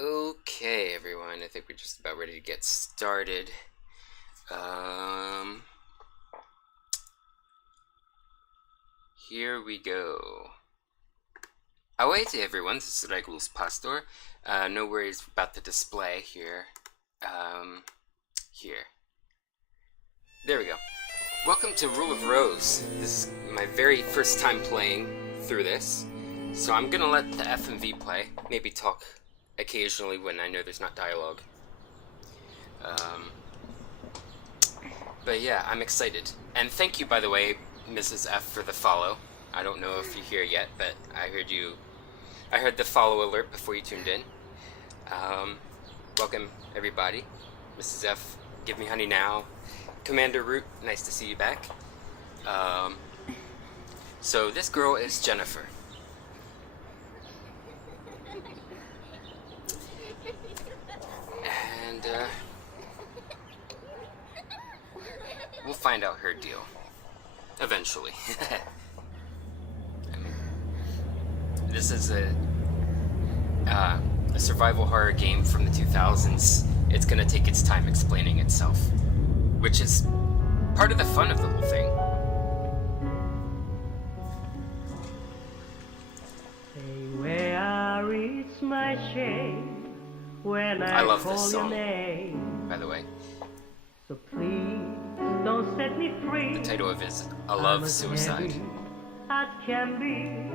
Okay, everyone, I think we're just about ready to get started. Here we go. Away everyone, this is Regulus Pastor. No worries about the display here. Here. There we go. Welcome to Rule of Rose. This is my very first time playing through this, so I'm gonna let the FMV play, maybe talk occasionally when I know there's not dialogue. But yeah, I'm excited. And thank you, by the way, Mrs. F, for the follow. I don't know if you're here yet, but I heard the follow alert before you tuned in. Welcome, everybody. Mrs. F, give me honey now. Commander Root, nice to see you back. So this girl is Jennifer. And, we'll find out her deal. Eventually. This is a survival horror game from the 2000s. It's gonna take its time explaining itself, which is part of the fun of the whole thing. Where I reach my shame when I love call this song, your name. by the way. So please don't set me free. The title of it is A Love Suicide. I can be.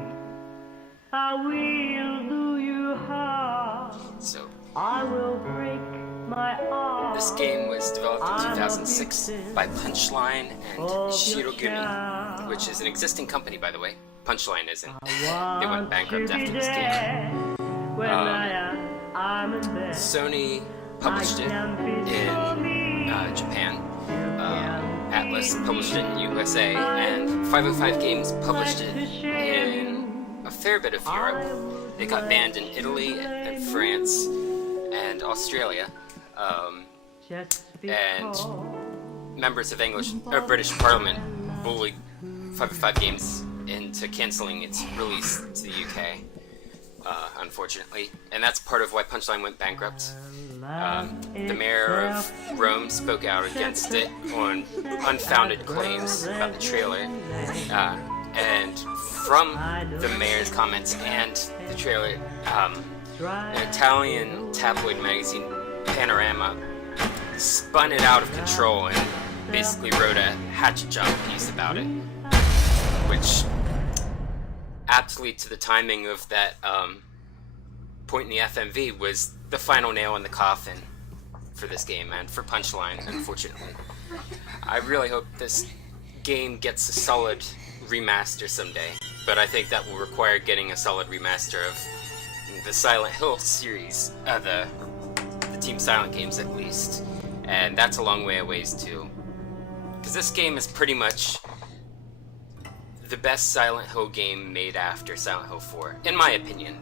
I will do you harm. So, I will break my arm. this game was developed in 2006 by Punchline and Shirogumi, which is an existing company, by the way. Punchline isn't. They went bankrupt after this game. Sony published it in Japan. Atlas published it in the USA, and 505 Games published it in a fair bit of Europe. They got banned in Italy and France and Australia. And members of British Parliament bullied 505 Games into cancelling its release to the UK, unfortunately. And that's part of why Punchline went bankrupt. The mayor of Rome spoke out against it on unfounded claims about the trailer. And from the mayor's comments and the trailer, an Italian tabloid magazine, Panorama, spun it out of control and basically wrote a hatchet job piece about it, which aptly to the timing of that point in the FMV was the final nail in the coffin for this game and for Punchline, unfortunately. I really hope this game gets a solid remaster someday, but I think that will require getting a solid remaster of the Silent Hill series, the Team Silent games at least, and that's a long way away too, because this game is pretty much the best Silent Hill game made after Silent Hill 4, in my opinion.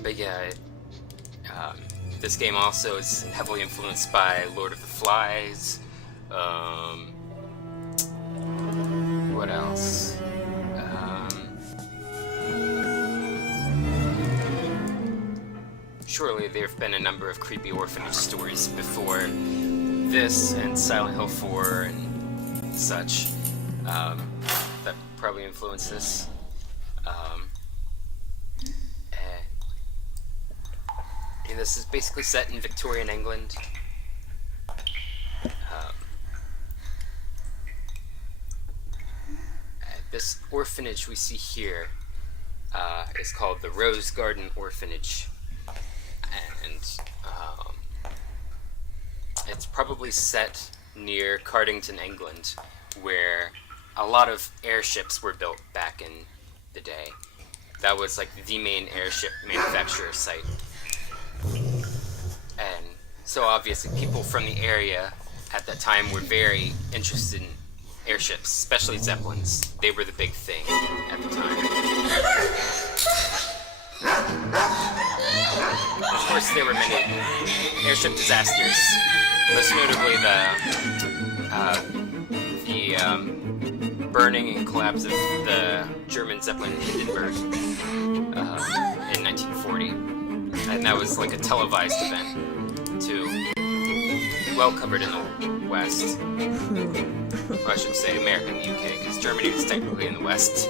But yeah, this game also is heavily influenced by Lord of the Flies. What else? Surely there have been a number of creepy orphanage stories before this and Silent Hill 4 and such that probably influenced this. And this is basically set in Victorian England. This orphanage we see here is called the Rose Garden Orphanage, and it's probably set near Cardington, England, where a lot of airships were built back in the day. That was like the main airship manufacturer site. And so obviously people from the area at that time were very interested in airships, especially Zeppelins. They were the big thing at the time. Of course, there were many airship disasters, most notably the burning and collapse of the German Zeppelin Hindenburg. was like a televised event, too. Well covered in the West. Or I should say America and the UK, because Germany is technically in the West.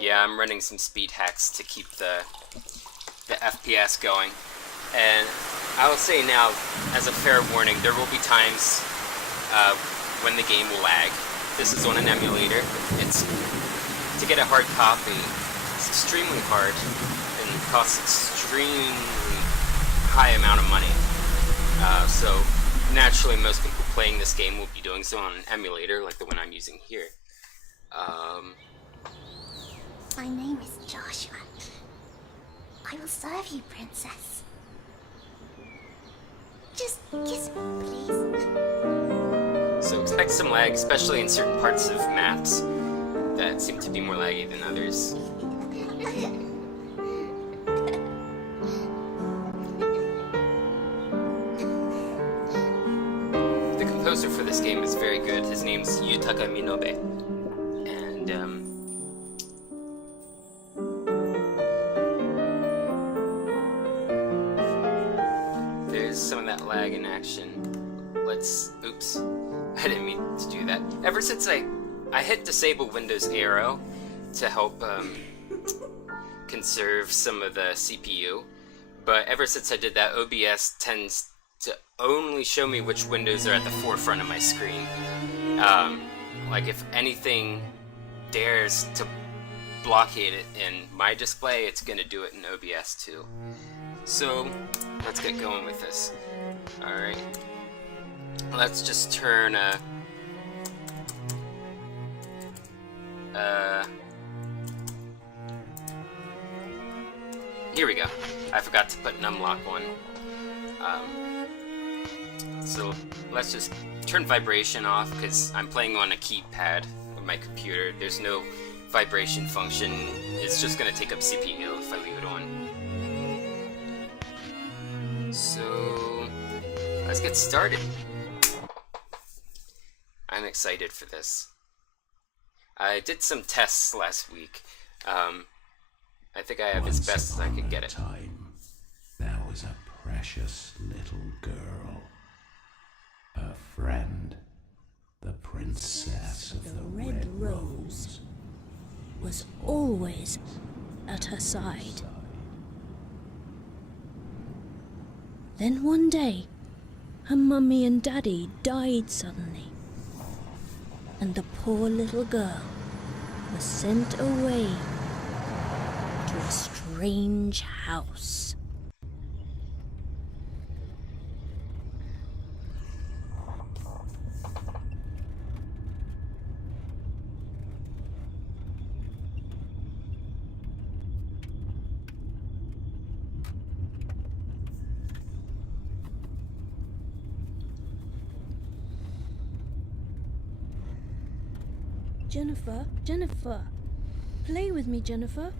Yeah, I'm running some speed hacks to keep the FPS going. And I will say now, as a fair warning, there will be times when the game will lag. This is on an emulator. To get a hard copy, it's extremely hard and costs extremely high amount of money. So naturally, most people playing this game will be doing so on an emulator, like the one I'm using here. My name is Joshua. I will serve you, princess. Just kiss me, please. So expect some lag, especially in certain parts of maps that seem to be more laggy than others. The composer for this game is very good. His name's Yutaka Minobe. And, there's some of that lag in action. Oops. I didn't mean to do that. Ever since I hit disable Windows Arrow to help conserve some of the CPU, but ever since I did that, OBS tends to only show me which windows are at the forefront of my screen. Like if anything dares to blockade it in my display, it's gonna do it in OBS too. So let's get going with this. Alright. Let's just turn here we go. I forgot to put numlock on. So let's just turn vibration off because I'm playing on a keypad of my computer. There's no vibration function. It's just gonna take up CPU if I leave it on. So let's get started. I'm excited for this. I did some tests last week. I think I have as best as I could get it. Time, there was a precious little girl. Her friend, the princess of the Red Rose, was always at her side. Then one day, her mummy and daddy died suddenly, and the poor little girl was sent away to a strange house. Jennifer, play with me, Jennifer.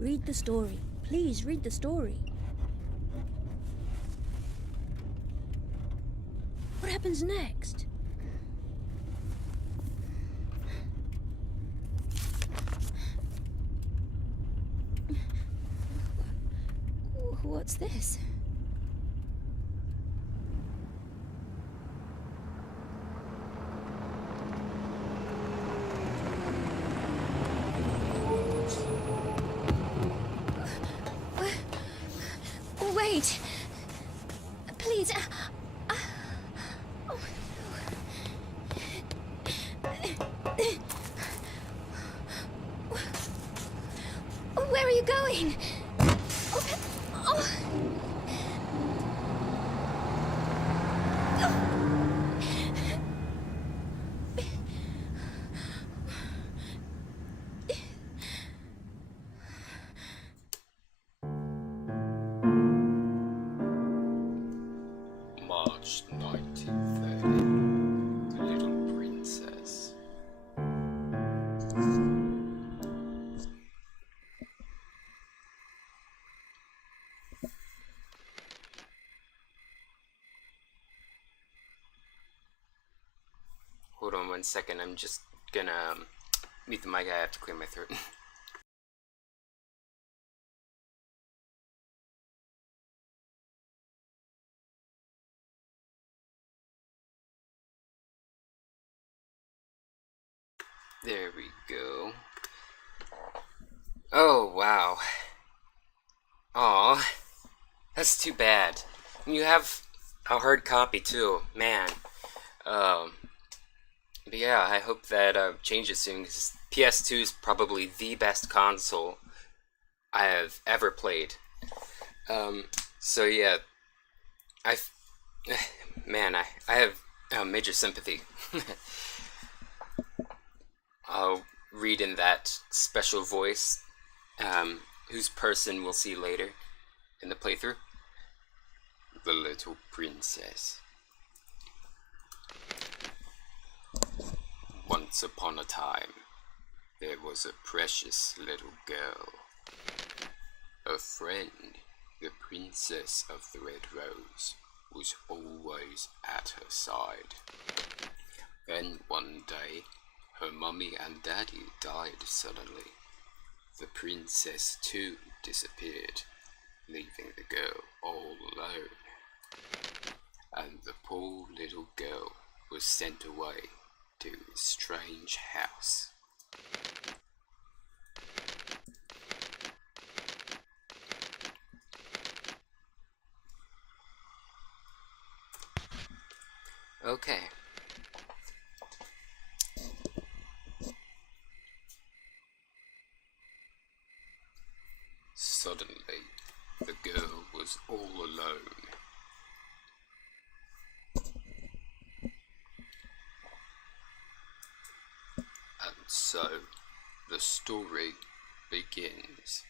Read the story. Please read the story. What happens next? What's this? Wait, please. Where are you going? March 1930. The Little Princess. hold on 1 second. I'm just gonna mute the mic. I have to clear my throat. There we go. Oh, wow. Aw, that's too bad. You have a hard copy too, man. But yeah, I hope that changes soon, because PS2 is probably the best console I have ever played. So yeah, I've, man, I have major sympathy. I'll read in that special voice, whose person we'll see later in the playthrough. The little princess. Once upon a time, there was a precious little girl. Her friend, the princess of the Red Rose, was always at her side. Then one day, her mummy and daddy died suddenly. The princess too disappeared, leaving the girl all alone. And the poor little girl was sent away to a strange house. Okay. Suddenly, the girl was all alone. And so, the story begins.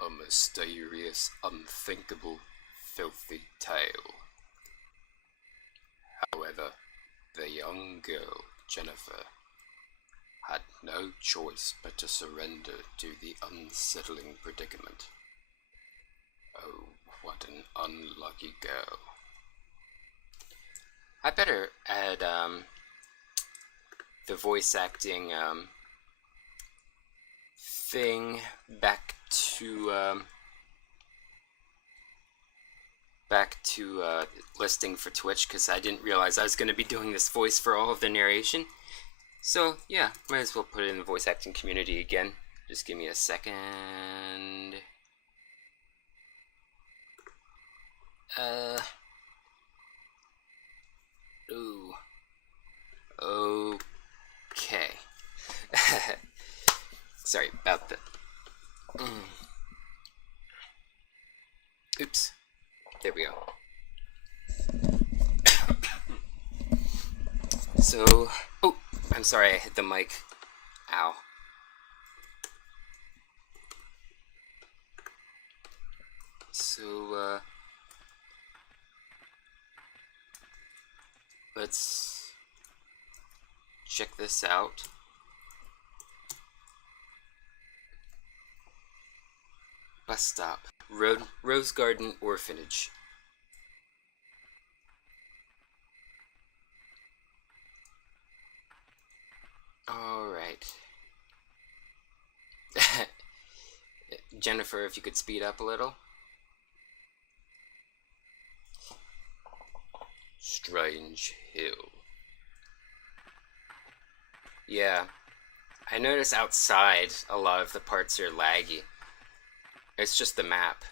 A mysterious, unthinkable, filthy tale. However, the young girl, Jennifer, had no choice but to surrender to the unsettling predicament. Oh, what an unlucky girl. I better add, the voice acting, thing back to listing for Twitch, because I didn't realize I was going to be doing this voice for all of the narration. So yeah, might as well put it in the voice acting community again. Just give me a second. Ooh. Okay. Sorry about that. Oops. There we go. So, oh, I'm sorry, I hit the mic. Ow. So, let's check this out. Bus stop. Rose Garden Orphanage. Alright. Jennifer, if you could speed up a little. Strange Hill. Yeah. I notice outside a lot of the parts are laggy. It's just the map.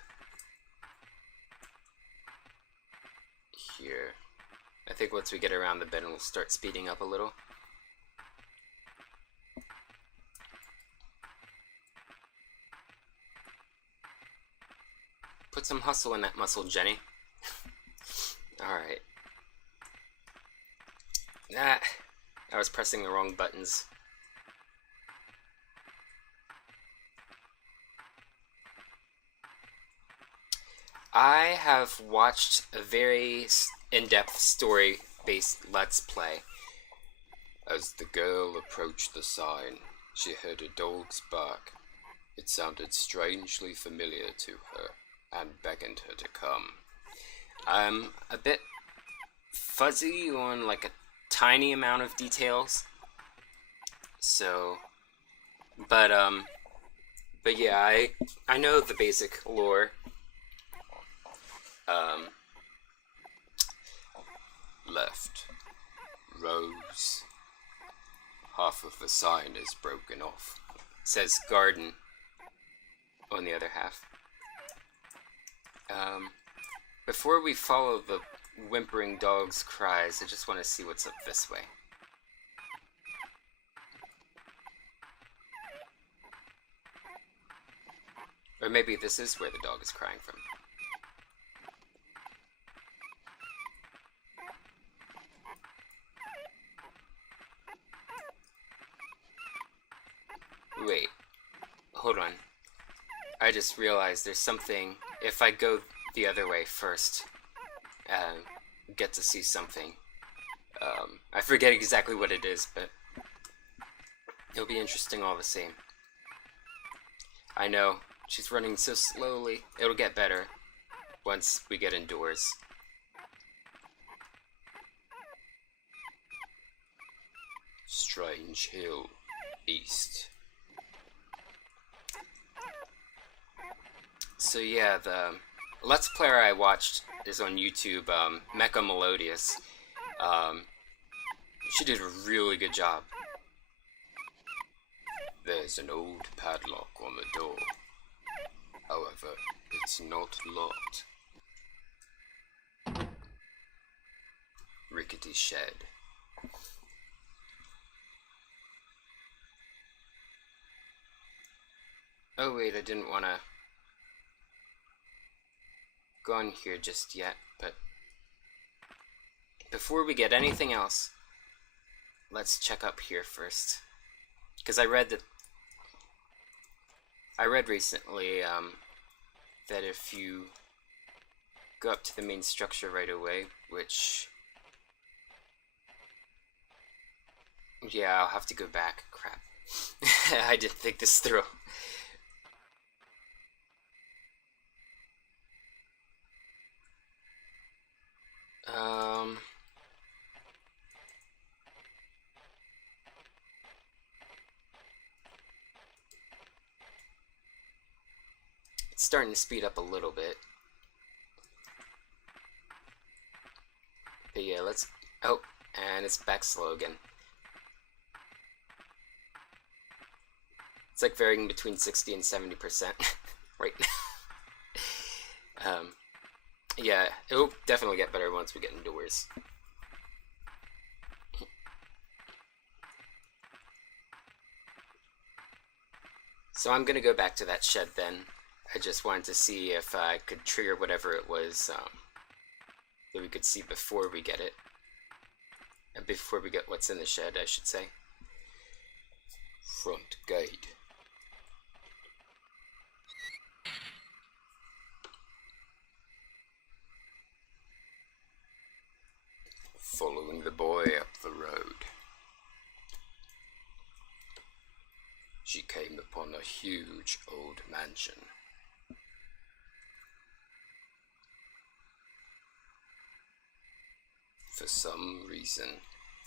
Here. I think once we get around the bend, we'll start speeding up a little. Put some hustle in that muscle, Jenny. Alright. I was pressing the wrong buttons. I have watched a very in-depth story-based Let's Play. As the girl approached the sign, she heard a dog's bark. It sounded strangely familiar to her, and beckoned her to come. I'm a bit fuzzy on like a tiny amount of details. So, but yeah, I know the basic lore. Left. Rose. Half of the sign is broken off. Says garden on the other half. Before we follow the whimpering dog's cries, I just want to see what's up this way. Or maybe this is where the dog is crying from. Wait, hold on. I just realized there's something, if I go the other way first, get to see something. I forget exactly what it is, but it'll be interesting all the same. I know, she's running so slowly. It'll get better once we get indoors. Strange Hill, East. So yeah, the Let's Player I watched is on YouTube, Mecha Melodious. She did a really good job. There's an old padlock on the door. However, it's not locked. Rickety shed. Oh wait, I didn't want to go in here just yet, but before we get anything else, let's check up here first. Because I read recently that if you go up to the main structure right away, which, yeah, I'll have to go back. Crap. I didn't think this through. It's starting to speed up a little bit. But yeah, let's... Oh, and it's back slow again. It's like varying between 60 and 70% right now. Yeah, it'll definitely get better once we get indoors. So I'm gonna go back to that shed then. I just wanted to see if I could trigger whatever it was that we could see before we get it. Before we get what's in the shed, I should say. Front gate. Following the boy up the road, she came upon a huge old mansion. For some reason,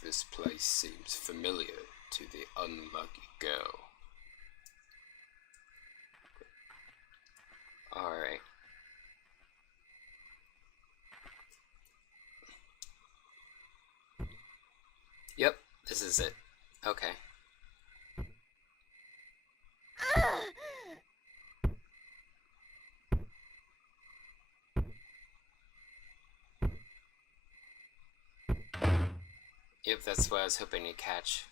this place seems familiar to the unlucky girl. Alright. Yep, this is it. Okay. Yep, that's what I was hoping to catch.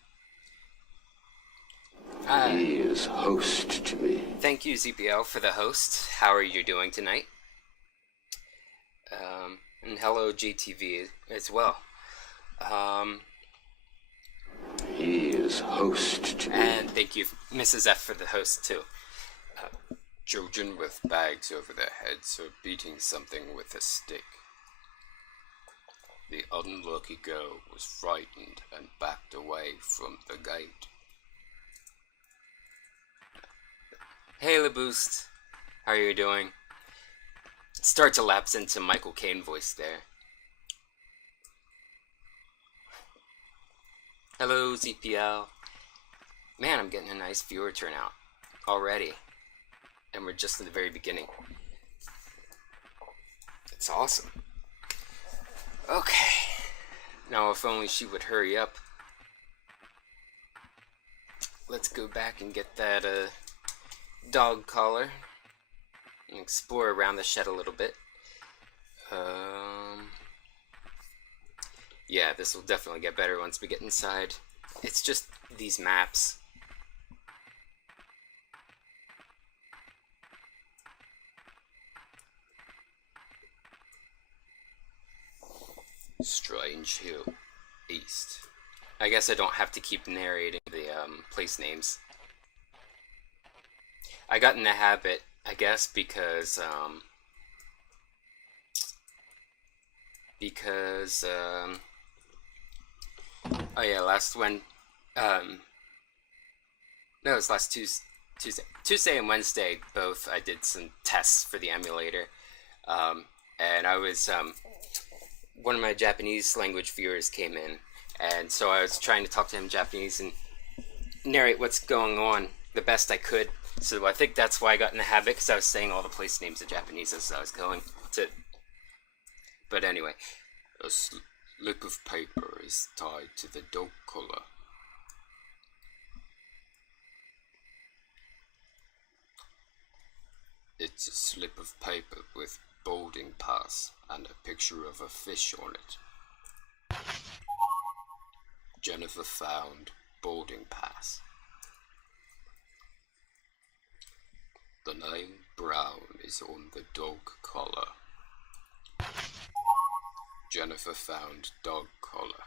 He is host to me. Thank you, ZPL, for the host. How are you doing tonight? And hello, GTV, as well. He is host to me. And thank you, Mrs. F, for the host, too. Children with bags over their heads are beating something with a stick. The unlucky girl was frightened and backed away from the gate. Hey, LeBoost. How are you doing? Start to lapse into Michael Caine voice there. Hello, ZPL. Man, I'm getting a nice viewer turnout already. And we're just in the very beginning. It's awesome. Okay. Now, if only she would hurry up. Let's go back and get that dog collar and explore around the shed a little bit. Yeah, this will definitely get better once we get inside. It's just these maps. Strange Hill, East. I guess I don't have to keep narrating the place names. I got in the habit, I guess, because oh yeah, no, it was last Tuesday and Wednesday, both I did some tests for the emulator, and I was, one of my Japanese language viewers came in, and so I was trying to talk to him in Japanese and narrate what's going on the best I could. So I think that's why I got in the habit, because I was saying all the place names in Japanese as I was going to. But anyway, a slip of paper is tied to the dog collar. It's a slip of paper with boarding pass and a picture of a fish on it. Jennifer found boarding pass. The name Brown is on the dog collar. Jennifer found dog collar.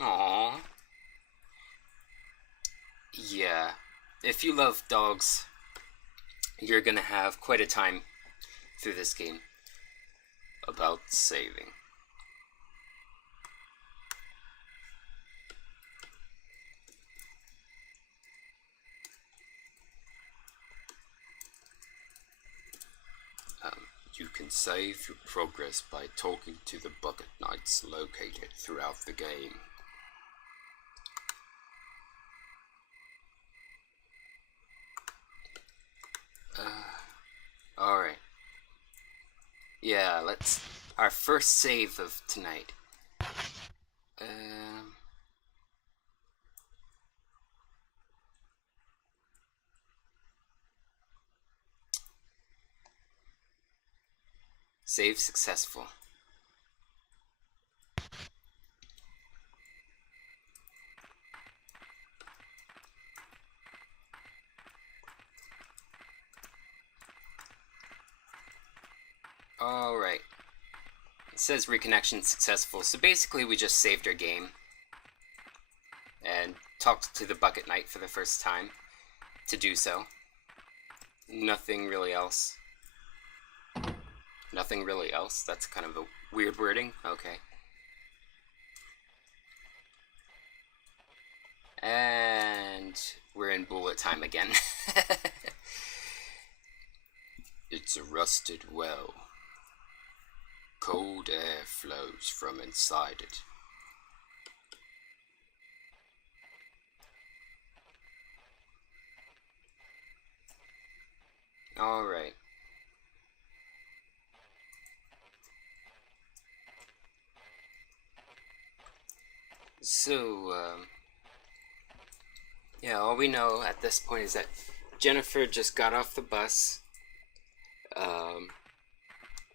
Aww. Yeah, if you love dogs, you're gonna have quite a time through this game. About saving. You can save your progress by talking to the bucket knights located throughout the game. Alright. Yeah, let's... Our first save of tonight. Save successful. Alright. It says reconnection successful, so basically we just saved our game. And talked to the Bucket Knight for the first time to do so. Nothing really else. Nothing really else? That's kind of a weird wording. Okay. And we're in bullet time again. It's a rusted well. Cold air flows from inside it. Alright. So, yeah, all we know at this point is that Jennifer just got off the bus,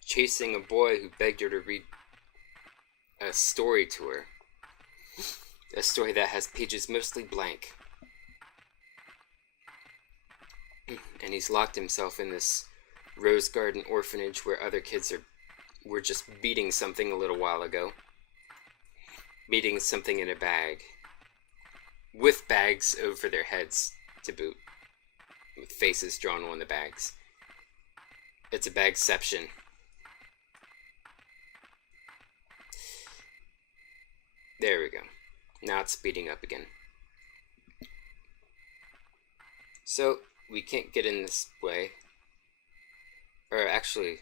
chasing a boy who begged her to read a story to her. A story that has pages mostly blank. And he's locked himself in this Rose Garden orphanage where other kids were just beating something a little while ago. Beating something in a bag. With bags over their heads to boot. With faces drawn on the bags. It's a bagception. There we go. Now it's speeding up again. So, we can't get in this way. Or actually...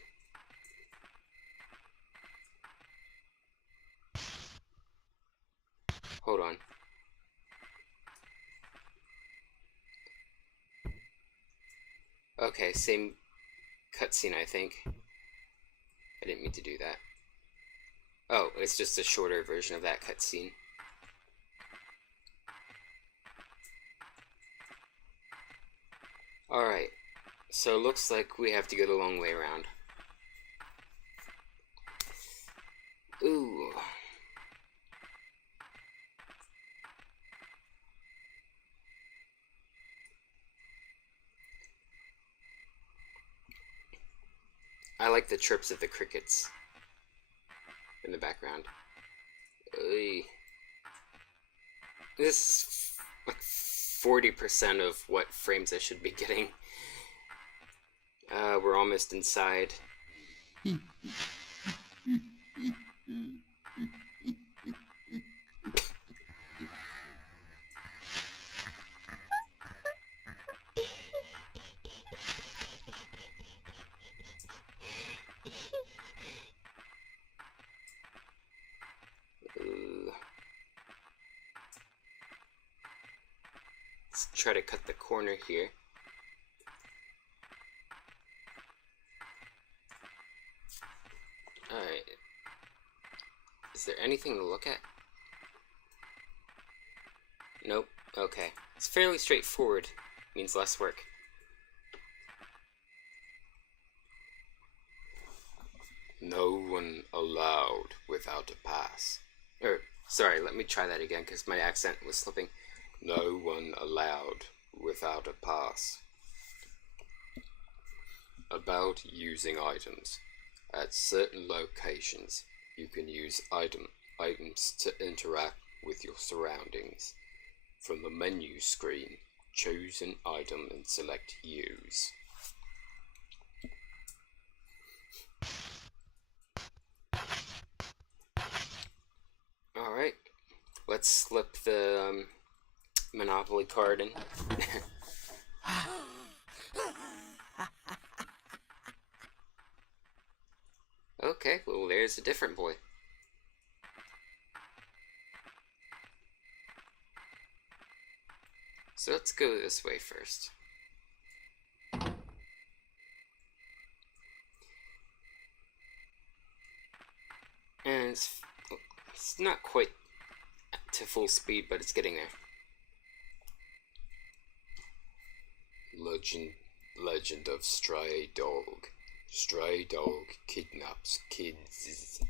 Hold on. Okay, same cutscene, I think. I didn't mean to do that. Oh, it's just a shorter version of that cutscene. Alright, so it looks like we have to go the long way around. Ooh. I like the chirps of the crickets in the background. Oy. This is like 40% of what frames I should be getting. We're almost inside. Let's try to cut the corner here. Alright. Is there anything to look at? Nope. Okay. It's fairly straightforward. Means less work. No one allowed without a pass. Sorry, let me try that again because my accent was slipping. No one allowed without a pass. About using items. At certain locations, you can use items to interact with your surroundings. From the menu screen, choose an item and select Use. Alright, let's slip the Monopoly card in. Okay, well there's a different boy. So let's go this way first. And it's not quite to full speed, but it's getting there. Legend of Stray Dog. Stray dog kidnaps kids.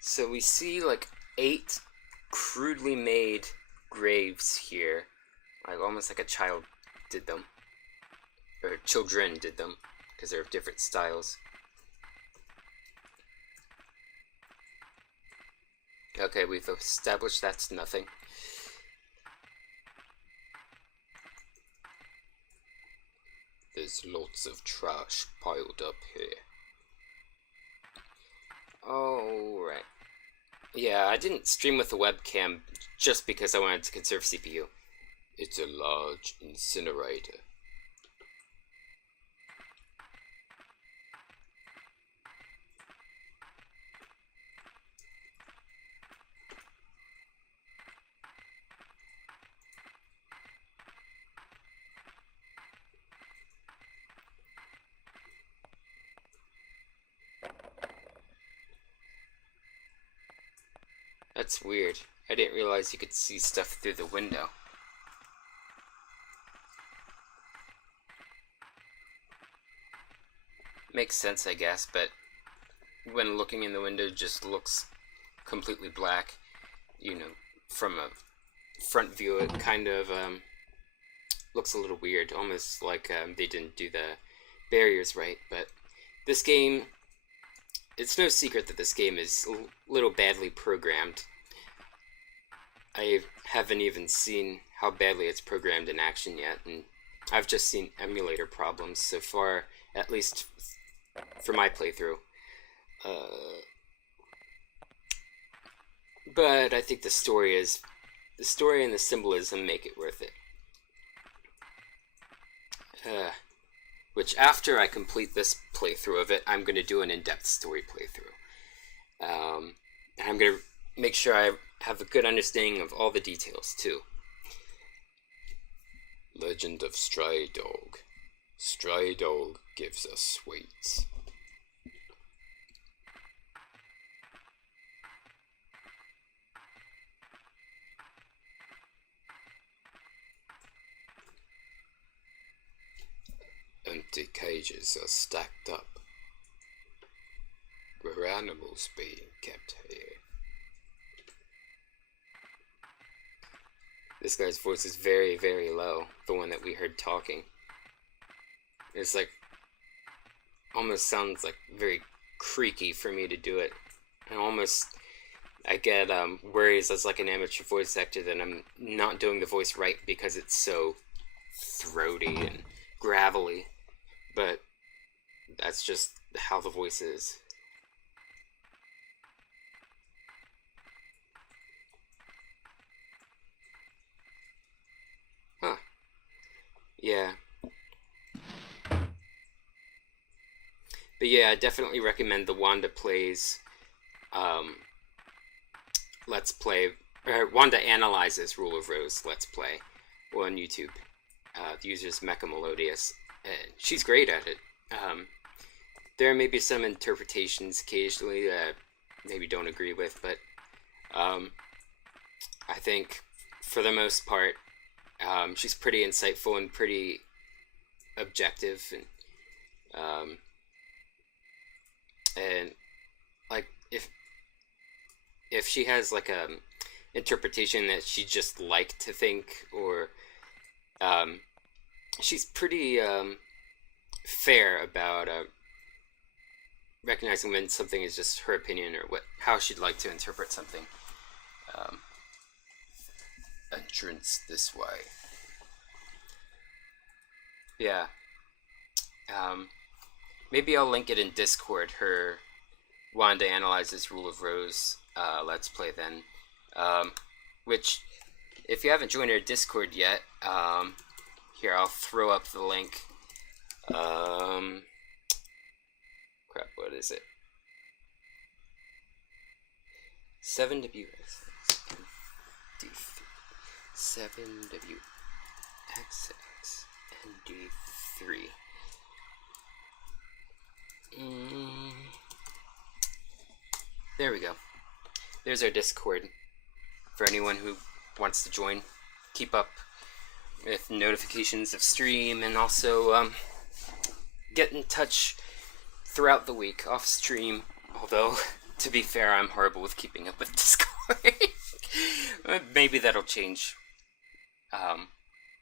So we see like 8 crudely made graves here, like almost like a child did them, or children did them, because they're of different styles. Okay, we've established that's nothing. There's lots of trash piled up here. Oh, right. Yeah, I didn't stream with the webcam just because I wanted to conserve CPU. It's a large incinerator. That's weird. I didn't realize you could see stuff through the window. Makes sense, I guess, but when looking in the window, it just looks completely black. You know, from a front view, it kind of looks a little weird, almost like they didn't do the barriers right. But this game, it's no secret that this game is a little badly programmed. I haven't even seen how badly it's programmed in action yet, and I've just seen emulator problems so far, at least for my playthrough. But I think the story and the symbolism make it worth it. Which after I complete this playthrough of it, I'm going to do an in-depth story playthrough. And I'm going to make sure I have a good understanding of all the details, too. Legend of Stray Dog. Stray Dog gives us sweets. Empty cages are stacked up, where animals being kept here. This guy's voice is very, very low, the one that we heard talking. It's like, almost sounds like very creaky for me to do it. And I get worries as like an amateur voice actor that I'm not doing the voice right because it's so throaty and gravelly. But that's just how the voice is. Huh. Yeah. But yeah, I definitely recommend the Wanda Plays Let's Play, or Wanda Analyzes Rule of Rose Let's Play on YouTube. The user's Mecha Melodious. And she's great at it. There may be some interpretations occasionally that I maybe don't agree with, but I think for the most part, she's pretty insightful and pretty objective, and like if she has like a interpretation that she just liked to think, or she's pretty fair about recognizing when something is just her opinion or how she'd like to interpret something. Entrance this way. Yeah. Maybe I'll link it in Discord, her Wanda Analyzes Rule of Rose Let's Play then. Which, if you haven't joined her Discord yet, here, I'll throw up the link. Crap, what is it? 7W. 7W. XX and D3. There we go. There's our Discord. For anyone who wants to join, keep up with notifications of stream, and also get in touch throughout the week off stream. Although, to be fair, I'm horrible with keeping up with Discord. Maybe that'll change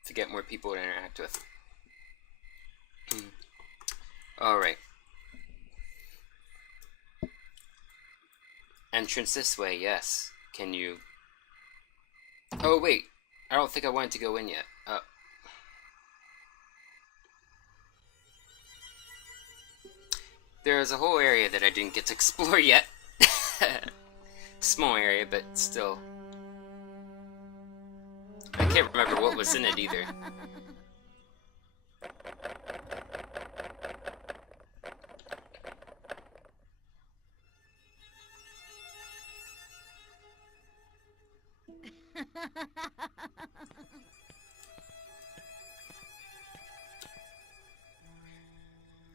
to get more people to interact with. Alright. Entrance this way, yes. Can you... Oh, wait. I don't think I wanted to go in yet. There's a whole area that I didn't get to explore yet. Small area, but still. I can't remember what was in it either.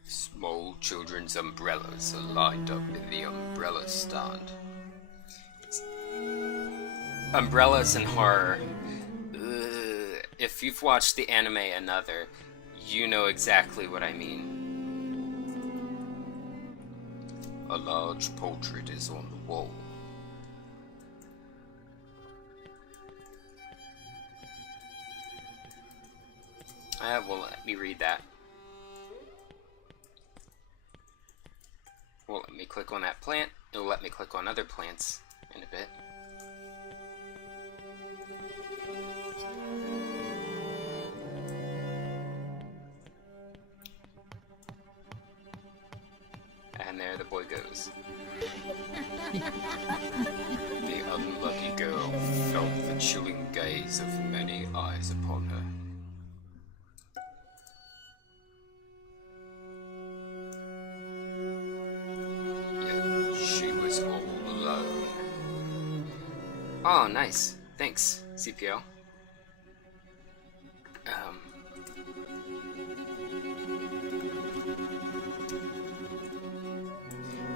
Small children's umbrellas are lined up in the umbrella stand. Umbrellas and horror. If you've watched the anime Another, you know exactly what I mean. A large portrait is on the wall. Well, let me read that. Well, let me click on that plant. It'll let me click on other plants in a bit. And there the boy goes. The unlucky girl felt the chilling gaze of many eyes upon her. Yet she was all alone. Oh, nice. Thanks, CPO.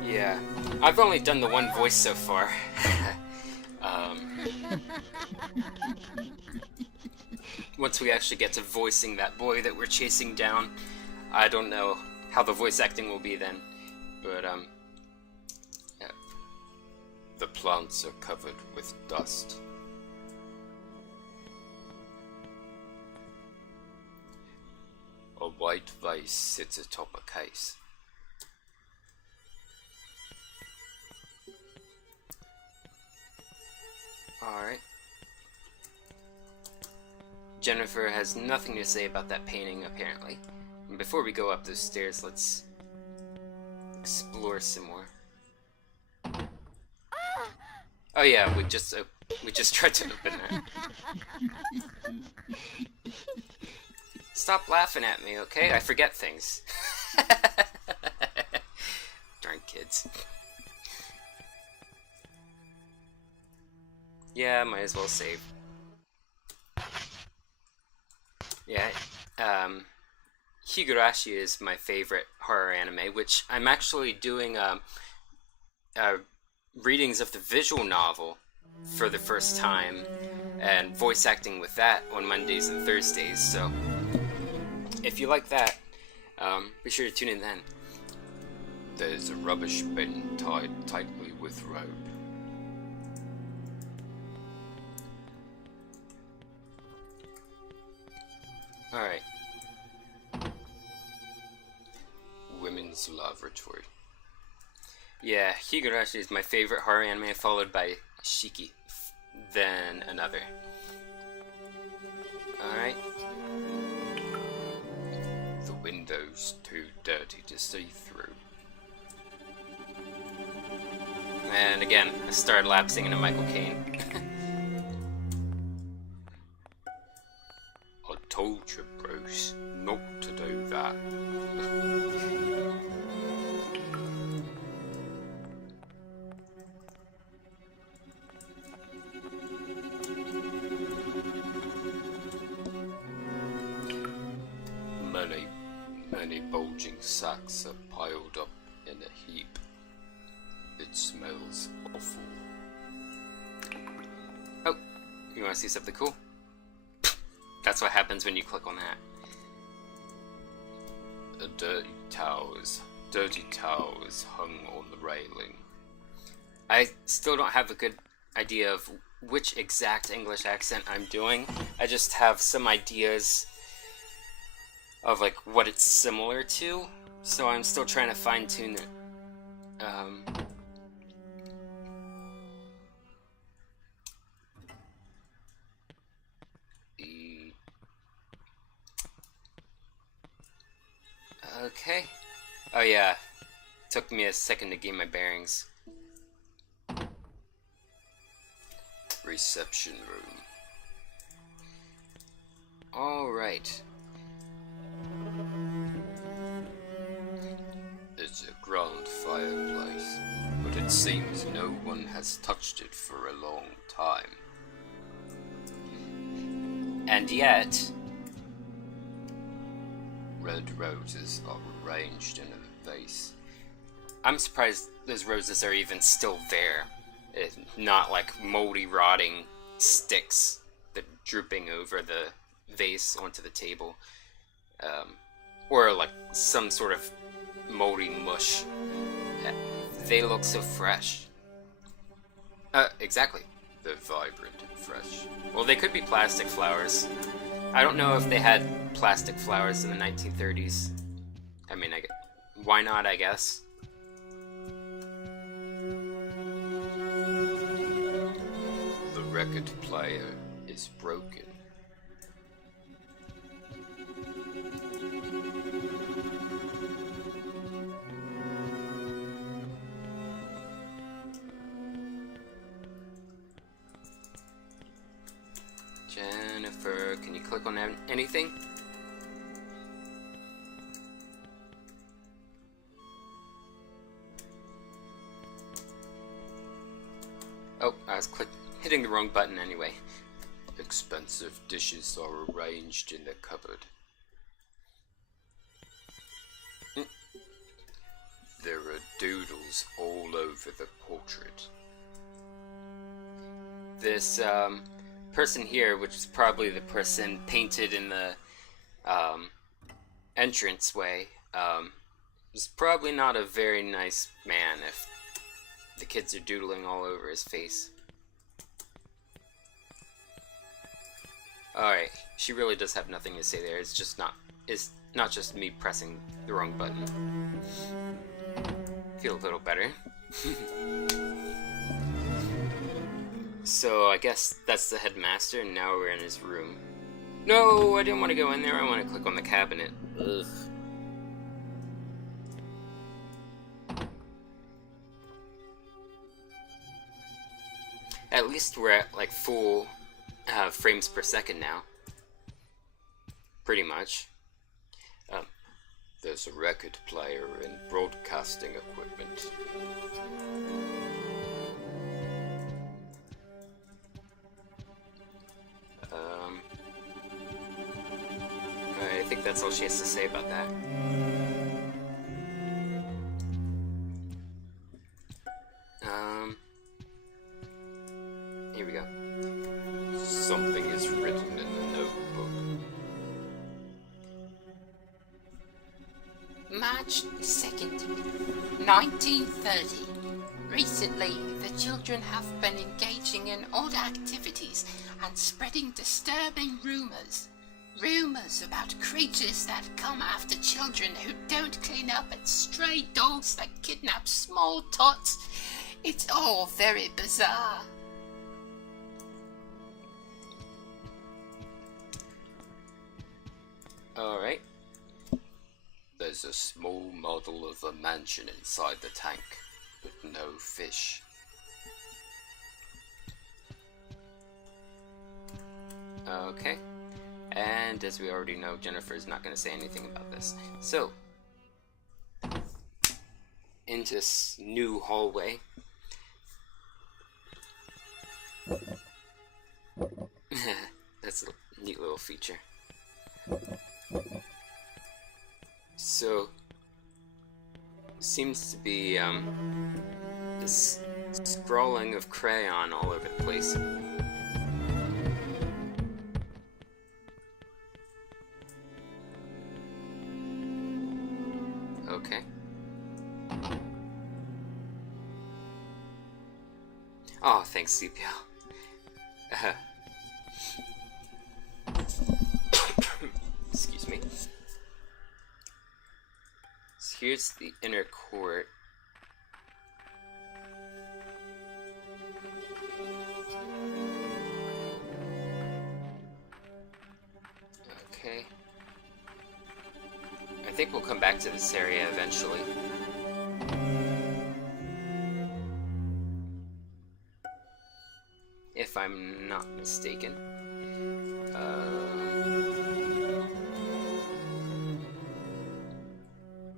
Yeah, I've only done the one voice so far. Once we actually get to voicing that boy that we're chasing down, I don't know how the voice acting will be then. But, yeah. The plants are covered with dust. A white vase sits atop a case. Alright. Jennifer has nothing to say about that painting, apparently. And before we go up those stairs, let's explore some more. Oh yeah, we just tried to open that. Stop laughing at me, okay? I forget things. Darn kids. Yeah, might as well save. Yeah, Higurashi is my favorite horror anime, which I'm actually doing readings of the visual novel for the first time, and voice acting with that on Mondays and Thursdays, so if you like that, be sure to tune in then. There's a rubbish bin tied tightly with rope. Alright. Women's Laboratory. Yeah, Higurashi is my favorite horror anime, followed by Shiki, then another. Alright. The window's too dirty to see through. And again, I started lapsing into Michael Caine. I told you, Bruce, not to do that. Many bulging sacks are piled up in a heap. It smells awful. Oh, you want to see something cool? That's what happens when you click on that. A dirty towel is hung on the railing. I still don't have a good idea of which exact English accent I'm doing. I just have some ideas of like what it's similar to, so I'm still trying to fine tune it. Okay. Oh yeah. Took me a second to gain my bearings. Reception room. Alright. It's a grand fireplace, but it seems no one has touched it for a long time. And yet, red roses are arranged in a vase. I'm surprised those roses are even still there. It's not like moldy, rotting sticks that drooping over the vase onto the table. Or like some sort of moldy mush. They look so fresh. Exactly. They're vibrant and fresh. Well, they could be plastic flowers. I don't know if they had plastic flowers in the 1930s. I mean, why not, I guess? The record player is broken. Jennifer, can you click on anything? Oh, I was hitting the wrong button anyway. Expensive dishes are arranged in the cupboard. There are doodles all over the portrait. This person here, which is probably the person painted in the entranceway, is probably not a very nice man if the kids are doodling all over his face. Alright, she really does have nothing to say there. It's not just me pressing the wrong button. Feel a little better. So I guess that's the headmaster, and now we're in his room. No, I didn't want to go in there. I want to click on the cabinet. Ugh. At least we're at like full frames per second now. Pretty much. There's a record player and broadcasting equipment. I think that's all she has to say about that. Here we go. Something is written in the notebook. March 2nd, 1930. Recently, the children have been engaging in odd activities and spreading disturbing rumors. Rumors about creatures that come after children who don't clean up and stray dogs that kidnap small tots. It's all very bizarre. Alright. There's a small model of a mansion inside the tank, but no fish. Okay. And as we already know, Jennifer's not going to say anything about this. So, into this new hallway. That's a neat little feature. So, seems to be this scrawling of crayon all over the place. Okay. Oh, thanks, CPL. Excuse me. So here's the inner court. Okay. I think we'll come back to this area eventually. If I'm not mistaken.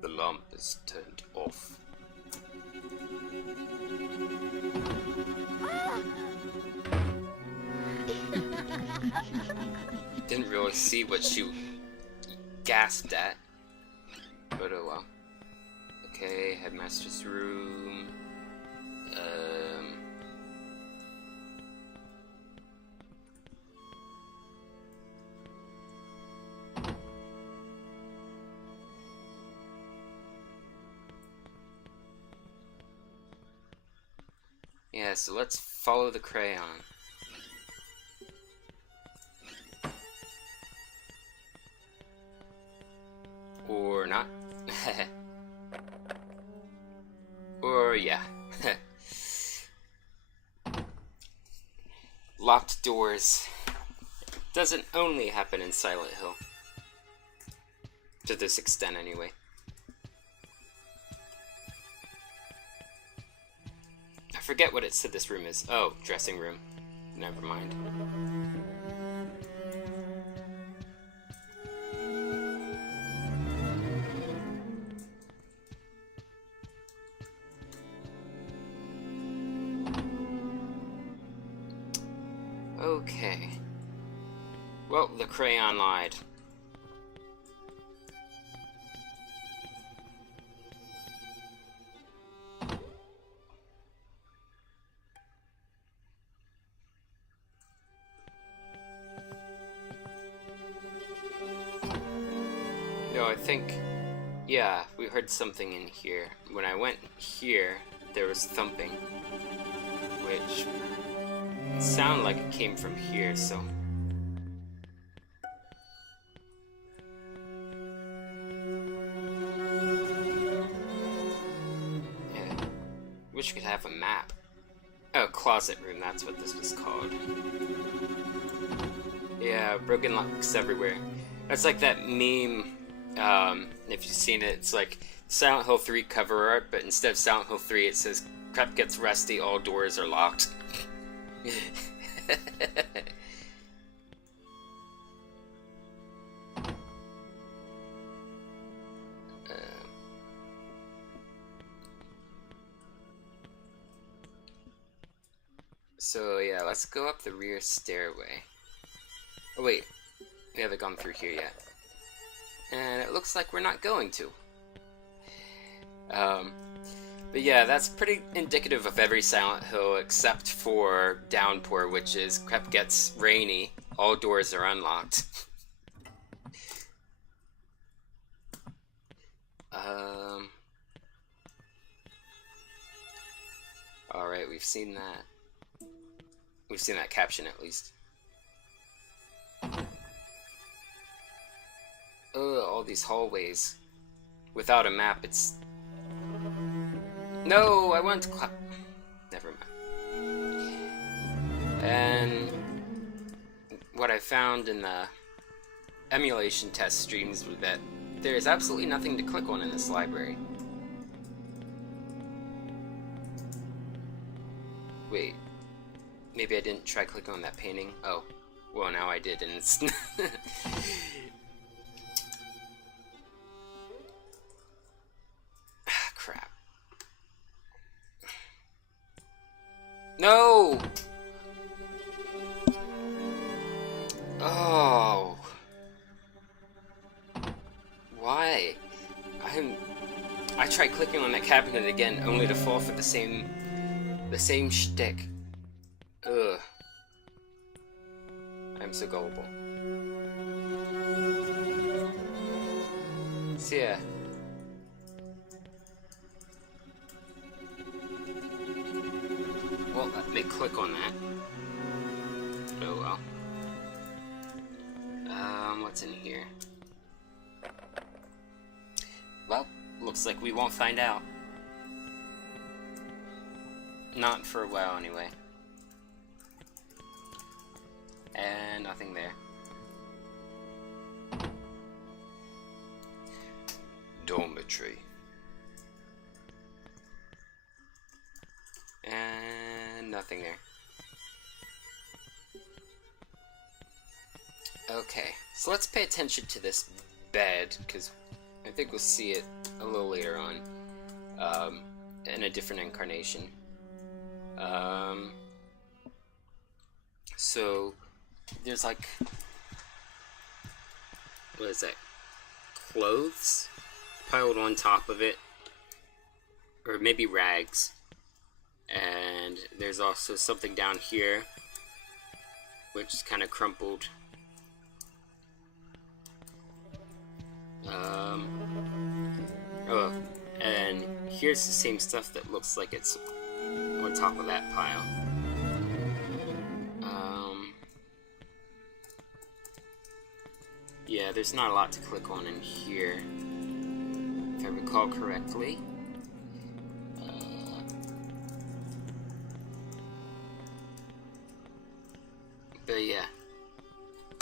The lamp is turned off. Didn't really see what she gasped at. But oh well. Okay, headmaster's room. Yeah, so let's follow the crayon. Or not. Or yeah. Locked doors. Doesn't only happen in Silent Hill. To this extent anyway. I forget what it said this room is. Oh, dressing room. Never mind. Okay. Well, the crayon lied. No, I think... Yeah, we heard something in here. When I went here, there was thumping. Which... sounded like it came from here, so... Yeah. Wish we could have a map. Oh, closet room, that's what this was called. Yeah, broken locks everywhere. That's like that meme, if you've seen it, it's like Silent Hill 3 cover art, but instead of Silent Hill 3 it says, "Crap gets rusty, all doors are locked." So yeah, let's go up the rear stairway. Oh wait, we haven't gone through here yet. And it looks like we're not going to. But yeah, that's pretty indicative of every Silent Hill except for Downpour, which is crap gets rainy, all doors are unlocked. Alright, we've seen that. We've seen that caption at least. Ugh, all these hallways. Without a map, it's... No, I want to clap. Never mind. And what I found in the emulation test streams was that there is absolutely nothing to click on in this library. Wait, maybe I didn't try clicking on that painting? Oh, well now I did, and it's... Crap. No! Oh. Why? I tried clicking on that cabinet again, only to fall for the same shtick. Ugh. I'm so gullible. So yeah. Well, let me click on that. Oh well. What's in here? Well, looks like we won't find out. Not for a while, anyway. And nothing there. Dormitory. And nothing there. Okay, so let's pay attention to this bed, because I think we'll see it a little later on, in a different incarnation. So, there's like, what is that, clothes piled on top of it, or maybe rags, and there's also something down here, which is kind of crumpled. Oh, and here's the same stuff that looks like it's on top of that pile. Yeah, there's not a lot to click on in here, if I recall correctly. But yeah,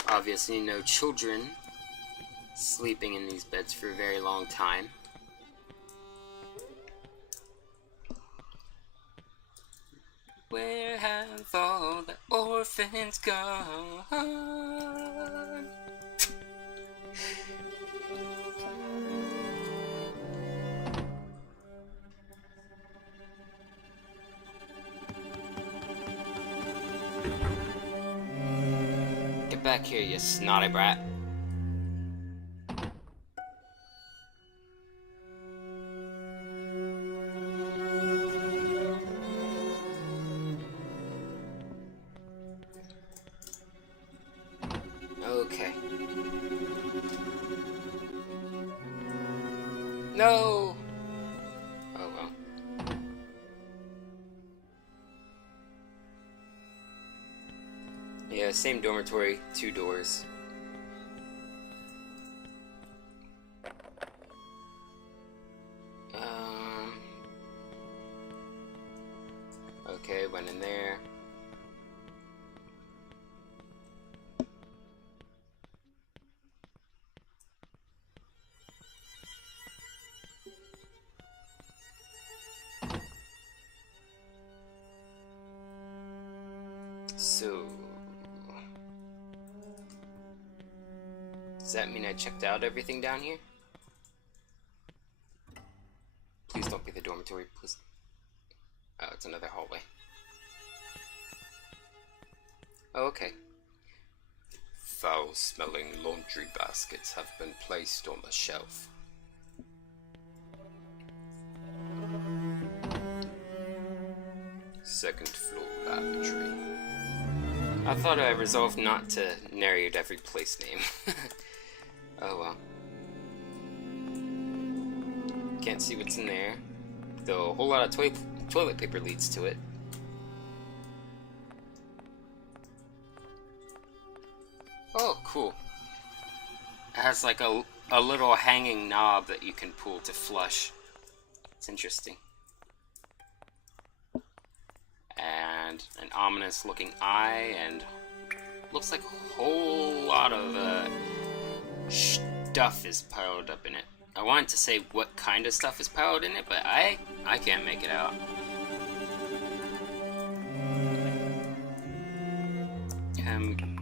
obviously no children sleeping in these beds for a very long time. Where have all the orphans gone? back here, you snotty brat. Okay. No! Oh well. Yeah, same dormitory, 2 doors. Okay, went in there. So, does that mean I checked out everything down here? Please don't be the dormitory, please. Oh, it's another hallway. Oh, okay. Foul-smelling laundry baskets have been placed on the shelf. Second floor lavatory. I thought I resolved not to narrate every place name. Oh well. Can't see what's in there, though a whole lot of toilet paper leads to it. Oh, cool. It has like a little hanging knob that you can pull to flush. It's interesting. And an ominous looking eye, and looks like a whole lot of stuff is piled up in it. I wanted to say what kind of stuff is piled in it, but I can't make it out.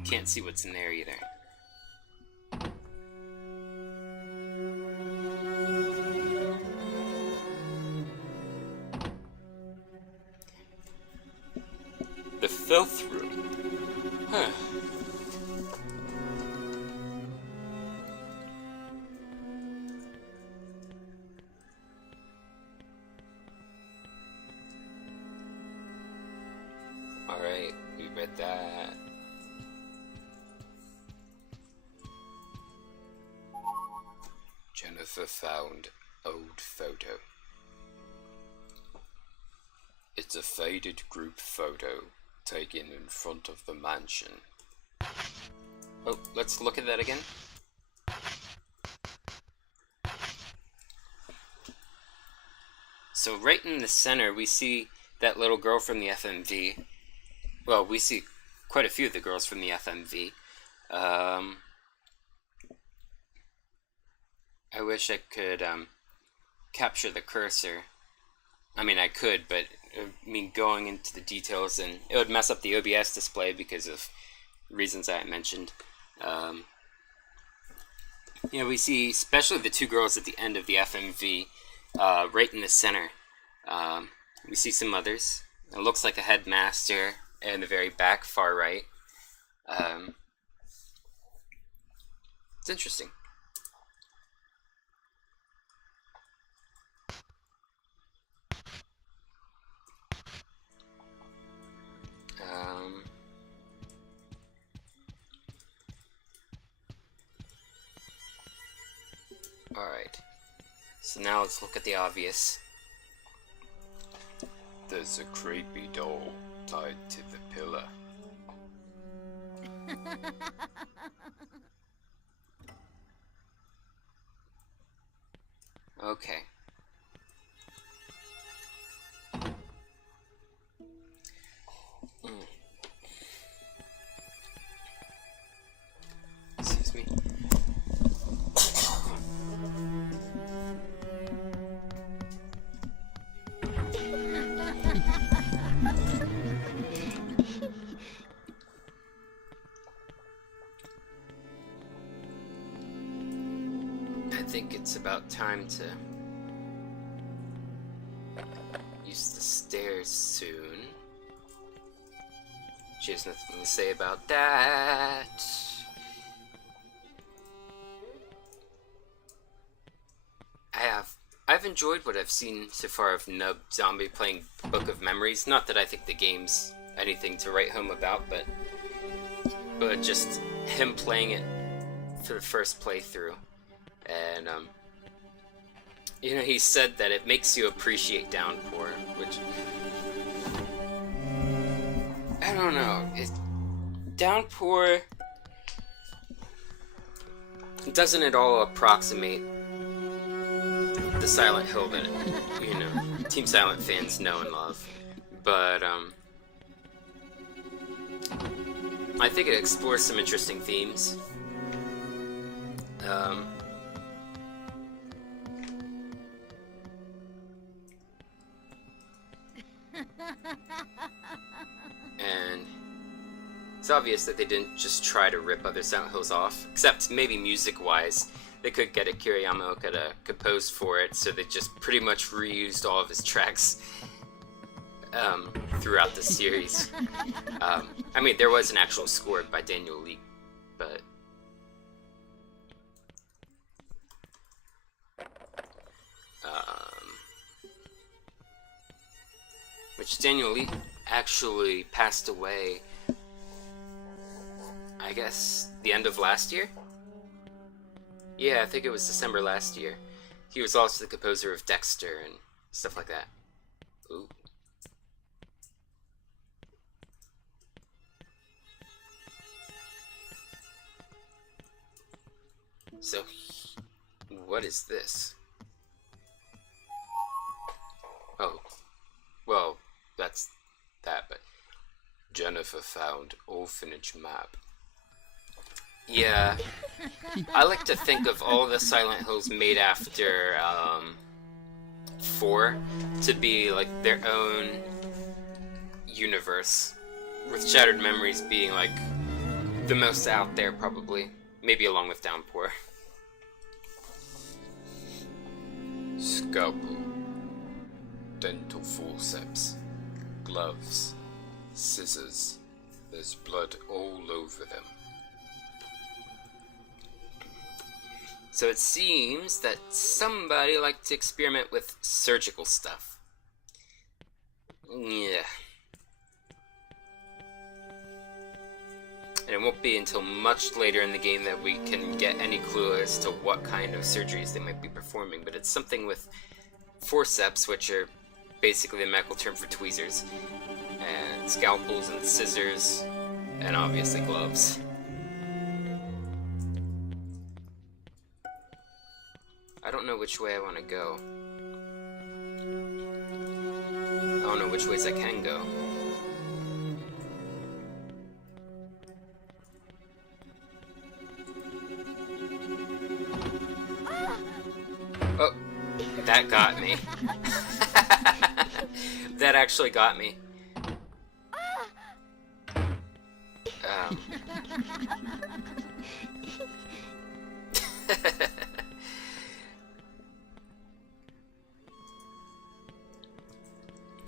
Can't see what's in there either. The filth room. Huh. Alright, we read that. Jennifer found old photo. It's a faded group photo taken in front of the mansion. Oh, let's look at that again. So right in the center we see that little girl from the FMV. Well, we see quite a few of the girls from the FMV. I wish I could capture the cursor. I mean, I could, but going into the details, and it would mess up the OBS display because of reasons I mentioned. We see especially the 2 girls at the end of the FMV, right in the center. We see some others. It looks like a headmaster in the very back, far right. It's interesting. Alright, so now let's look at the obvious. There's a creepy doll tied to the pillar. Okay. Excuse me. I think it's about time to use the stairs soon. She has nothing to say about that. I've enjoyed what I've seen so far of Nub Zombie playing Book of Memories. Not that I think the game's anything to write home about, but just him playing it for the first playthrough. And, you know, he said that it makes you appreciate Downpour, which... I don't know. Downpour... doesn't at all approximate the Silent Hill that, you know, Team Silent fans know and love. But, I think it explores some interesting themes. And it's obvious that they didn't just try to rip other Silent Hills off, except maybe music-wise. They could get Akira Yamaoka to compose for it, so they just pretty much reused all of his tracks throughout the series. I mean, there was an actual score by Daniel Lee, but... which Daniel Lee actually passed away, I guess, the end of last year? Yeah, I think it was December last year. He was also the composer of Dexter and stuff like that. Ooh. So, what is this? Oh, well, that's that, but Jennifer found orphanage map. Yeah, I like to think of all the Silent Hills made after 4 to be like their own universe, with Shattered Memories being like the most out there probably, maybe along with Downpour. Scalpel, dental forceps, gloves, scissors. There's blood all over them. So it seems that somebody liked to experiment with surgical stuff. Yeah. And it won't be until much later in the game that we can get any clue as to what kind of surgeries they might be performing, but it's something with forceps, which are basically the medical term for tweezers, and scalpels and scissors, and obviously gloves. I don't know which way I want to go. I don't know which ways I can go. Oh, that got me. That actually got me.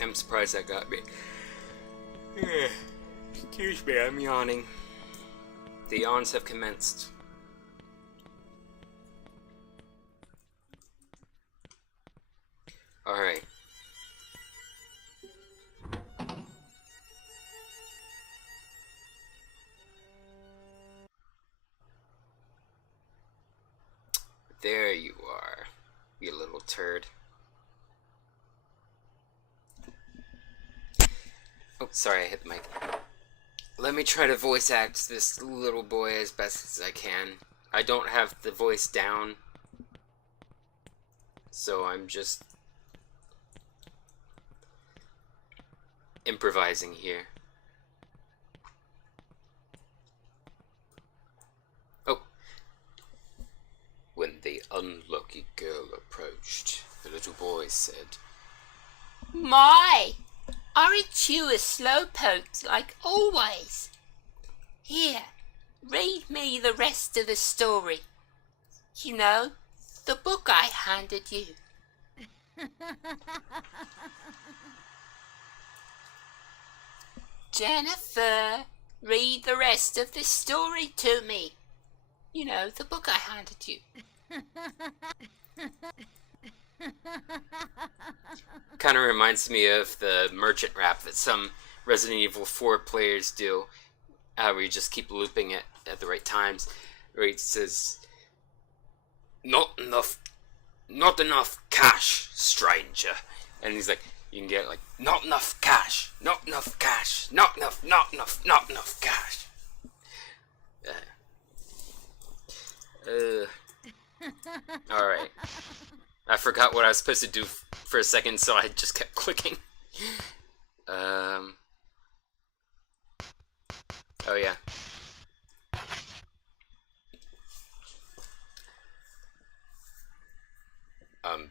I'm surprised that got me. Excuse me, I'm yawning. The yawns have commenced. Alright. There you are, you little turd. Oh, sorry, I hit the mic. Let me try to voice act this little boy as best as I can. I don't have the voice down, so I'm just improvising here. Oh. When the unlucky girl approached, the little boy said, My! Aren't you a slowpoke like always? Here, read me the rest of the story. You know, the book I handed you. Jennifer, read the rest of the story to me. You know, the book I handed you. Kind of reminds me of the merchant rap that some Resident Evil 4 players do, where you just keep looping it at the right times, where it says, not enough cash, stranger. And he's like, you can get like, not enough cash, not enough cash, not enough cash. Alright. I forgot what I was supposed to do for a second, so I just kept clicking. Oh yeah.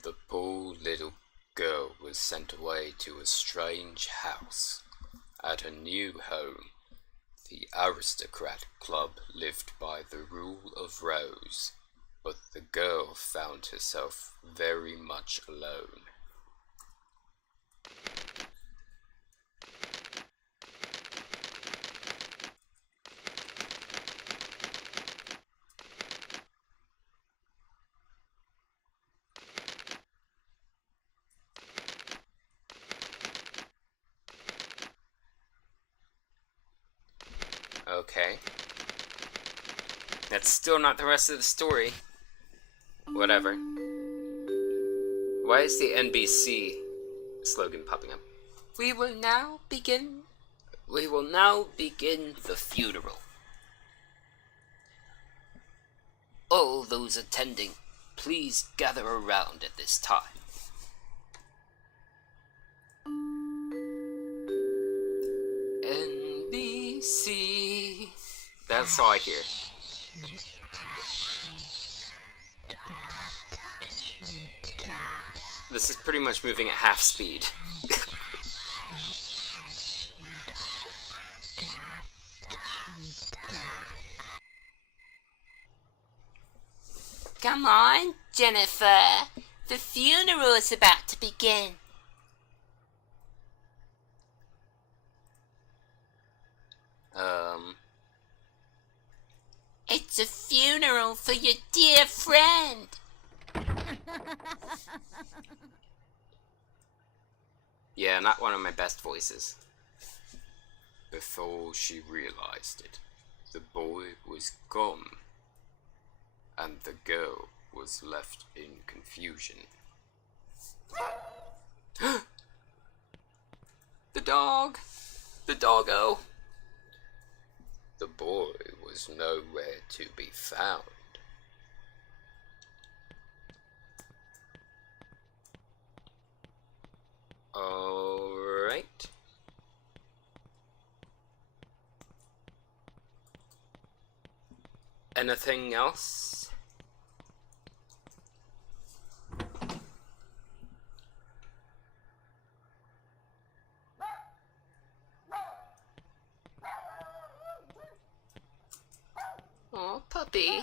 The poor little girl was sent away to a strange house. At her new home, the aristocrat club lived by the rule of Rose, but the girl found herself very much alone. Okay. That's still not the rest of the story. Whatever. Why is the NBC slogan popping up? We will now begin the funeral. All those attending, please gather around at this time. NBC. That's all I hear. This is pretty much moving at half speed. Come on, Jennifer. The funeral is about to begin. It's a funeral for your dear friend. Yeah, not one of my best voices. Before she realized it, the boy was gone, and the girl was left in confusion. The dog! The doggo! The boy was nowhere to be found. Alright. Anything else? Aw, puppy.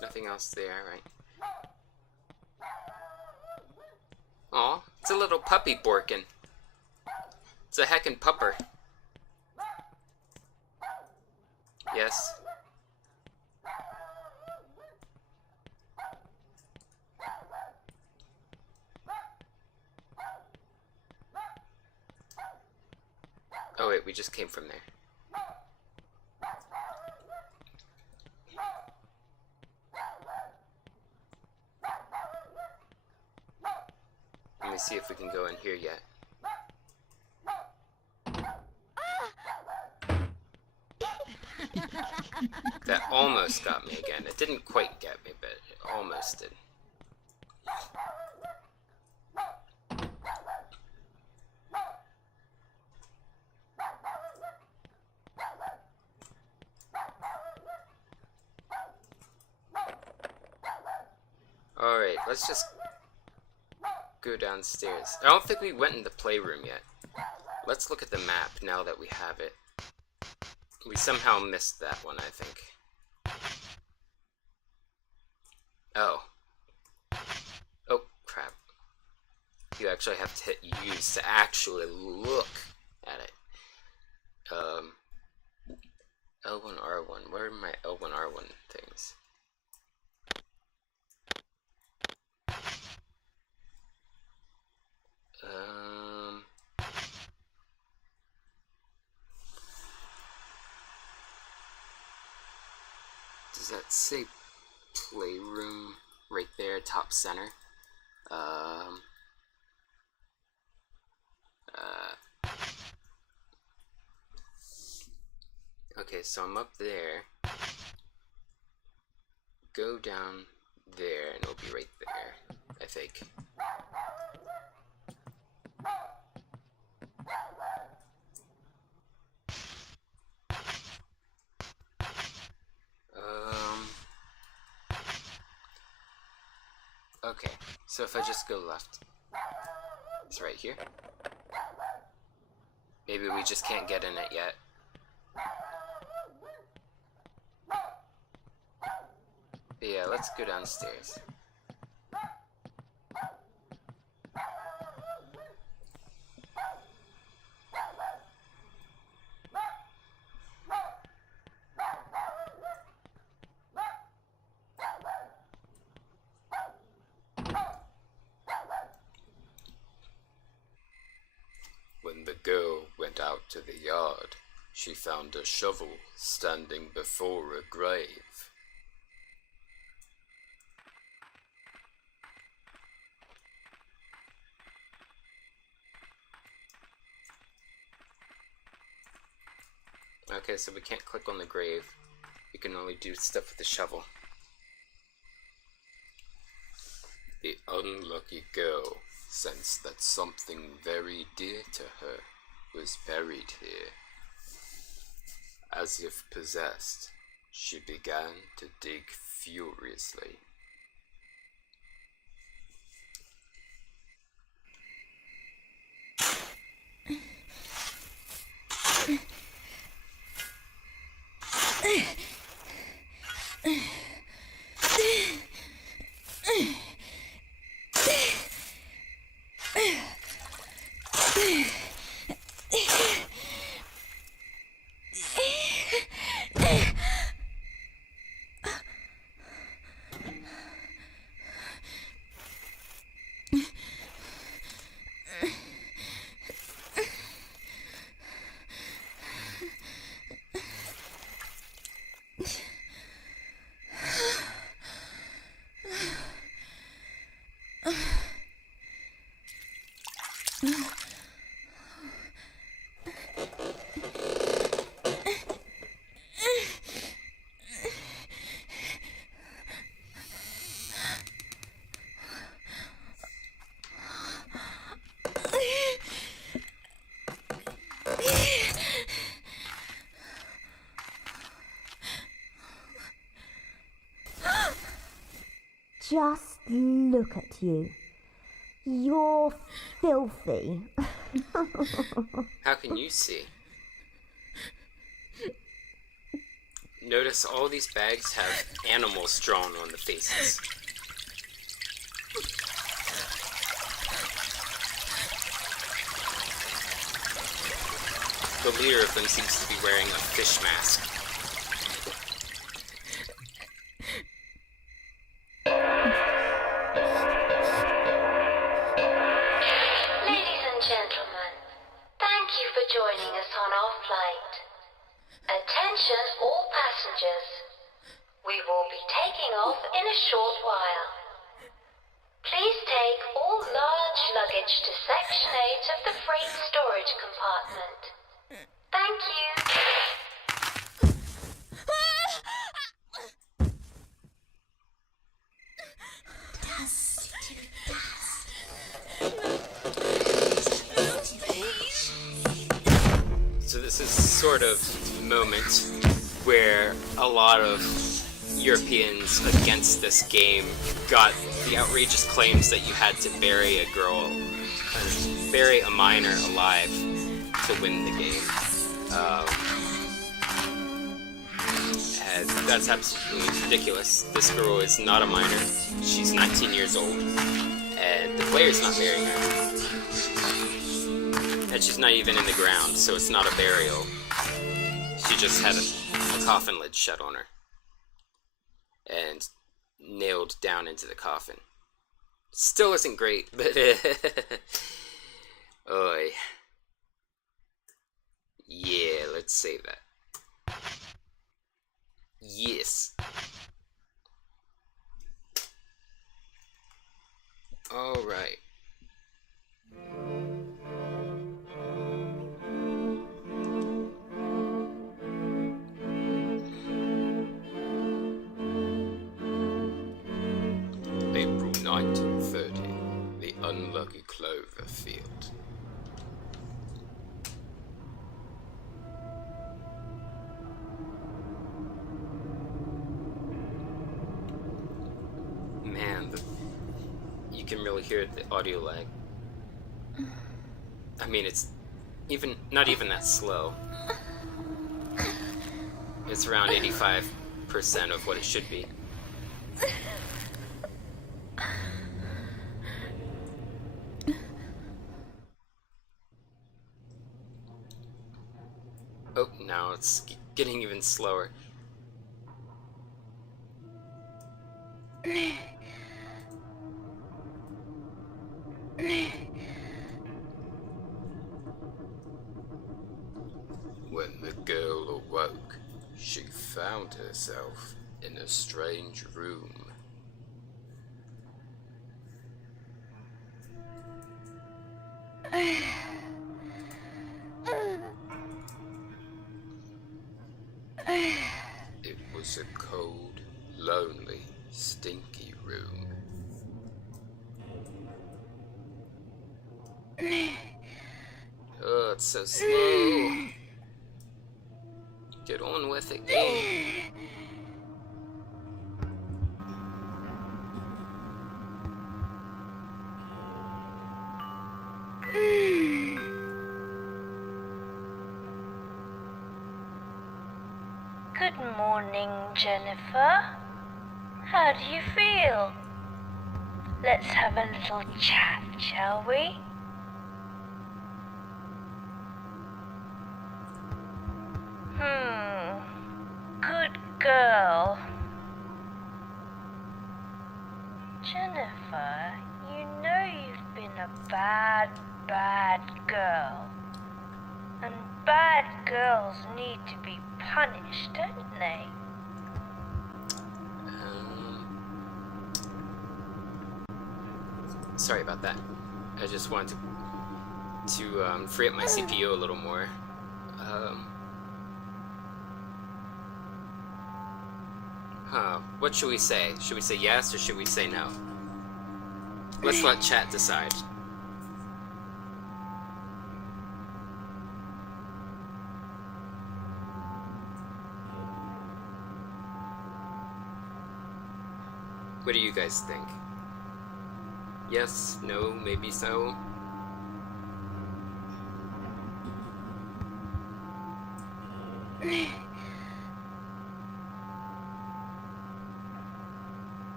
Nothing else there, right? Aw, it's a little puppy borkin. It's a heckin' pupper. Yes. Oh wait, we just came from there. Let me see if we can go in here yet. That almost got me again. It didn't quite get me, but it almost did. Alright, let's just go downstairs. I don't think we went in the playroom yet. Let's look at the map now that we have it. We somehow missed that one, I think. Oh. Oh, crap. You actually have to hit use to actually look at it. L1, R1. Where are my L1, R1 things? Does that say playroom right there, top center? Okay, so I'm up there. Go down there, and it'll be right there, I think. Okay, so if I just go left, it's right here. Maybe we just can't get in it yet. But yeah, let's go downstairs. When the girl went out to the yard, she found a shovel standing before a grave. Okay, so we can't click on the grave. We can only do stuff with the shovel. The unlucky girl sensed that something very dear to her was buried here. As if possessed, she began to dig furiously. Just look at you. You're filthy. How can you see? Notice all these bags have animals drawn on the faces. The leader of them seems to be wearing a fish mask. Ladies and gentlemen, thank you for joining us on our flight. Attention all passengers. We will be taking off in a short while. Please take all large luggage to Section 8 of the freight storage compartment. Thank you. So this is sort of the moment where a lot of Europeans against this game got the outrageous claims that you had to bury a minor alive to win the game. And that's absolutely ridiculous. This girl is not a minor. She's 19 years old, and the player's not burying her. And she's not even in the ground, so it's not a burial. She just had a coffin lid shut on her and nailed down into the coffin. Still isn't great, but oi. Yeah, let's save that. Yes. Alright. April 1930. The unlucky clover field. Man, you can really hear the audio lag. I mean, it's not even that slow. It's around 85% of what it should be. Oh, now it's getting even slower. When the girl awoke, she found herself in a strange room. It was a cold, lonely, stinky room. Oh, it's so slow. Get on with it, game. Good morning, Jennifer. How do you feel? Let's have a little chat, shall we? Good girl. Jennifer, you know you've been a bad girl. And bad girls need to be punished, don't they? Sorry about that. I just wanted to free up my CPU a little more. What should we say? Should we say yes or should we say no? Let's let chat decide. What do you guys think? Yes, no, maybe so?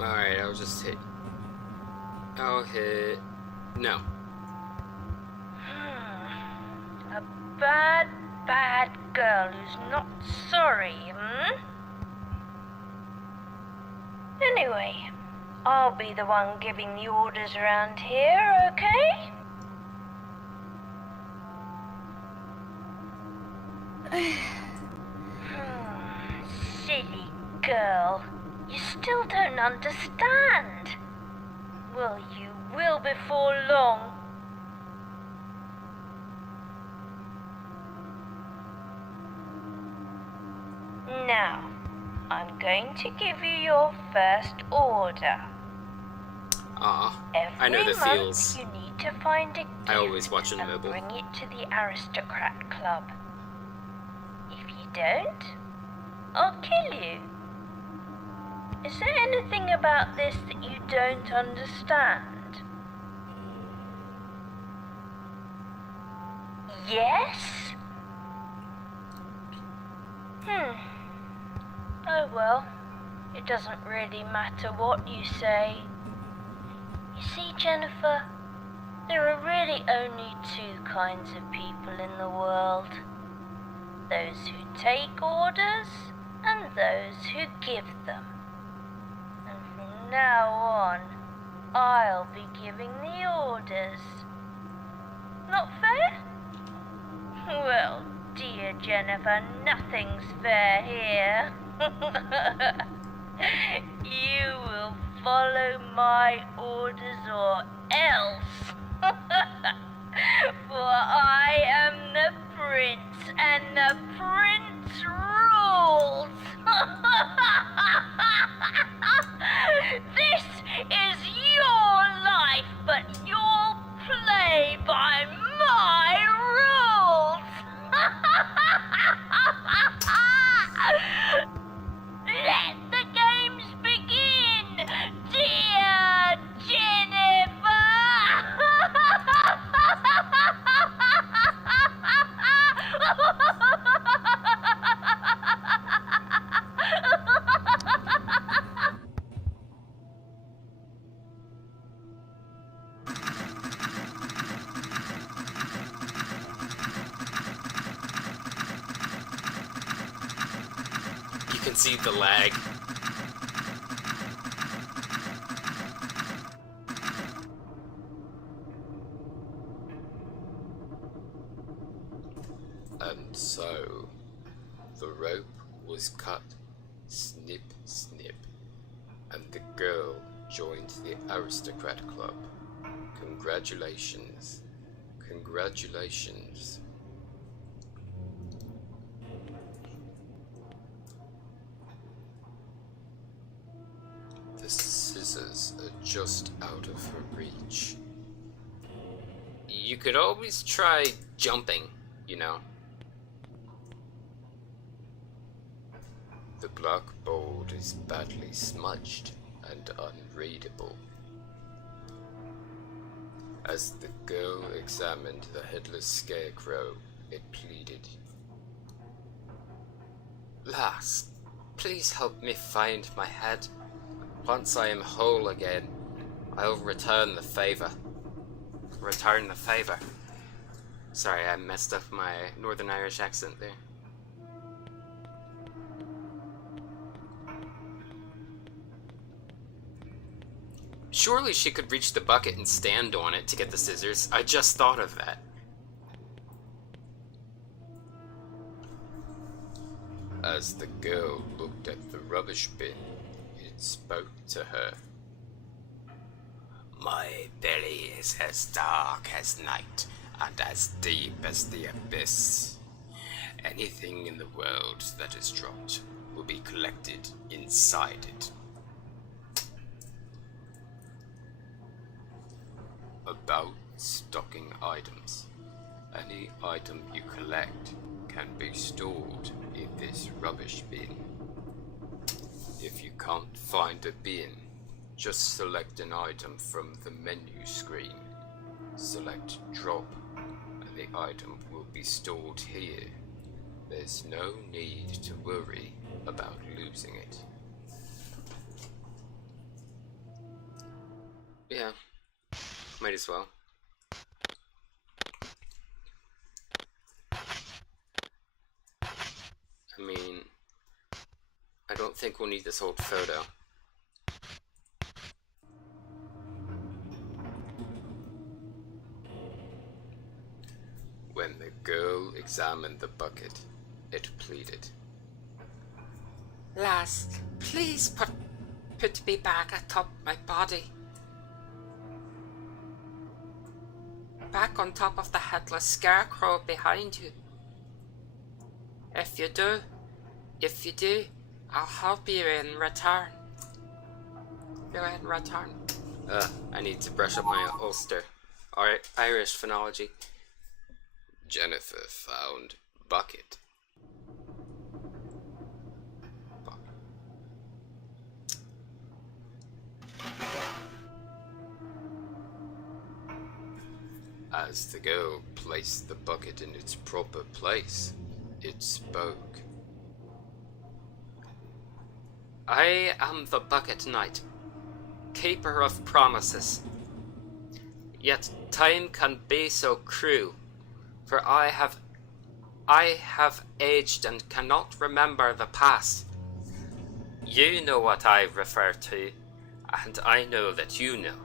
Alright, I'll hit no. A bad girl who's not sorry, Anyway, I'll be the one giving the orders around here, okay? Silly girl. You still don't understand. Well, you will before long. Now, I'm going to give you your first order. I know the Every month feels. you need to find a gift I always watch on and mobile. bring it to the aristocrat club. If you don't, I'll kill you. Is there anything about this that you don't understand? Yes? Oh well, it doesn't really matter what you say. You see, Jennifer, there are really only two kinds of people in the world. Those who take orders and those who give them. And from now on, I'll be giving the orders. Not fair? Well, dear Jennifer, nothing's fair here. You will follow my orders or else. For I am the prince, and the prince rules. This is your life, but you'll play by my rules. Let the games begin, dear Jennifer. You can see the lag. And so, the rope was cut, snip, snip, and the girl joined the aristocrat club. Congratulations. Congratulations. The scissors are just out of her reach. You could always try jumping, you know. The blackboard is badly smudged and unreadable. As the girl examined the headless scarecrow, it pleaded. Lass, please help me find my head. Once I am whole again, I'll return the favor. Return the favor. Sorry, I messed up my Northern Irish accent there. Surely she could reach the bucket and stand on it to get the scissors. I just thought of that. As the girl looked at the rubbish bin, it spoke to her. My belly is as dark as night and as deep as the abyss. Anything in the world that is dropped will be collected inside it. About stocking items. Any item you collect can be stored in this rubbish bin. If you can't find a bin, just select an item from the menu screen. Select drop, and the item will be stored here. There's no need to worry about losing it. Yeah. Might as well. I mean, I don't think we'll need this old photo. When the girl examined the bucket, it pleaded. Lass, please put me back atop my body. Back on top of the headless scarecrow behind you. If you do, I'll help you in return. I need to brush up my Ulster. Alright, Irish phonology. Jennifer found bucket. As the girl placed the bucket in its proper place, it spoke. I am the Bucket Knight, keeper of promises. Yet time can be so cruel, for I have aged and cannot remember the past. You know what I refer to, and I know that you know.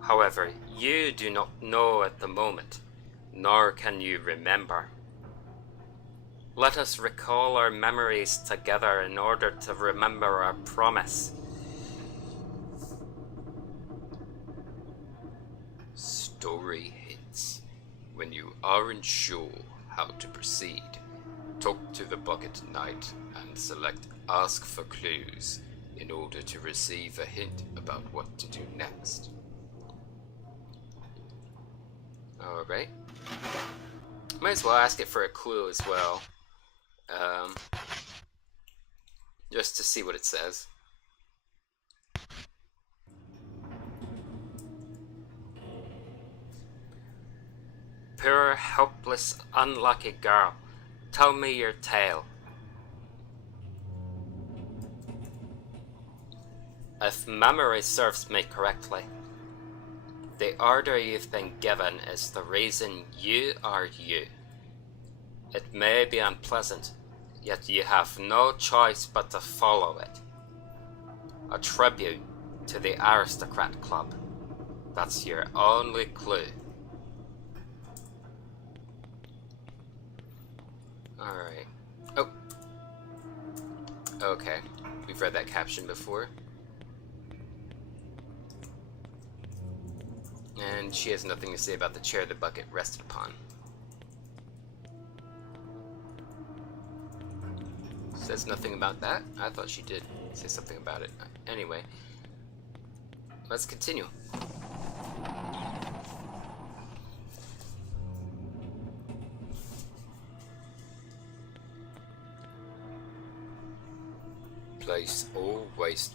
However, you do not know at the moment, nor can you remember. Let us recall our memories together in order to remember our promise. Story hits. When you aren't sure how to proceed, talk to the bucket knight and select Ask for Clues in order to receive a hint about what to do next. Alright. Might as well ask it for a clue as well. Just to see what it says. Poor, helpless, unlucky girl, tell me your tale. If memory serves me correctly, the order you've been given is the reason you are you. It may be unpleasant, yet you have no choice but to follow it. A tribute to the aristocrat club. That's your only clue. Alright. Oh. Okay. We've read that caption before. And she has nothing to say about the chair the bucket rested upon. Says nothing about that? I thought she did say something about it. Anyway, let's continue. Place all waste.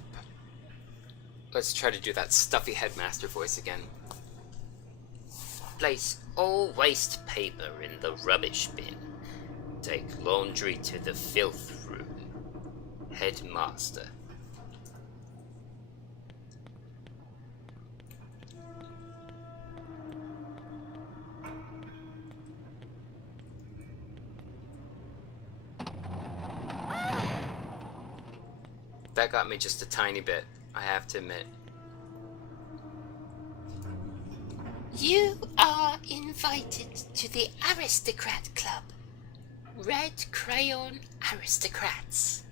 Let's try to do that stuffy headmaster voice again. Place all waste paper in the rubbish bin. Take laundry to the filth room. Headmaster. That got me just a tiny bit, I have to admit. You are invited to the Aristocrat Club. Red Crayon Aristocrats.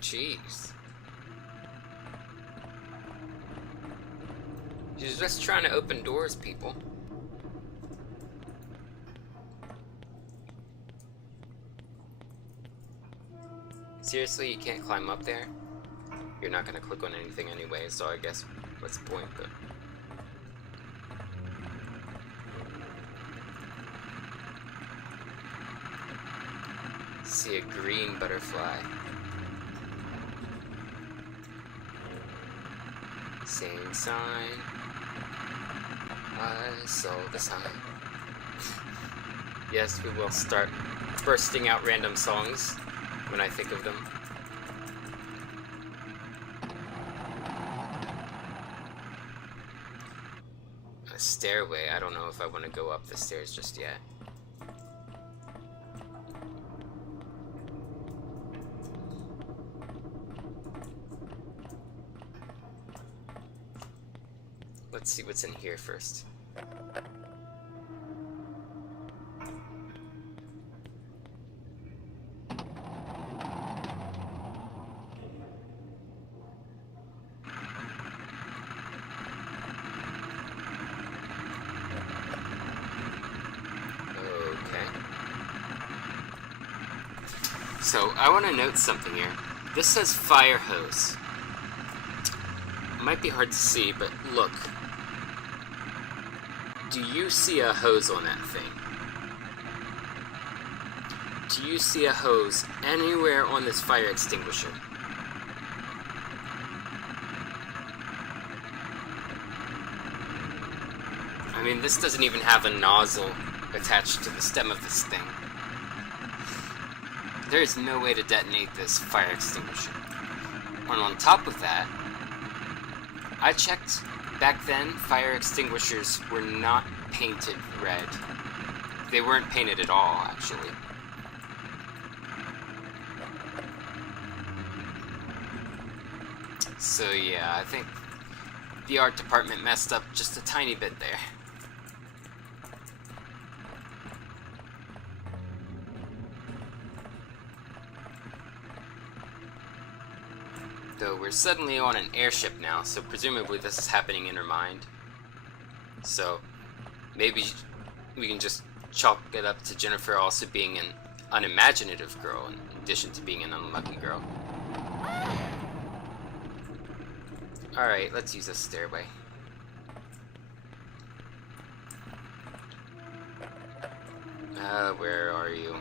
Jeez. She's just trying to open doors, people. Seriously, you can't climb up there? You're not gonna click on anything anyway, so I guess what's the point, but... See a green butterfly. Same sign. I saw the sign. Yes, we will start bursting out random songs when I think of them. A stairway. I don't know if I want to go up the stairs just yet. Let's see what's in here first. So, I want to note something here. This says fire hose. It might be hard to see, but look. Do you see a hose on that thing? Do you see a hose anywhere on this fire extinguisher? I mean, this doesn't even have a nozzle attached to the stem of this thing. There is no way to detonate this fire extinguisher. And on top of that, I checked back then, fire extinguishers were not painted red. They weren't painted at all, actually. So yeah, I think the art department messed up just a tiny bit there. Though we're suddenly on an airship now, so presumably this is happening in her mind. So maybe we can just chalk it up to Jennifer also being an unimaginative girl in addition to being an unlucky girl. Alright, let's use this stairway. Where are you?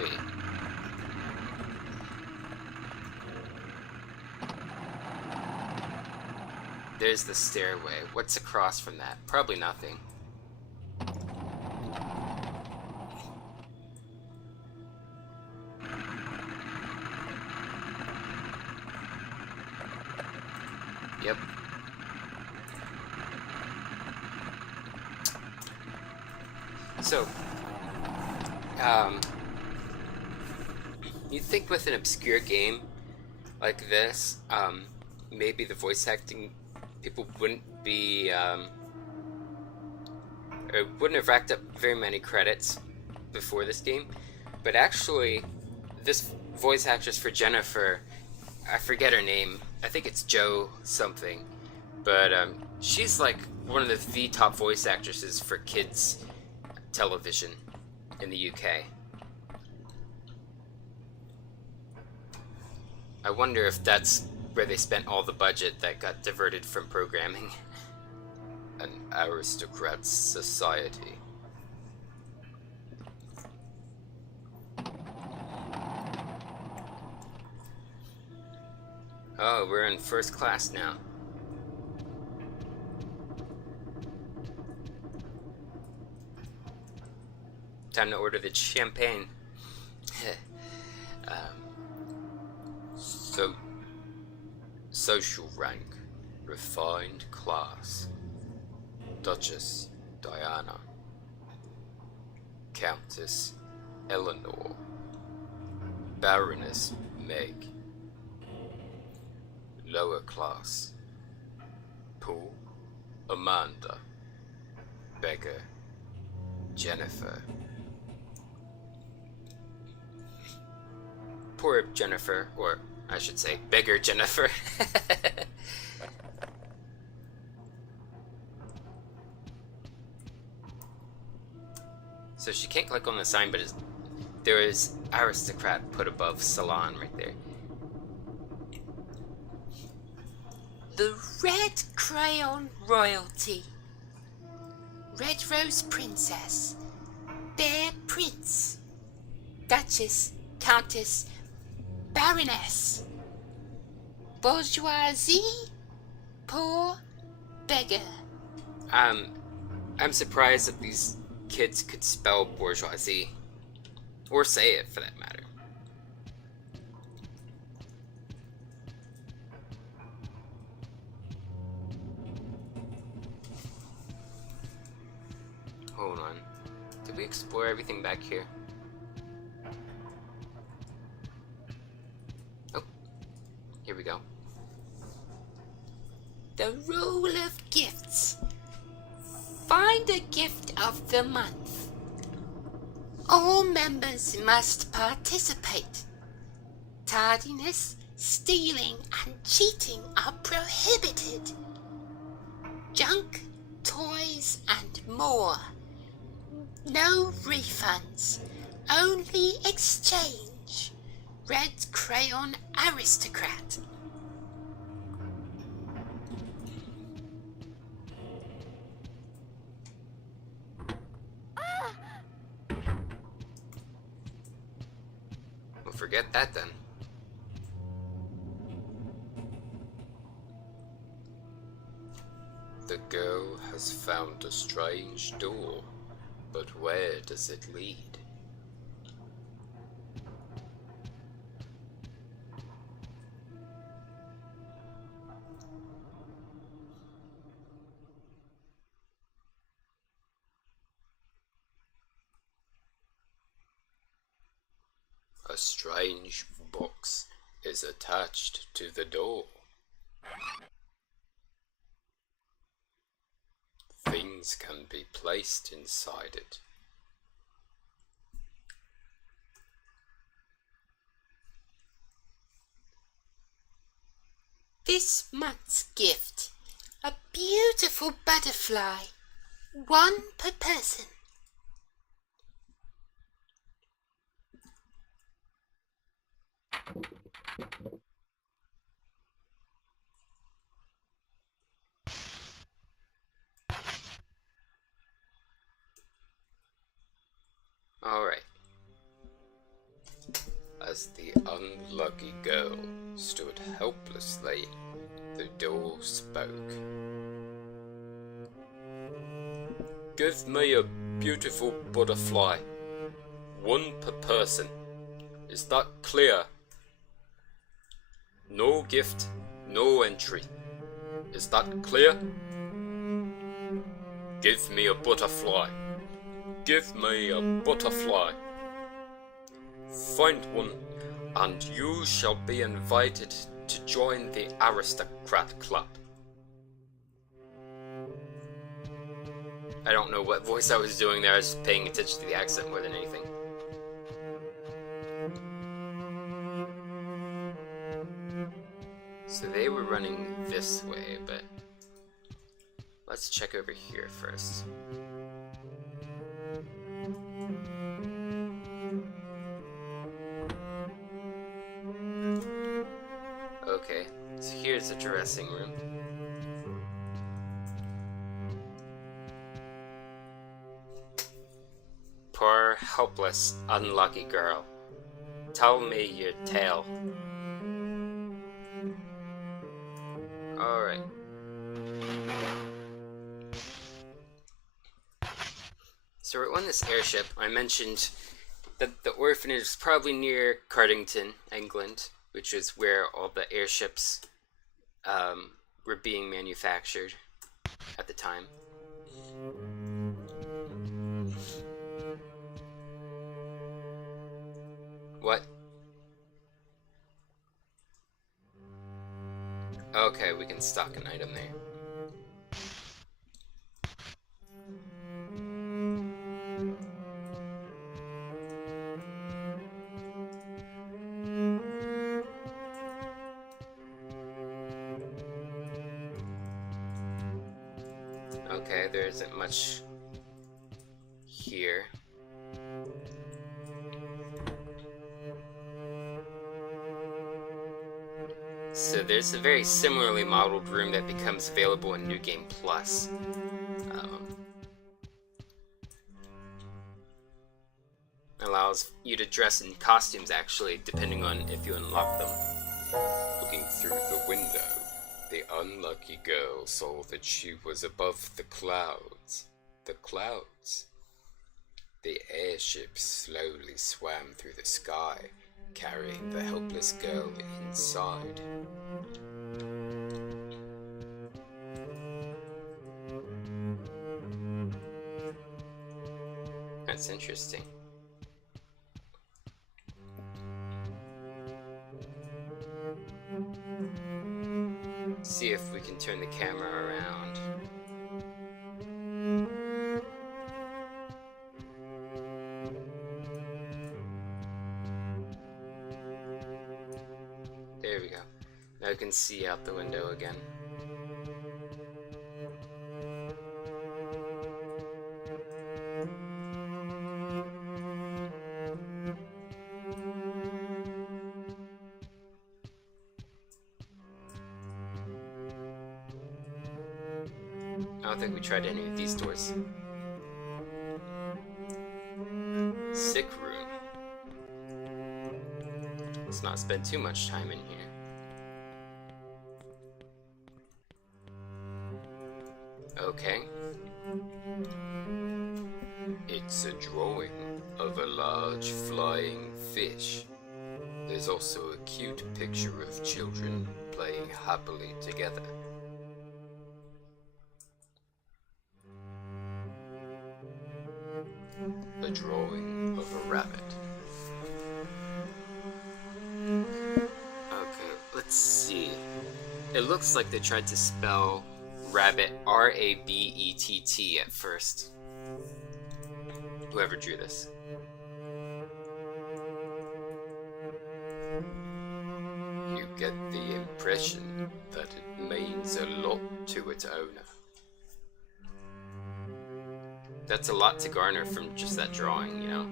Wait. There's the stairway. What's across from that? Probably nothing. Yep. So, you'd think with an obscure game like this, maybe the voice acting people wouldn't be, or wouldn't have racked up very many credits before this game, but actually, this voice actress for Jennifer, I forget her name, I think it's Joe something, but she's like one of the top voice actresses for kids television in the UK. I wonder if that's where they spent all the budget that got diverted from programming. An aristocrat society. Oh, we're in first class now. Time to order the champagne. Social rank, refined class. Duchess Diana, Countess Eleanor, Baroness Meg. Lower class, Paul, Amanda, Beggar, Jennifer. Poor Jennifer, or I should say, Beggar Jennifer. So she can't click on the sign, but there is aristocrat put above salon right there. The Red Crayon Royalty. Red Rose Princess. Bear Prince. Duchess. Countess. Baroness. Bourgeoisie. Poor beggar. I'm surprised that these kids could spell bourgeoisie. Or say it, for that matter. Hold on. Did we explore everything back here? Oh. Here we go. The rule of gifts. Find a gift of the month. All members must participate. Tardiness, stealing, and cheating are prohibited. Junk, toys, and more. No refunds, only exchange. Red Crayon Aristocrat. Well, forget that then. The girl has found a strange door, but where does it lead? A strange box is attached to the door. Things can be placed inside it. This month's gift, a beautiful butterfly, one per person. Alright. As the unlucky girl stood helplessly, the door spoke. Give me a beautiful butterfly. One per person. Is that clear? No gift, no entry. Is that clear? Give me a butterfly. Give me a butterfly. Find one, and you shall be invited to join the aristocrat club. I don't know what voice I was doing there, I was just paying attention to the accent more than anything. So they were running this way, but let's check over here first. Okay, so here's the dressing room. Poor, helpless, unlucky girl. Tell me your tale. Alright. So we're on this airship. I mentioned that the orphanage is probably near Cardington, England, which is where all the airships were being manufactured at the time. What? Okay, we can stock an item there. Okay, there isn't much here. So there's a very similarly modeled room that becomes available in New Game Plus. Allows you to dress in costumes, actually, depending on if you unlock them. Looking through the window, the unlucky girl saw that she was above the clouds. The clouds. The airship slowly swam through the sky, carrying the helpless girl inside. That's interesting. See if we can turn the camera around. There we go. Now you can see out the window again. I don't think we tried any of these doors. Sick room. Let's not spend too much time in here. Okay. It's a drawing of a large flying fish. There's also a cute picture of children playing happily together. A drawing of a rabbit. It looks like they tried to spell rabbit R-A-B-E-T-T at first. Whoever drew this. You get the impression that it means a lot to its owner. That's a lot to garner from just that drawing, you know?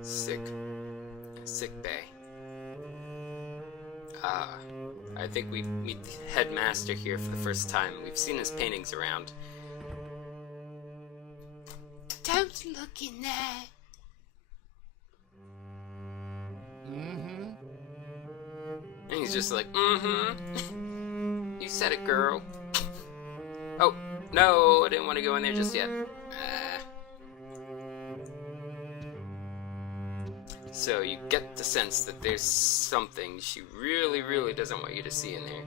Sick bay. I think we meet the headmaster here for the first time. We've seen his paintings around. Don't look in there. And he's just like, You said it, girl. Oh, no, I didn't want to go in there just yet. So you get the sense that there's something she really, really doesn't want you to see in there.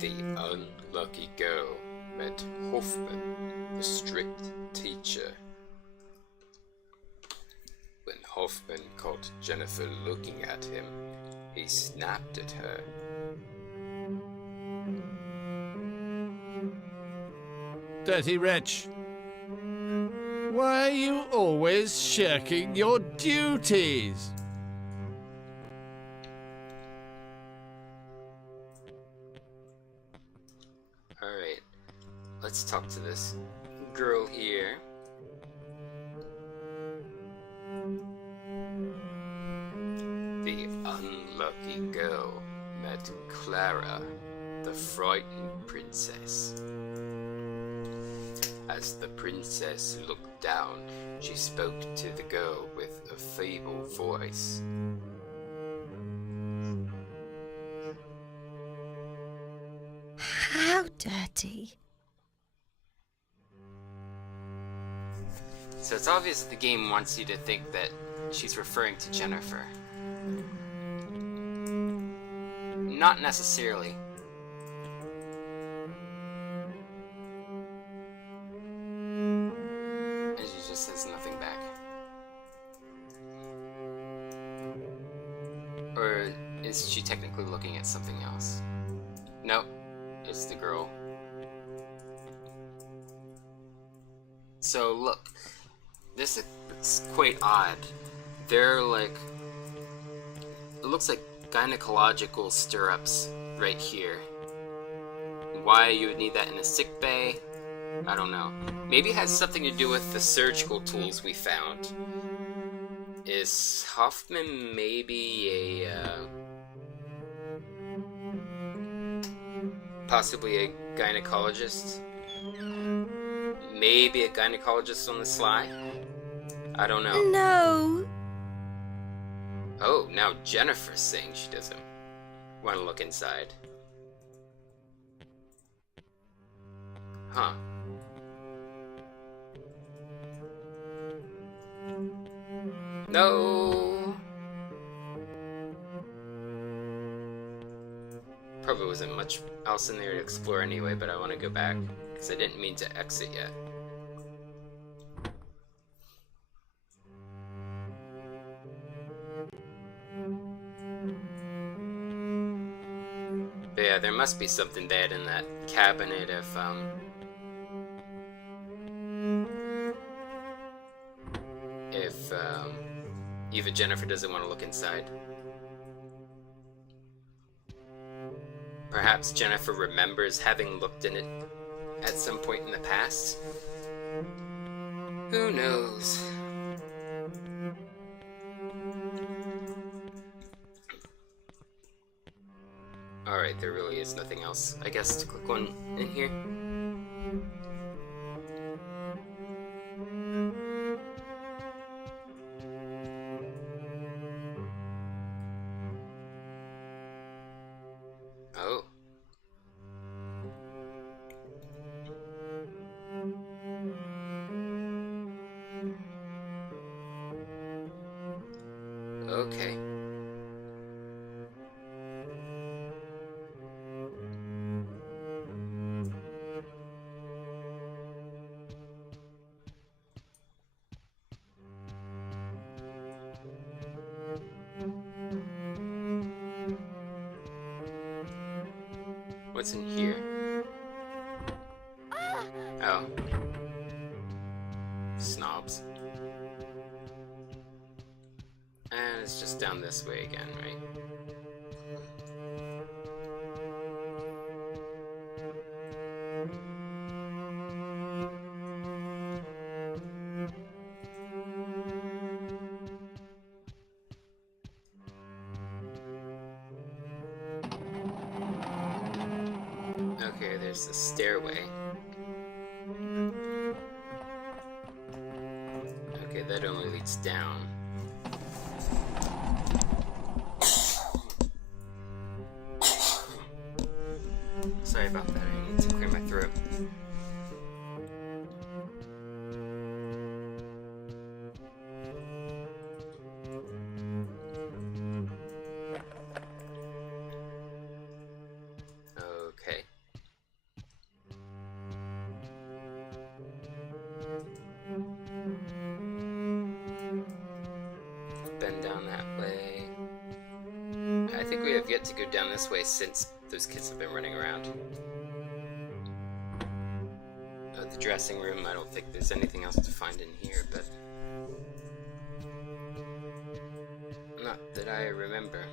The unlucky girl met Hoffman, the strict teacher. When Hoffman caught Jennifer looking at him, he snapped at her. Dirty wretch. Why are you always shirking your duties? Alright, let's talk to this girl here. The unlucky girl met Clara, the frightened princess. As the princess looked down, she spoke to the girl with a feeble voice. How dirty. So it's obvious the game wants you to think that she's referring to Jennifer. Not necessarily. And she just says nothing back. Or is she technically looking at something else? Nope, it's the girl. So look, this is quite odd. They're like, it looks like gynecological stirrups right here. Why you would need that in a sick bay, I don't know. Maybe it has something to do with the surgical tools we found. Is Hoffman maybe a possibly a gynecologist? Maybe a gynecologist on the sly? I don't know. No. Oh, now Jennifer's saying she doesn't want to look inside. Huh. No. Probably wasn't much else in there to explore anyway, but I want to go back because I didn't mean to exit yet. But yeah, there must be something bad in that cabinet if even Jennifer doesn't want to look inside. Perhaps Jennifer remembers having looked in it at some point in the past. Who knows? Alright, there really is nothing else, I guess, to click on in here. Oh. What's in here? Oh. Snobs. And it's just down this way again, right? Okay, there's the stairway. Okay, that only leads down. Sorry about that, I need to clear my throat. Okay. Bend down that way. I think we have yet to go down this way since those kids have been running around. The dressing room, I don't think there's anything else to find in here, but not that I remember.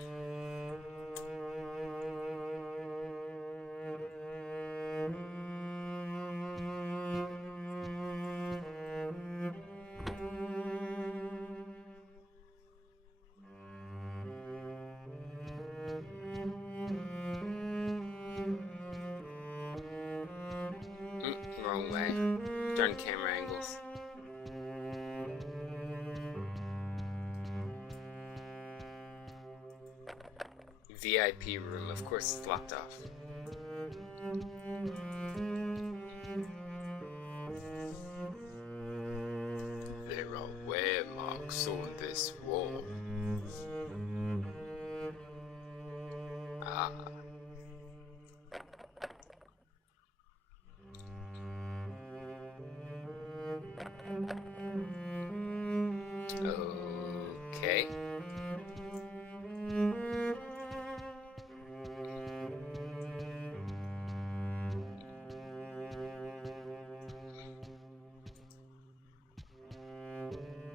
Wrong way. Darn camera angles. VIP room, of course it's locked off. There are wear marks on this wall. Ah. Okay.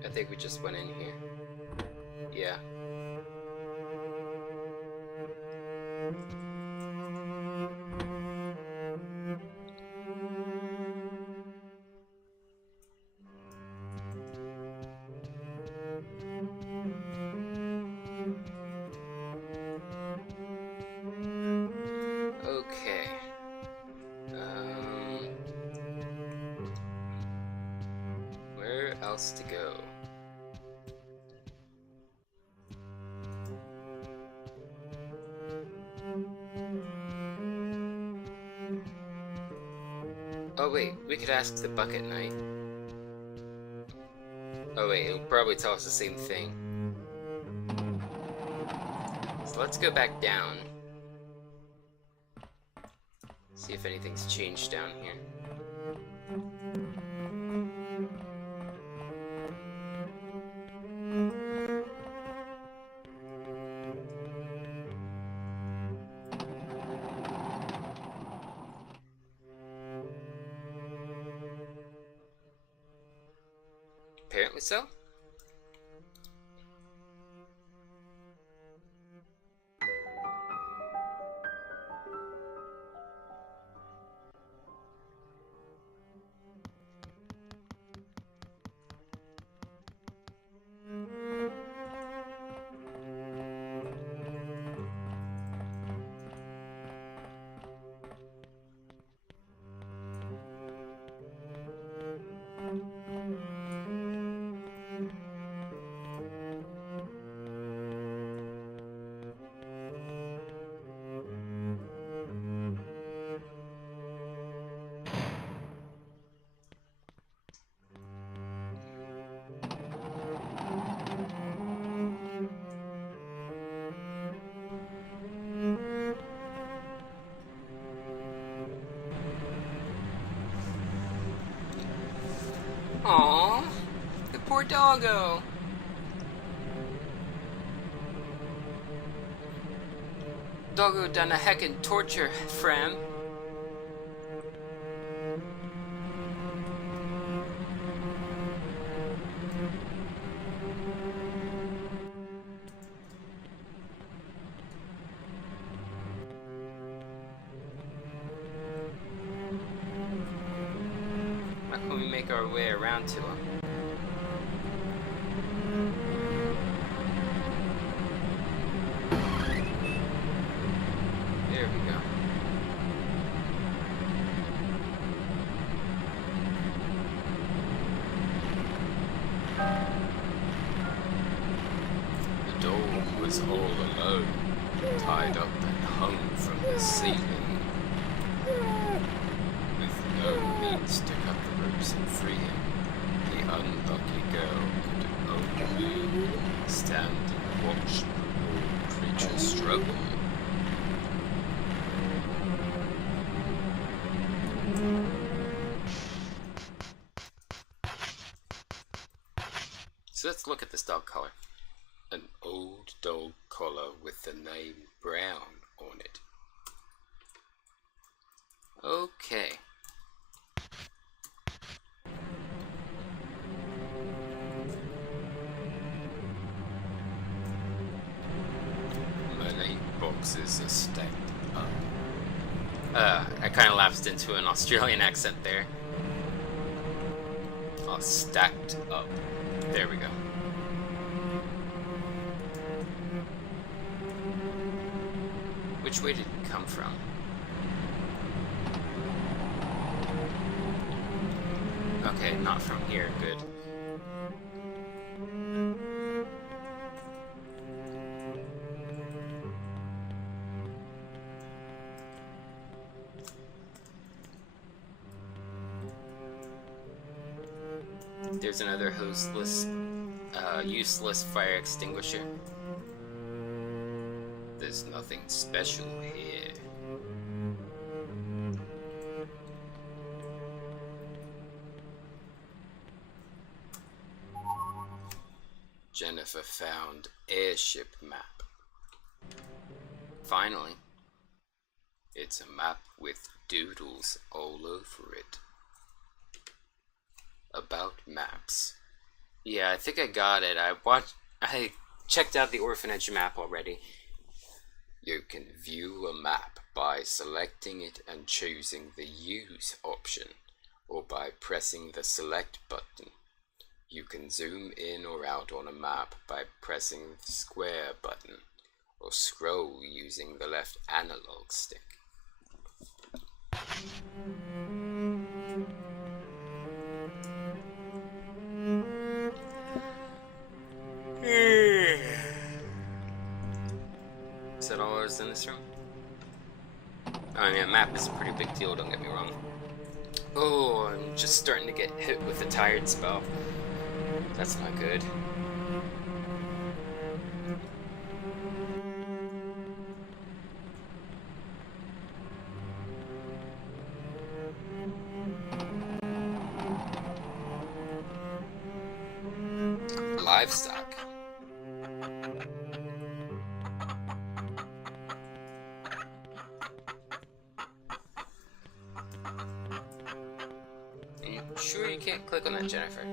I think we just went in here. Yeah. Okay. Where else to go? Oh wait, we could ask the Bucket Knight. Oh wait, he'll probably tell us the same thing. So let's go back down. See if anything's changed down here. Apparently so. Aww, the poor doggo. Doggo done a heckin' torture, Fram. How can we make our way around to him? There we go. The dog was all alone, tied up and hung from the ceiling. With no means to cut the ropes and free him, the unlucky girl could only stand and watch the poor creature struggle. So let's look at this dog collar. An old dog collar with the name Brown on it. Okay. Money boxes are stacked up. I kind of lapsed into an Australian accent there. Oh, stacked up. There we go. Which way did it come from? Okay, not from here. Good. There's another useless fire extinguisher. There's nothing special here. Jennifer found airship map. Finally, it's a map with doodles all over it. About maps. Yeah, I think I got it. I checked out the orphanage map already. You can view a map by selecting it and choosing the Use option, or by pressing the Select button. You can zoom in or out on a map by pressing the Square button, or scroll using the left analog stick. Is that all there is in this room? I mean, a map is a pretty big deal, don't get me wrong. Oh, I'm just starting to get hit with a tired spell. That's not good. Livestock. Sure you can't click on that, Jennifer?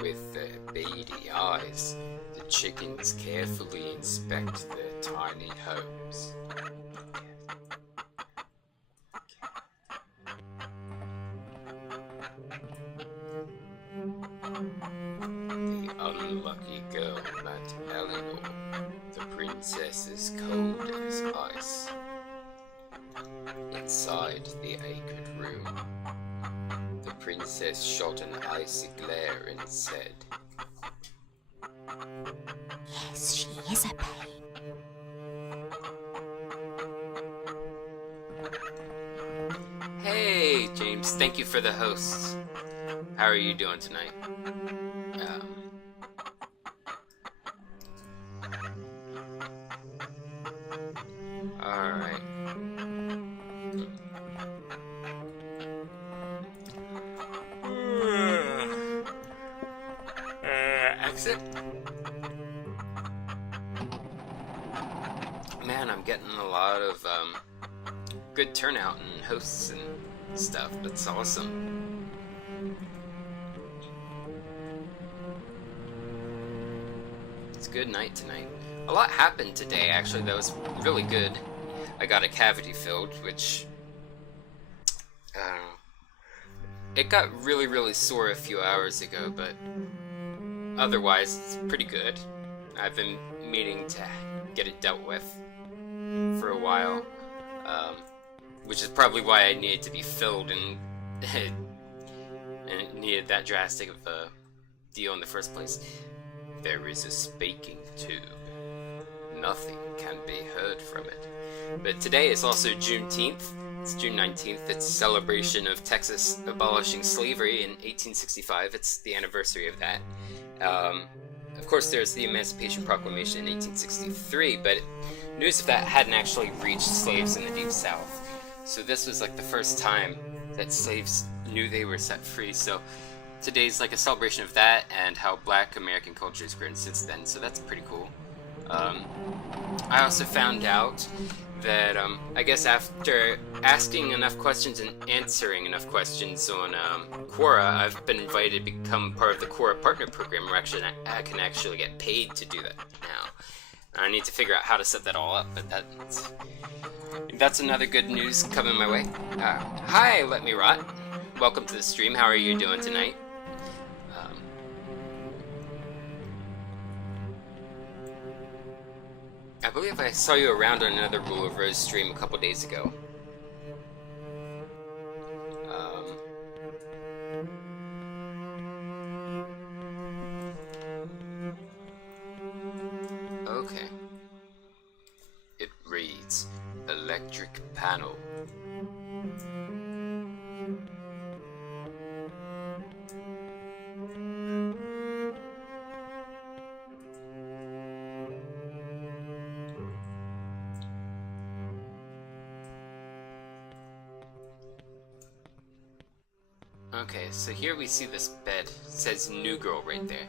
With their beady eyes, the chickens carefully inspect their tiny homes. The unlucky girl met Eleanor. The princess is cold as ice. Inside the acred room, the princess shot an icy glare and said, Yes, she is a pain. Hey, James, thank you for the hosts. How are you doing tonight? Alright. Exit? getting a lot of good turnout and hosts and stuff. That's awesome. It's a good night tonight. A lot happened today, actually, that was really good. I got a cavity filled, which... it got really sore a few hours ago, but otherwise it's pretty good. I've been meaning to get it dealt with for a while, which is probably why I needed to be filled and it needed that drastic of a deal in the first place. There is a speaking tube. Nothing can be heard from it. But today is also Juneteenth. It's June 19th. It's a celebration of Texas abolishing slavery in 1865. It's the anniversary of that. Of course, there's the Emancipation Proclamation in 1863, but news of that hadn't actually reached slaves in the Deep South. So this was like the first time that slaves knew they were set free. So today's like a celebration of that and how Black American culture has grown since then. So that's pretty cool. I also found out that I guess after asking enough questions and answering enough questions on Quora, I've been invited to become part of the Quora Partner Program, where I can actually get paid to do that now. I need to figure out how to set that all up, but that's another good news coming my way. Hi, Let Me Rot. Welcome to the stream. How are you doing tonight? I believe I saw you around on another Rule of Rose stream a couple days ago. Okay. It reads, electric panel. Okay, so here we see this bed. It says New Girl right there.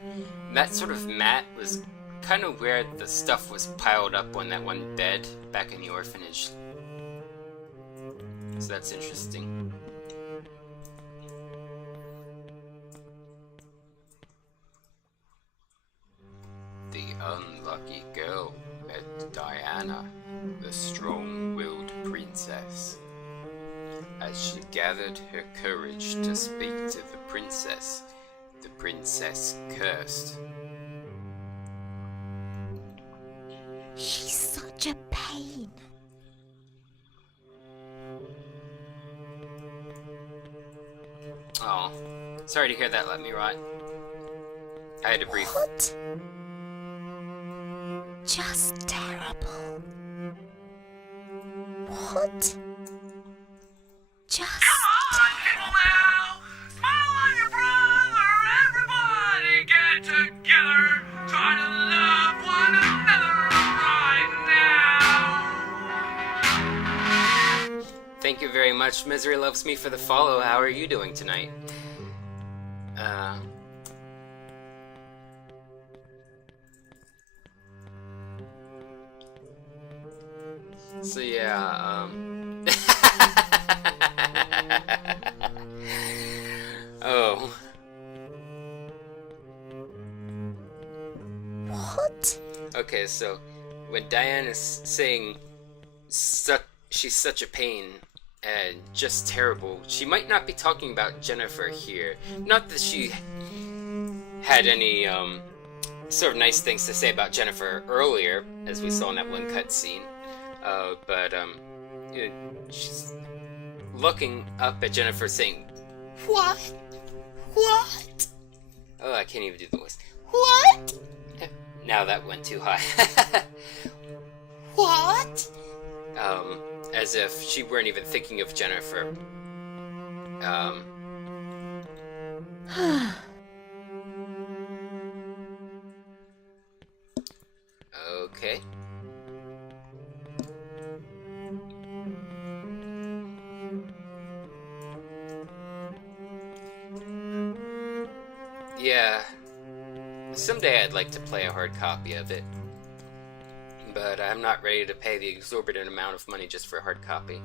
And that sort of mat was kind of where the stuff was piled up on that one bed back in the orphanage. So that's interesting. The unlucky girl met Diana, the strong-willed princess. As she gathered her courage to speak to the princess cursed. She's such a pain. Oh, sorry to hear that, Let Me Rot. I had to brief. What? Just terrible. What? Just people now! Smile on your brother! Everybody get together! Try to love one another right now! Thank you very much, Misery Loves Me, for the follow. How are you doing tonight? So yeah, oh. What? Okay, so when Diane is saying she's such a pain and just terrible, she might not be talking about Jennifer here. Not that she had any sort of nice things to say about Jennifer earlier, as we saw in that one cutscene. But she's looking up at Jennifer saying, What? What? oh, I can't even do the voice. What? Now that went too high. What? As if she weren't even thinking of Jennifer. Okay. Yeah. Someday I'd like to play a hard copy of it. but I'm not ready to pay the exorbitant amount of money just for a hard copy.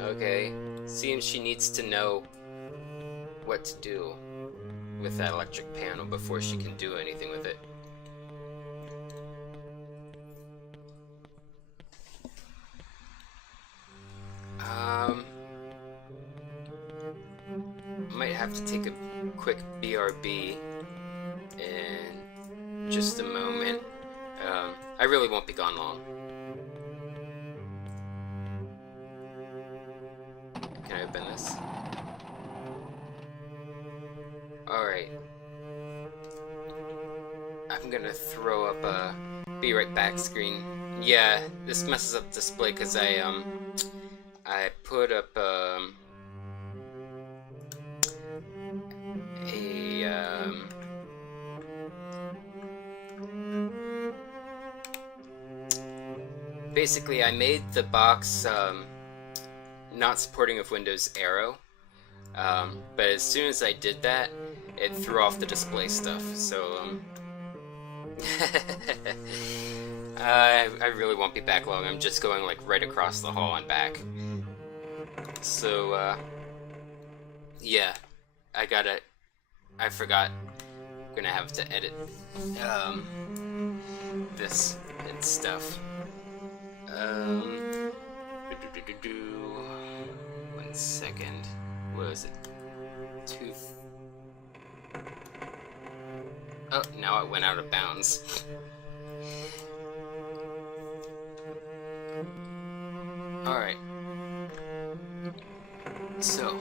Okay, seems she needs to know what to do with that electric panel before she can do anything with it. Might have to take a quick BRB in just a moment. I really won't be gone long. Can I open this? Alright. I'm gonna throw up a be right back screen. Yeah, this messes up display because I put up basically I made the box not supporting of Windows Aero, but as soon as I did that, it threw off the display stuff, so I really won't be back long. I'm just going like right across the hall and back. So yeah, I forgot I'm gonna have to edit this and stuff. 1 second. What was it? Oh, now it went out of bounds. Alright. So,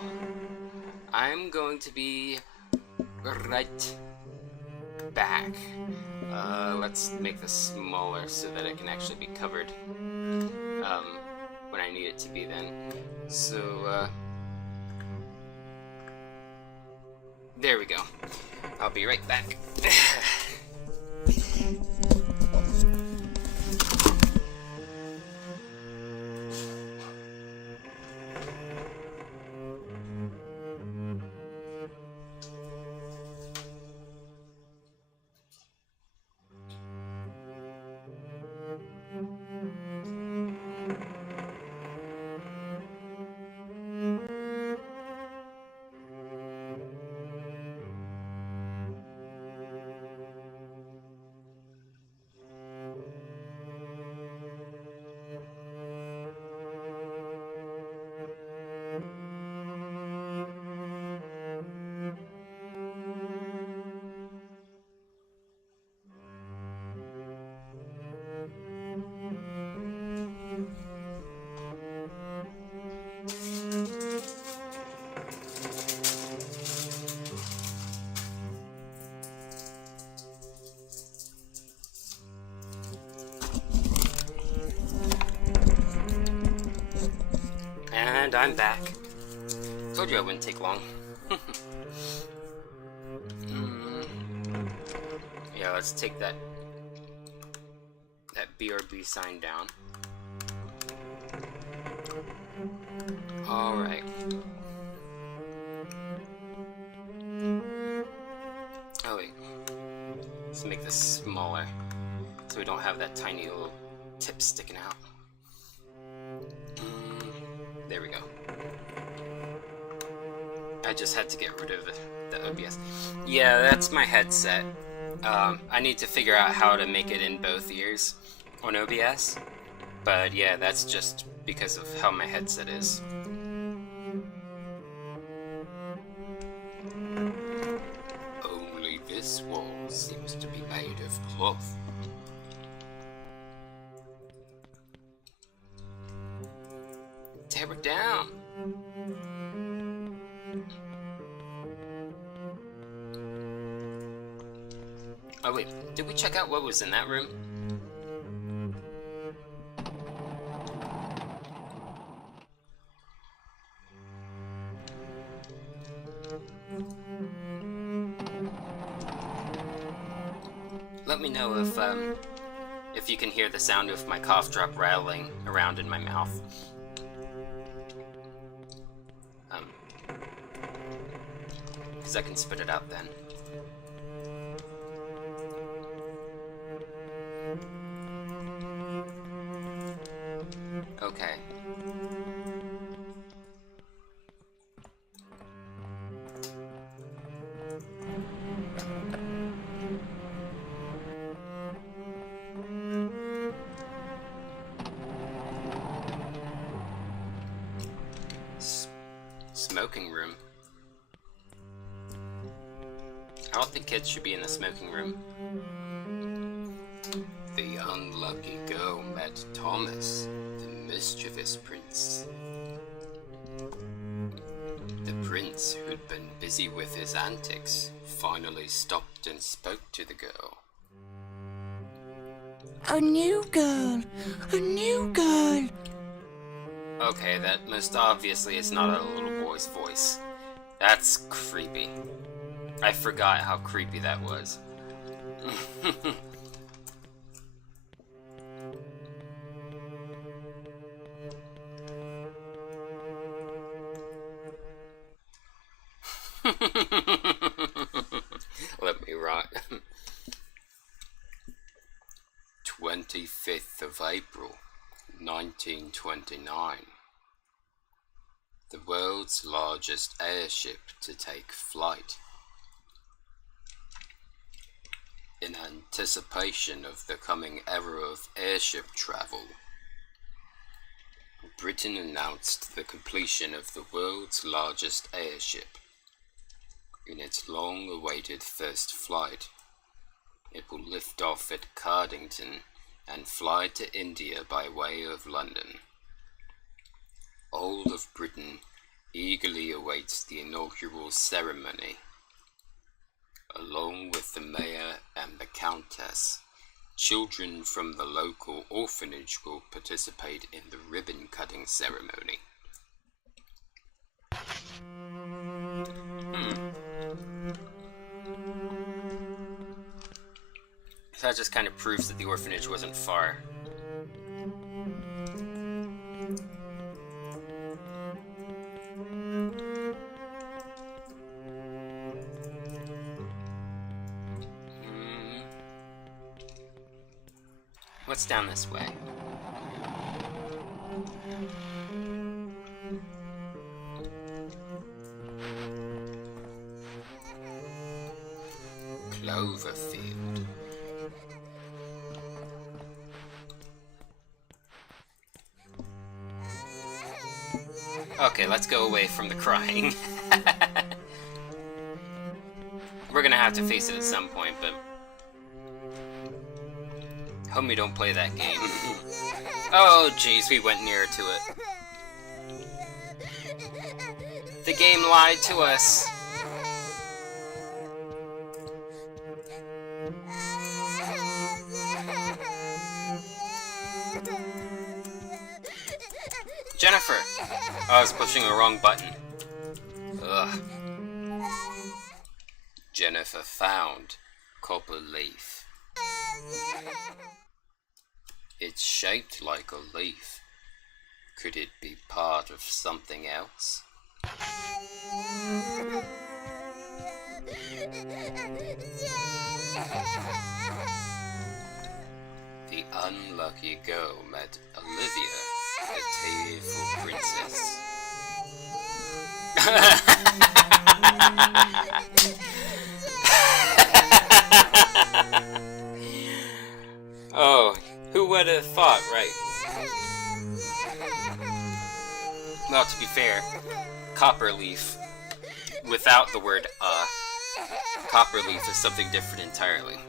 I'm going to be right back. Let's make this smaller so that it can actually be covered when I need it to be then. So, there we go. I'll be right back. And I'm back. Told you I wouldn't take long. Yeah, let's take that BRB sign down. Alright. Oh wait. Let's make this smaller so we don't have that tiny little tip sticking out. There we go. I just had to get rid of the OBS. Yeah, that's my headset. I need to figure out how to make it in both ears on OBS. But yeah, that's just because of how my headset is. Only this wall seems to be made of cloth. Tear it down. Oh wait, did we check out what was in that room? Let me know if you can hear the sound of my cough drop rattling around in my mouth. because I can spit it out then. Okay. Smoking room. I don't think kids should be in the smoking room. The unlucky girl met Thomas, the mischievous prince. The prince, who'd been busy with his antics, finally stopped and spoke to the girl. A new girl! A new girl! Okay, that most obviously is not a little boy's voice. That's creepy. I forgot how creepy that was. Let me rot. 25th of April, 1929. The world's largest airship to take flight. In anticipation of the coming era of airship travel, Britain announced the completion of the world's largest airship. In its long-awaited first flight, it will lift off at Cardington and fly to India by way of London. All of Britain eagerly awaits the inaugural ceremony. Along with the mayor and the countess, children from the local orphanage will participate in the ribbon-cutting ceremony. So that just kind of proves that the orphanage wasn't far. What's down this way? Cloverfield. Okay, let's go away from the crying. We're gonna have to face it at some point, but hope we don't play that game. Oh jeez, we went nearer to it. The game lied to us. Jennifer! Oh, I was pushing the wrong button. Ugh. Jennifer found copper leaf. It's shaped like a leaf. Could it be part of something else? The unlucky girl met Olivia, a tearful princess. Oh, who would have thought, right? Well, to be fair, copperleaf, without the word copperleaf is something different entirely.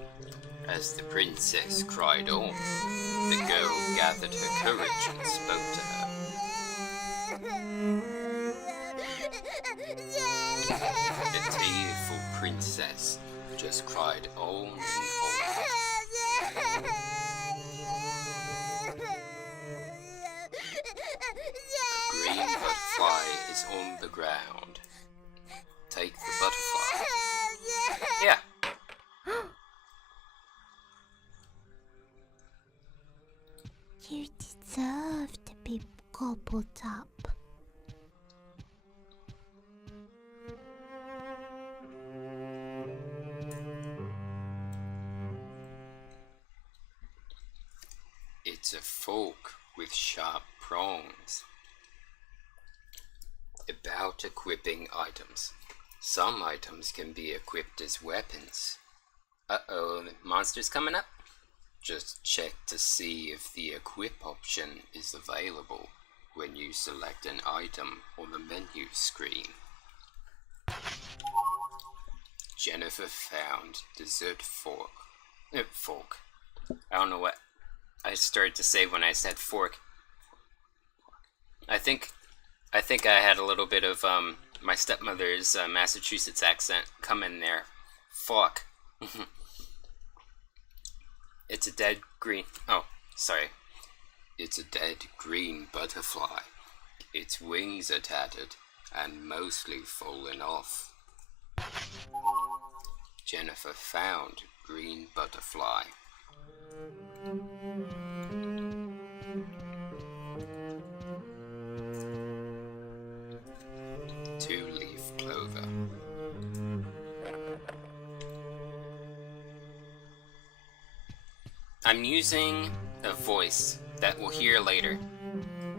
As the princess cried on, the girl gathered her courage and spoke to her. The tearful princess just cried on and on. A green butterfly is on the ground. Take the butterfly. Yeah. You deserve to be gobbled up. fork with sharp prongs. About equipping items. Some items can be equipped as weapons. Uh-oh, the monster's coming up? Just check to see if the equip option is available when you select an item on the menu screen. Jennifer found dessert fork. Fork. I don't know what I started to say when I said fork. I think I had a little bit of my stepmother's Massachusetts accent come in there. Fork. It's a dead green. Oh, sorry. It's a dead green butterfly. Its wings are tattered and mostly fallen off. Jennifer found green butterfly. Two-leaf clover. I'm using a voice that we'll hear later.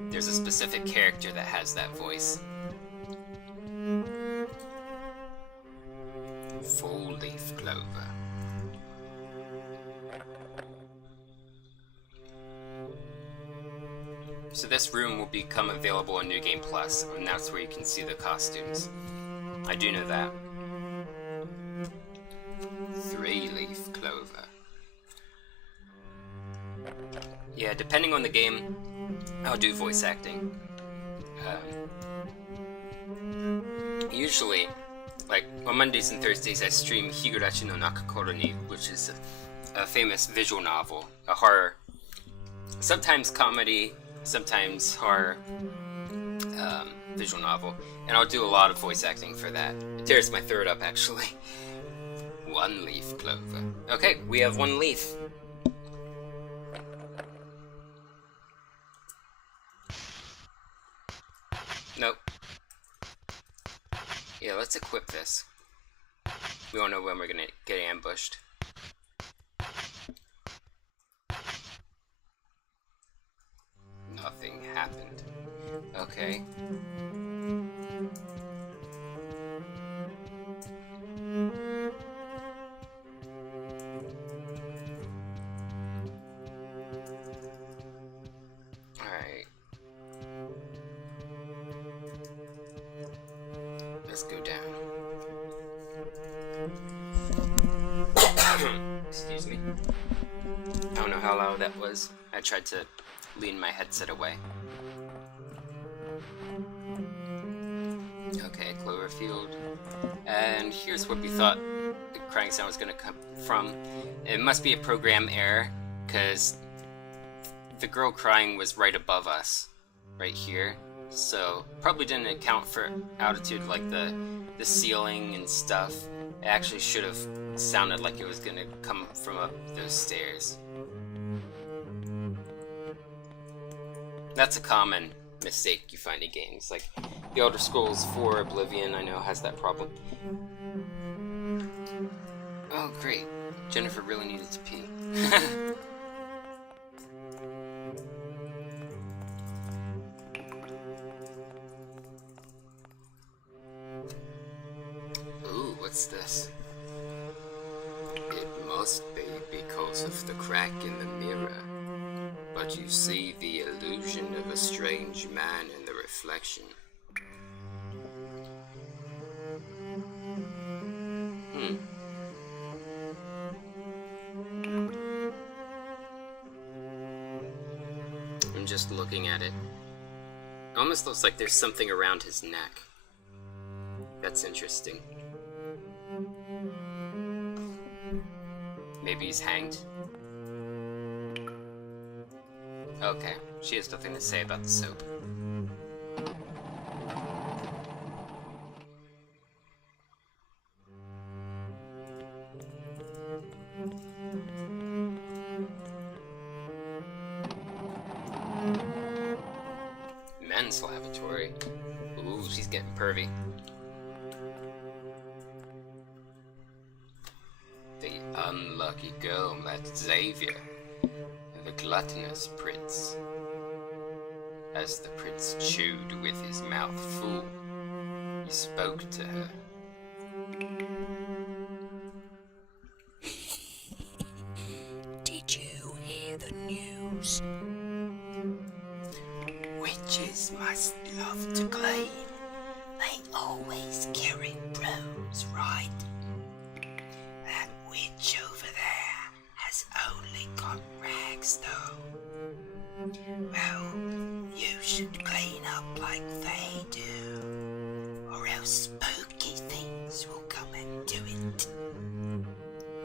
There's a specific character that has that voice. Four-leaf clover. So this room will become available in New Game Plus, and that's where you can see the costumes. I do know that. Three-leaf clover. Yeah, depending on the game, I'll do voice acting. Usually, like on Mondays and Thursdays, I stream Higurashi no Nakakoro ni, which is a famous visual novel, a horror, sometimes comedy, sometimes horror visual novel, and I'll do a lot of voice acting for that. It tears my throat up, actually. One-leaf clover. Okay, we have one leaf. Nope. Yeah, let's equip this. We don't know when we're gonna get ambushed. Nothing happened. Okay. Alright. Let's go down. Excuse me. I don't know how loud that was. I tried to lean my headset away. Okay, Cloverfield. And here's what we thought the crying sound was going to come from. It must be a program error, because the girl crying was right above us, right here. So, probably didn't account for altitude, like the ceiling and stuff. It actually should have sounded like it was going to come from up those stairs. That's a common mistake you find in games. Like, The Elder Scrolls 4 Oblivion, I know, has that problem. Oh, great. Jennifer really needed to pee. Ooh, what's this? It must be because of the crack in the mirror. But you see the illusion of a strange man in the reflection. I'm just looking at it. Almost looks like there's something around his neck. That's interesting. Maybe he's hanged. Okay, she has nothing to say about the soap. Men's lavatory. Ooh, she's getting pervy. The unlucky girl met Xavier. a gluttonous prince. As the prince chewed with his mouth full, he spoke to her. Did you hear the news? Witches must love to clean. They always carry brooms, right? That witch over there has only got rags, though. Well, you should clean up like they do, or else spooky things will come and do it.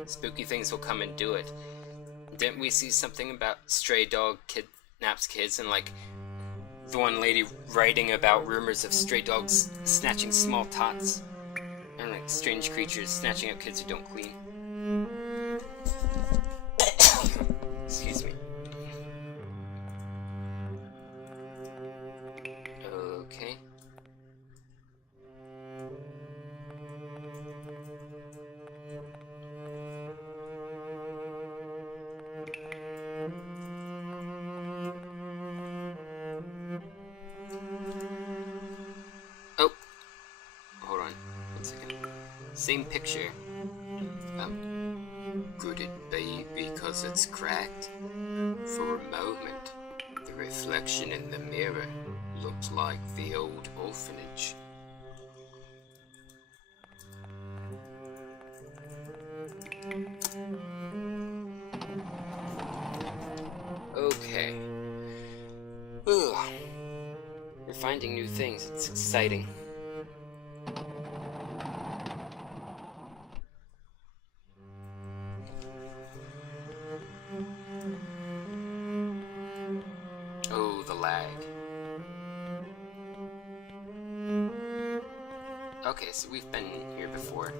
Spooky things will come and do it. Didn't we see something about stray dog kidnaps kids and like the one lady writing about rumors of stray dogs snatching small tots and like strange creatures snatching up kids who don't clean? Excuse me. Okay. Oh, hold on, 1 second. Same picture. Could it be because it's cracked? For a moment, the reflection in the mirror looked like the old orphanage. Okay. Ugh. We're finding new things. It's exciting. Oh, the lag. Okay, so we've been here before.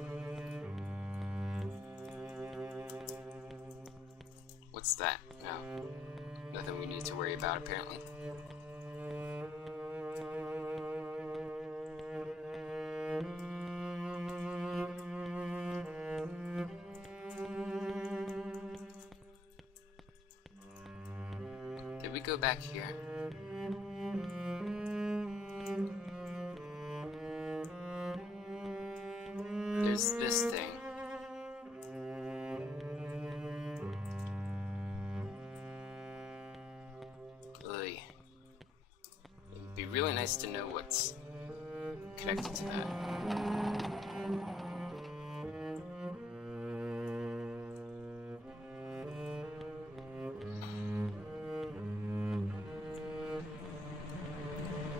What's that? No. Nothing we need to worry about, apparently. Did we go back here? There's this thing. It'd be really nice to know what's connected to that.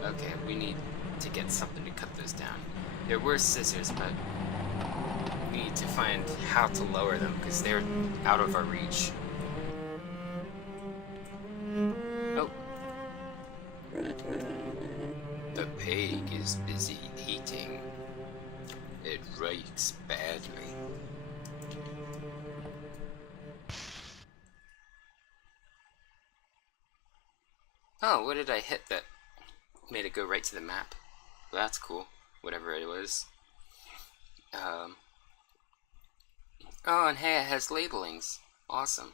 Okay, we need to get something to cut those down. There were scissors, but we need to find how to lower them because they're out of our reach. Oh. The pig is busy eating. It reeks badly. Oh, what did I hit that made it go right to the map? Well, that's cool. Whatever it was. Oh, and hey, it has labelings. Awesome.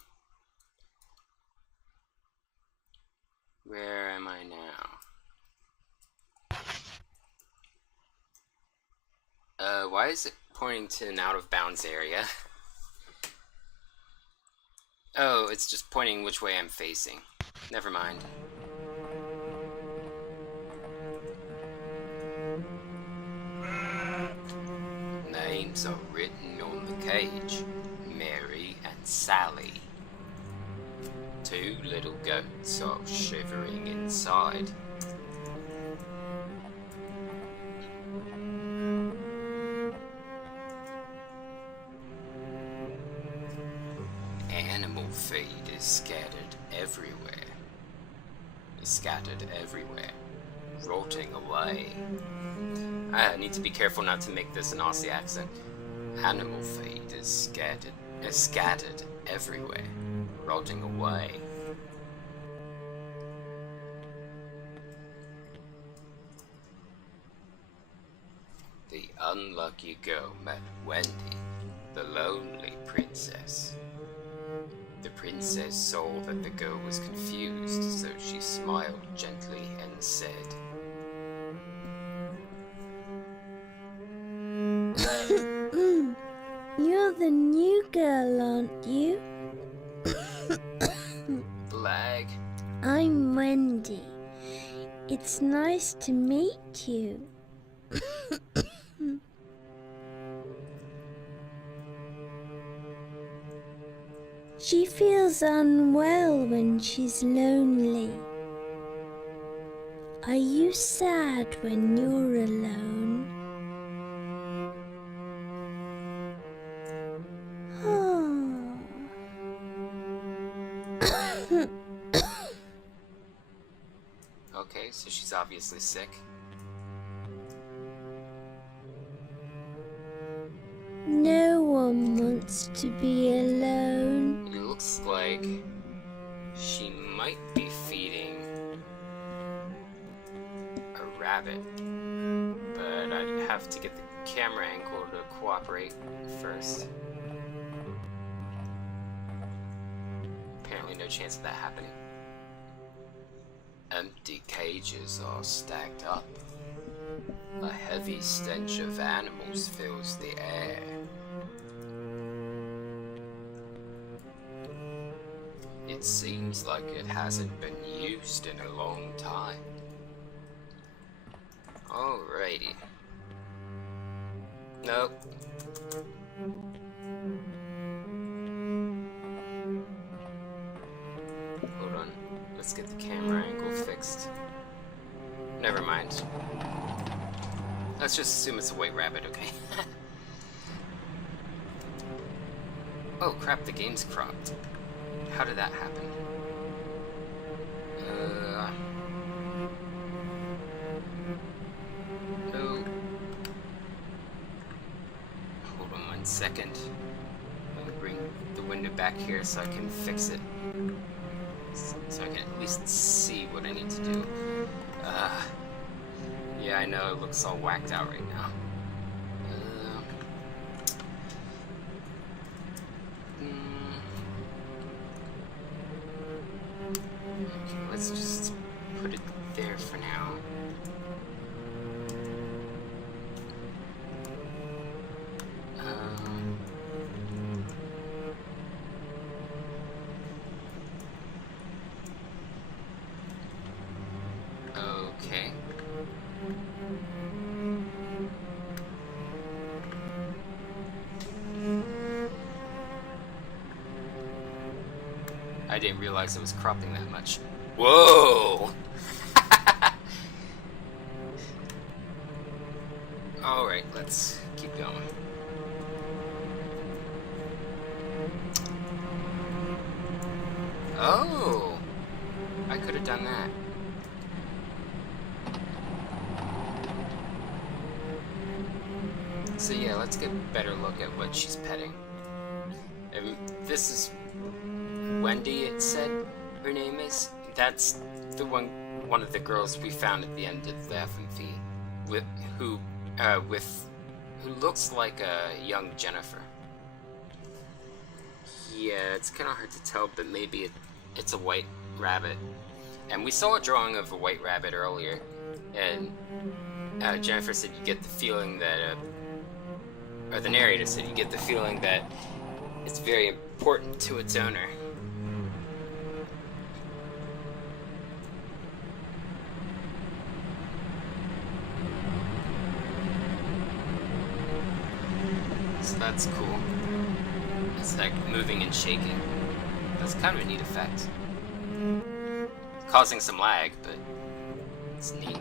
Where am I now? Why is it pointing to an out-of-bounds area? Oh, it's just pointing which way I'm facing. Never mind. Names are written on the cage. Mary and Sally. Two little goats are shivering inside. Animal feed is scattered everywhere. Rotting away. I need to be careful not to make this an Aussie accent. Animal feed is scattered everywhere, rotting away. The unlucky girl met Wendy, the lonely princess. The princess princess saw that the girl was confused, so she smiled gently and said, You're the new girl, aren't you? Blag. I'm Wendy. It's nice to meet you. She feels unwell when she's lonely. Are you sad when you're alone? Okay, so she's obviously sick. No one wants to be alone. It looks like she might be feeding a rabbit, but I'd have to get the camera angle to cooperate first. Apparently no chance of that happening. Empty cages are stacked up. A heavy stench of animals fills the air. It seems like it hasn't been used in a long time. Alrighty. Nope. Hold on. Let's get the camera angle fixed. Never mind. Let's just assume it's a white rabbit, okay? Oh crap, the game's cropped. How did that happen? No. Hold on 1 second. Let me bring the window back here so I can fix it. So I can at least see what I need to do. Yeah, I know it looks all whacked out right now. Okay, let's just put it there for now. Okay. I didn't realize it was cropping that much. Whoa! Alright, let's keep going. Oh! I could have done that. So yeah, let's get a better look at what she's petting. And this is Wendy, it said her name is. That's the one of the girls we found at the end of the FMV, who looks like a young Jennifer. Yeah, it's kind of hard to tell, but maybe it's a white rabbit. And we saw a drawing of a white rabbit earlier, and Jennifer said you get the feeling that, or the narrator said you get the feeling that it's very important to its owner. So that's cool. It's like moving and shaking. That's kind of a neat effect. Causing some lag, but it's neat.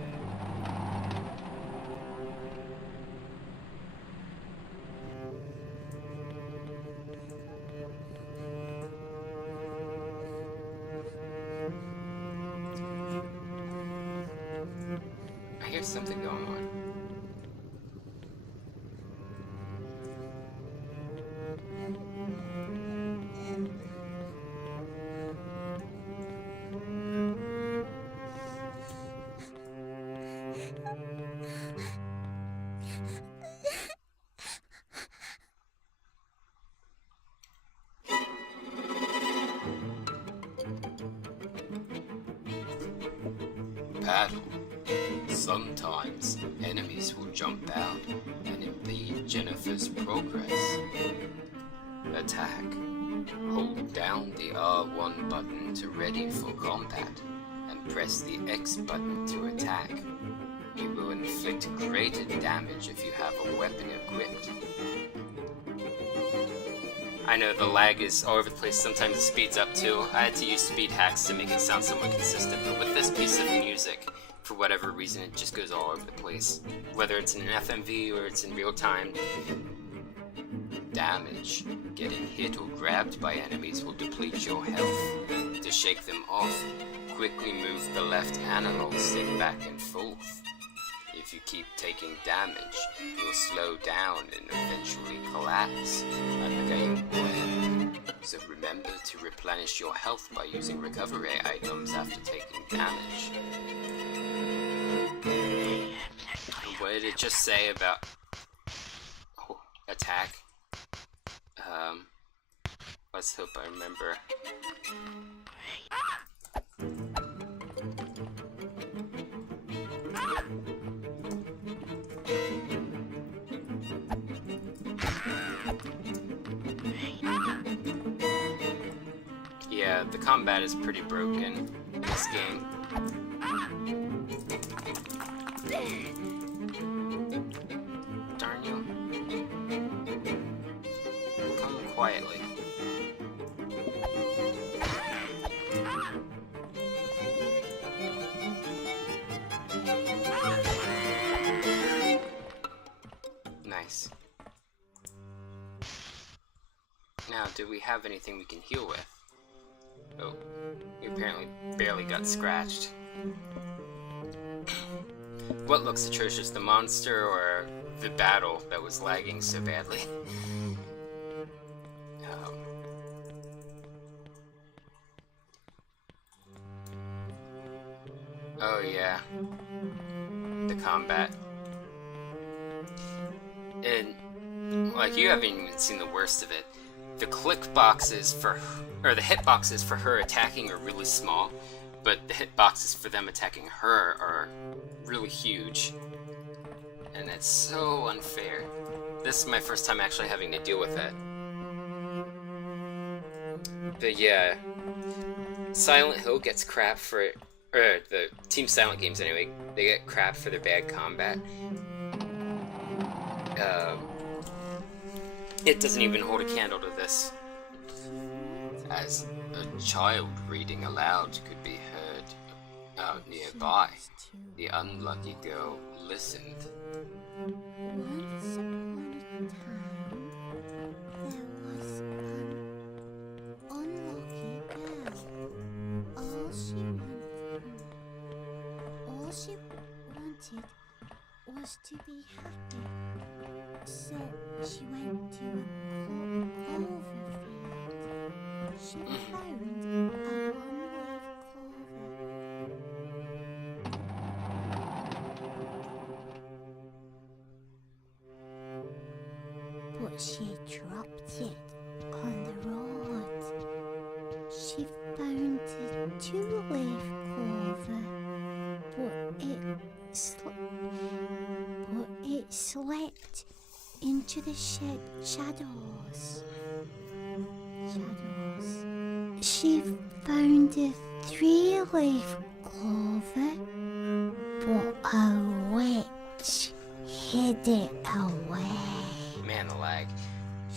I hear something going on. battle. Sometimes enemies will jump out and impede Jennifer's progress. Attack. Hold down the R1 button to ready for combat, and press the X button to attack. You will inflict greater damage if you have a weapon equipped. I know the lag is all over the place, sometimes it speeds up too. I had to use speed hacks to make it sound somewhat consistent, but with this piece of music, for whatever reason, it just goes all over the place. Whether it's in an FMV or it's in real time. Damage. Getting hit or grabbed by enemies will deplete your health. To shake them off, quickly move the left analog stick back and forth. If you keep taking damage, you'll slow down and eventually collapse, and the game will end. So remember to replenish your health by using recovery items after taking damage. What did it just say about attack? Let's hope I remember. Yeah, the combat is pretty broken in this game. Darn you. Come quietly. Nice. Now, do we have anything we can heal with? Oh, we apparently barely got scratched. What looks atrocious, the monster or the battle that was lagging so badly? Oh yeah, the combat. And, like, you haven't even seen the worst of it. The click boxes for, or the hit boxes for her attacking are really small, but the hit boxes for them attacking her are really huge. And it's so unfair. This is my first time actually having to deal with it. But yeah, Silent Hill gets crap for it, or the Team Silent games anyway, they get crap for their bad combat. It doesn't even hold a candle to this. As a child reading aloud could be heard out nearby, the unlucky girl listened. Once upon a time, there was an unlucky girl. All she wanted was to be happy. So she went to a clover field. She found a one-leaf clover. But she dropped it on the road. She found a two-leaf clover, but it slipped into the shadows. She found a three-leaf clover, but a witch hid it away. Man, the lag.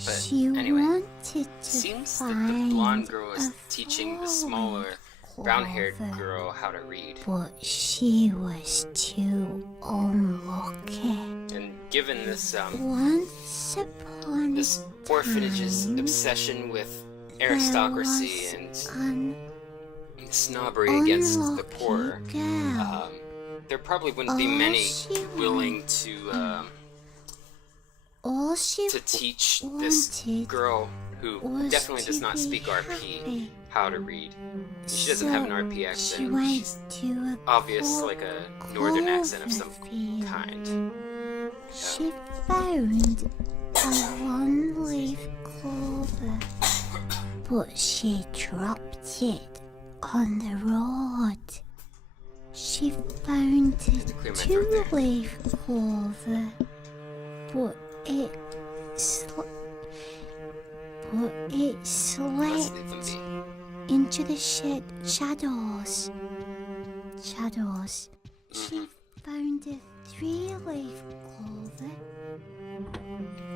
But She anyway, wanted to seems that find the blonde girl is a teaching the smaller, brown-haired girl how to read. But she was too unlucky. And given this Once upon this orphanage's obsession with aristocracy and snobbery against the poor, there probably wouldn't be many willing to teach this girl, who definitely does not speak RP, how to read. She doesn't have an RP accent. She's obvious, like a northern accent of some kind. She found a one-leaf clover, but she dropped it on the road. She found a Clear my throat there. two-leaf clover, but it Let's slipped leave them be. into the shadows. She found a three-leaf clover.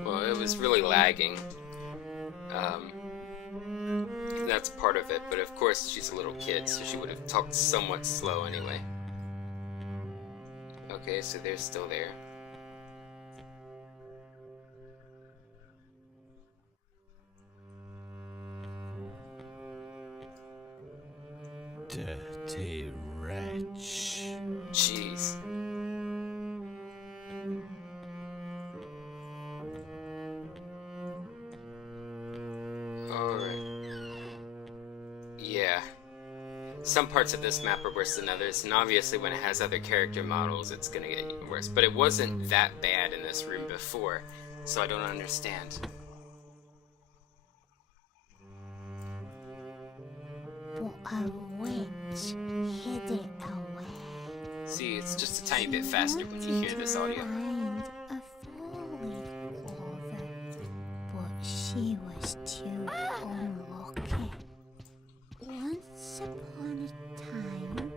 Well, it was really lagging. That's part of it, but of course she's a little kid, so she would have talked somewhat slow anyway. Okay, so they're still there. Dirty wretch. Jeez. Alright. Yeah. Some parts of this map are worse than others, and obviously when it has other character models, it's gonna get even worse. But it wasn't that bad in this room before, so I don't understand. But a witch hid it away. See, it's just a tiny bit faster when you hear this audio. Find a four-leaf clover, but she was too unlucky. Once upon a time,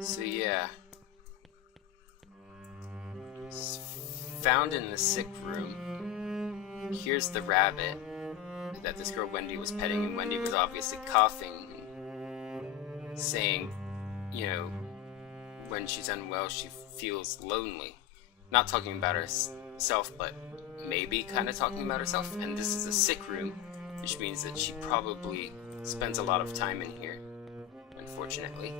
So yeah. It's found in the sick room. Here's the rabbit that this girl Wendy was petting, and Wendy was obviously coughing and saying, you know, when she's unwell she feels lonely. Not talking about herself, but maybe kind of talking about herself. And this is a sick room, which means that she probably spends a lot of time in here, unfortunately.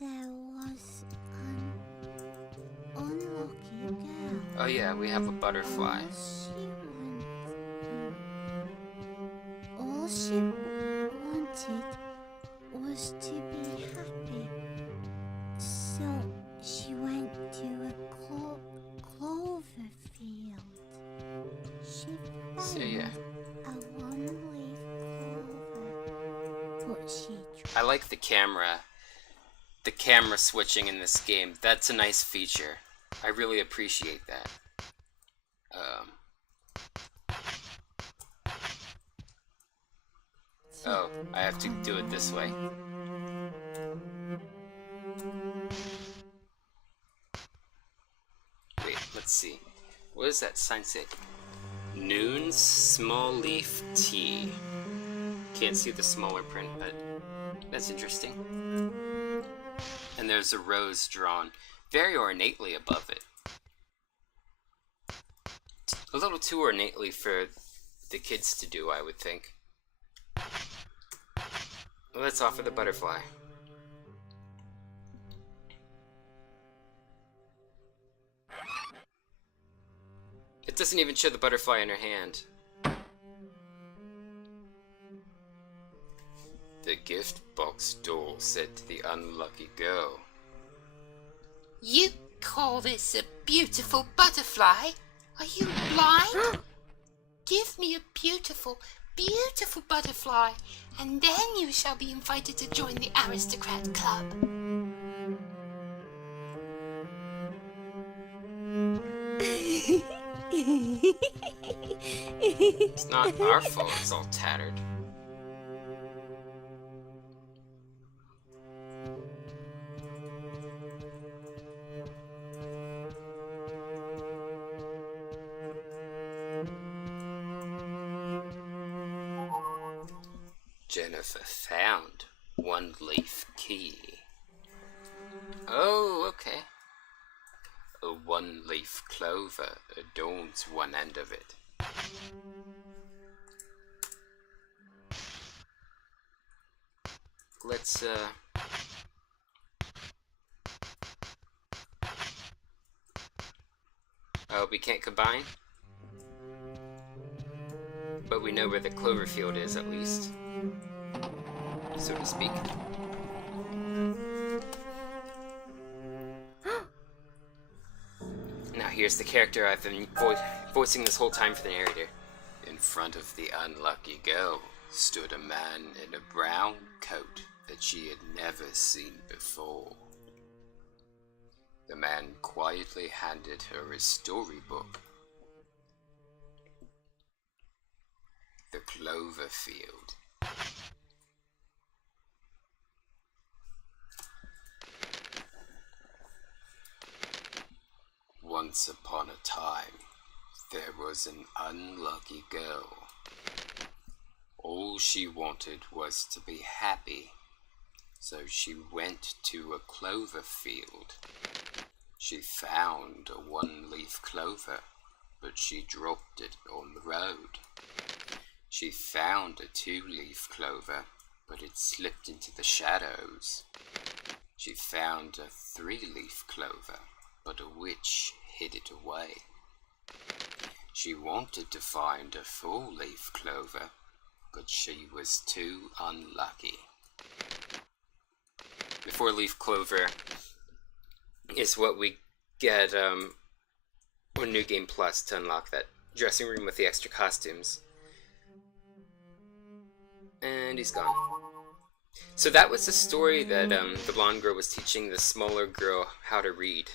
there was an unlucky girl. Oh yeah, we have a butterfly. All she wanted was to be happy. So she went to a clover field. She found So yeah. a one-leaf clover, but she I like the camera switching in this game. That's a nice feature. I really appreciate that. Oh, I have to do it this way. Wait, let's see. What does that sign say? Noon's small leaf tea. Can't see the smaller print, but that's interesting. And there's a rose drawn very ornately above it. A little too ornately for the kids to do, I would think. Let's offer the butterfly. It doesn't even show the butterfly in her hand. The gift box doll said to the unlucky girl. You call this a beautiful butterfly? Are you blind? Give me a beautiful, beautiful butterfly, and then you shall be invited to join the aristocrat club. It's not our fault it's all tattered. Jennifer found one leaf key. Oh, okay. A one-leaf clover adorns one end of it. Let's, Oh, we can't combine? But we know where the clover field is, at least. So to speak. here's the character I've been voicing this whole time for the narrator. In front of the unlucky girl stood a man in a brown coat that she had never seen before. The man quietly handed her a storybook. The Clover Field. Once upon a time, there was an unlucky girl. All she wanted was to be happy, so she went to a clover field. She found a one-leaf clover, but she dropped it on the road. She found a two-leaf clover, but it slipped into the shadows. She found a three-leaf clover, but a witch hid it away. She wanted to find a four-leaf clover, but she was too unlucky. The four-leaf clover is what we get on New Game Plus to unlock that dressing room with the extra costumes. And he's gone. So that was the story that the blonde girl was teaching the smaller girl how to read.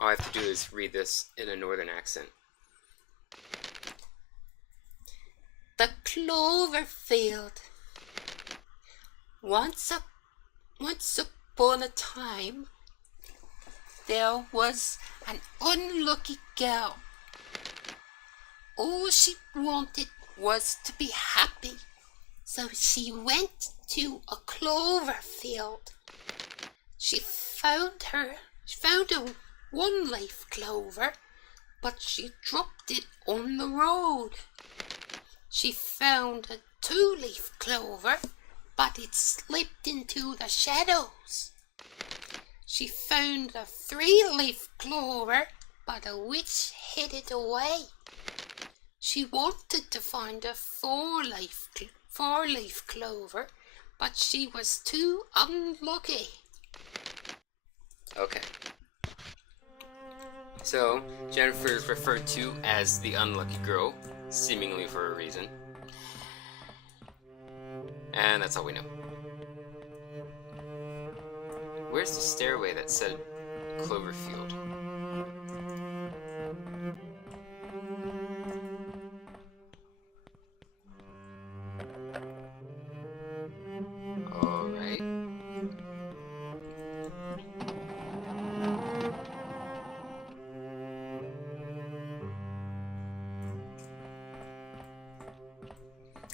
All I have to do is read this in a northern accent. The clover field. Once upon a time, there was an unlucky girl. All she wanted was to be happy, so she went to a clover field. She found a one-leaf clover, but she dropped it on the road. She found a two-leaf clover, but it slipped into the shadows. She found a three-leaf clover, but a witch hid it away. She wanted to find a four-leaf clover, but she was too unlucky. Okay. So, Jennifer is referred to as the unlucky girl, seemingly for a reason. And that's all we know. Where's the stairway that said Cloverfield? Alright.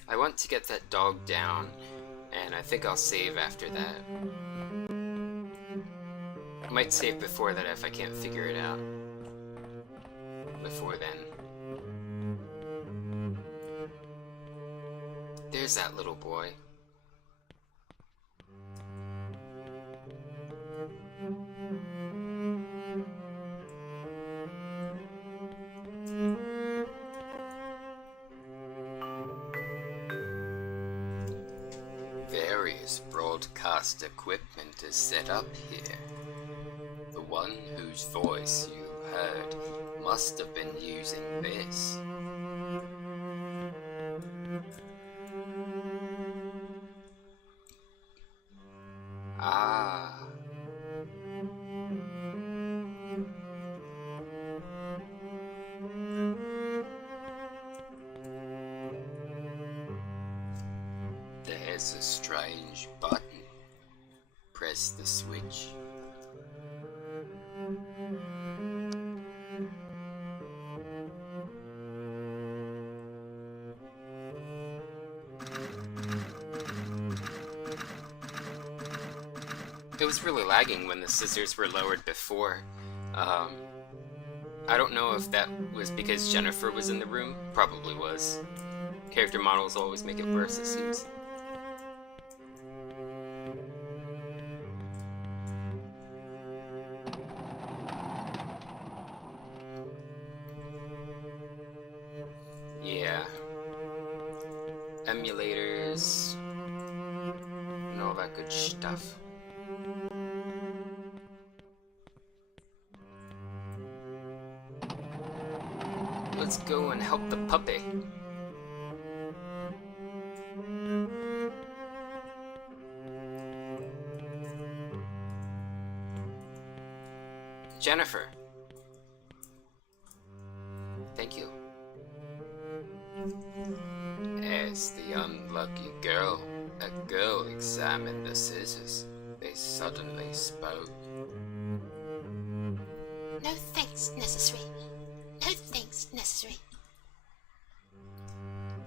I want to get that dog down, and I think I'll save after that. I might save before that if I can't figure it out before then. There's that little boy. Various broadcast equipment is set up here. The one whose voice you heard must have been using this. Ah. There's a strange button. Press the switch. It was really lagging when the scissors were lowered before. I don't know if that was because Jennifer was in the room. Probably was. Character models always make it worse, it seems. Yeah. Emulators and all that good stuff. go and help the puppy. Jennifer. Thank you. As the unlucky girl, a girl examined the scissors, they suddenly spoke. No thanks necessary. No thanks necessary.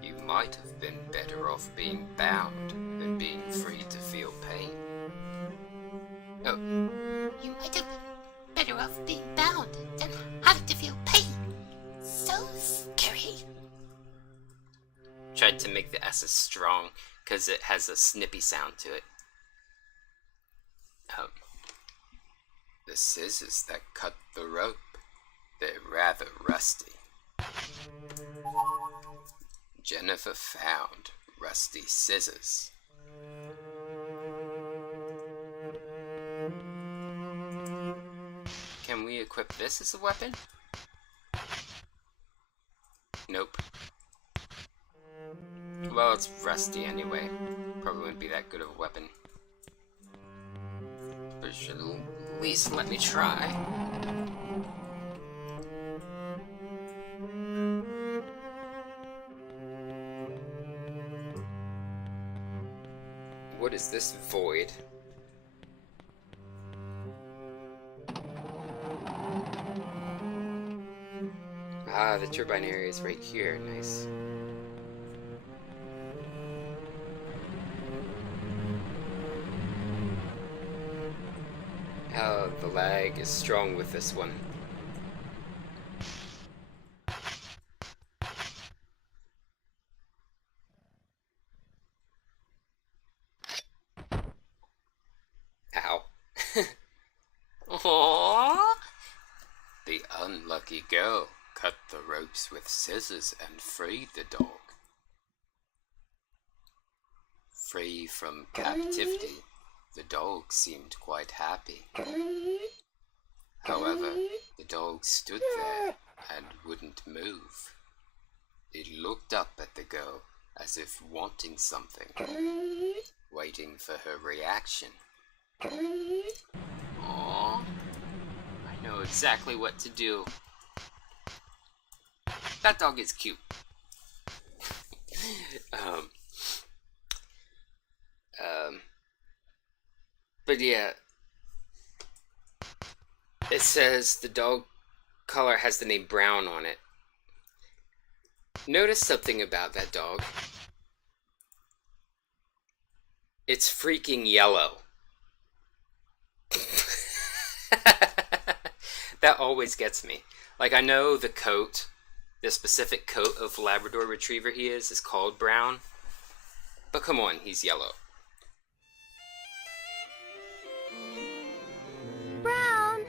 You might have been better off being bound than being free to feel pain. Oh, You might have been better off being bound than having to feel pain. So scary. tried to make the S's strong because it has a snippy sound to it. The scissors that cut the rope, they're rather rusty. Jennifer found rusty scissors. Can we equip this as a weapon? Nope. Well, it's rusty anyway. Probably wouldn't be that good of a weapon. But it should at least let me try. What is this void? Ah, the turbine area is right here. Nice. Oh, the lag is strong with this one. Ow. Aww. The unlucky girl cut the ropes with scissors and freed the dog. Free from captivity, the dog seemed quite happy. However, the dog stood there and wouldn't move. It looked up at the girl as if wanting something, waiting for her reaction. Aww, I know exactly what to do. That dog is cute. But yeah, it says the dog collar has the name Brown on it. Notice something about that dog. It's freaking yellow. That always gets me. Like, I know the coat, the specific coat of Labrador Retriever he is called brown. But come on, he's yellow. Brown!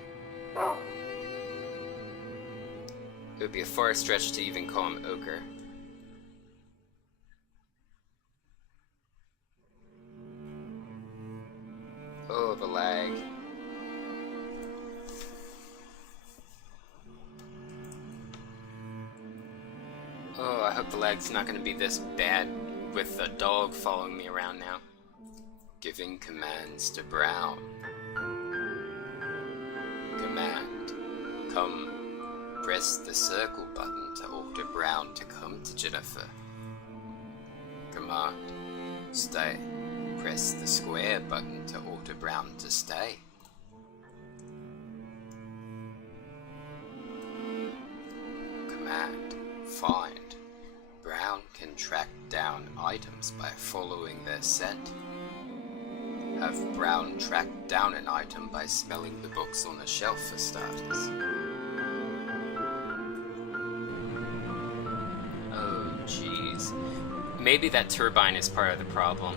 It would be a far stretch to even call him Ochre. Oh, the lag. Oh, I hope the lag's not going to be this bad with a dog following me around now. Giving commands to Brown. Command. Come. Press the circle button to order Brown to come to Jennifer. Command. Stay. Press the square button to order Brown to stay. Command. Find. Brown can track down items by following their scent. Have Brown track down an item by smelling the books on the shelf for starters. Oh, jeez. Maybe that turbine is part of the problem.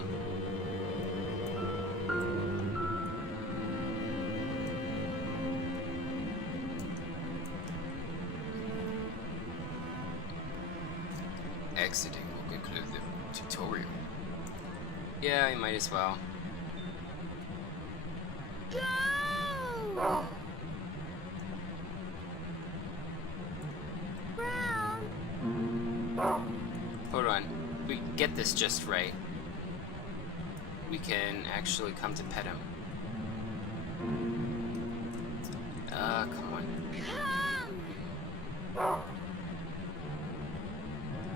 Exiting will conclude the tutorial. Yeah, I might as well. Go! Brown! Hold on. We get this just right. We can actually come to pet him. Come on.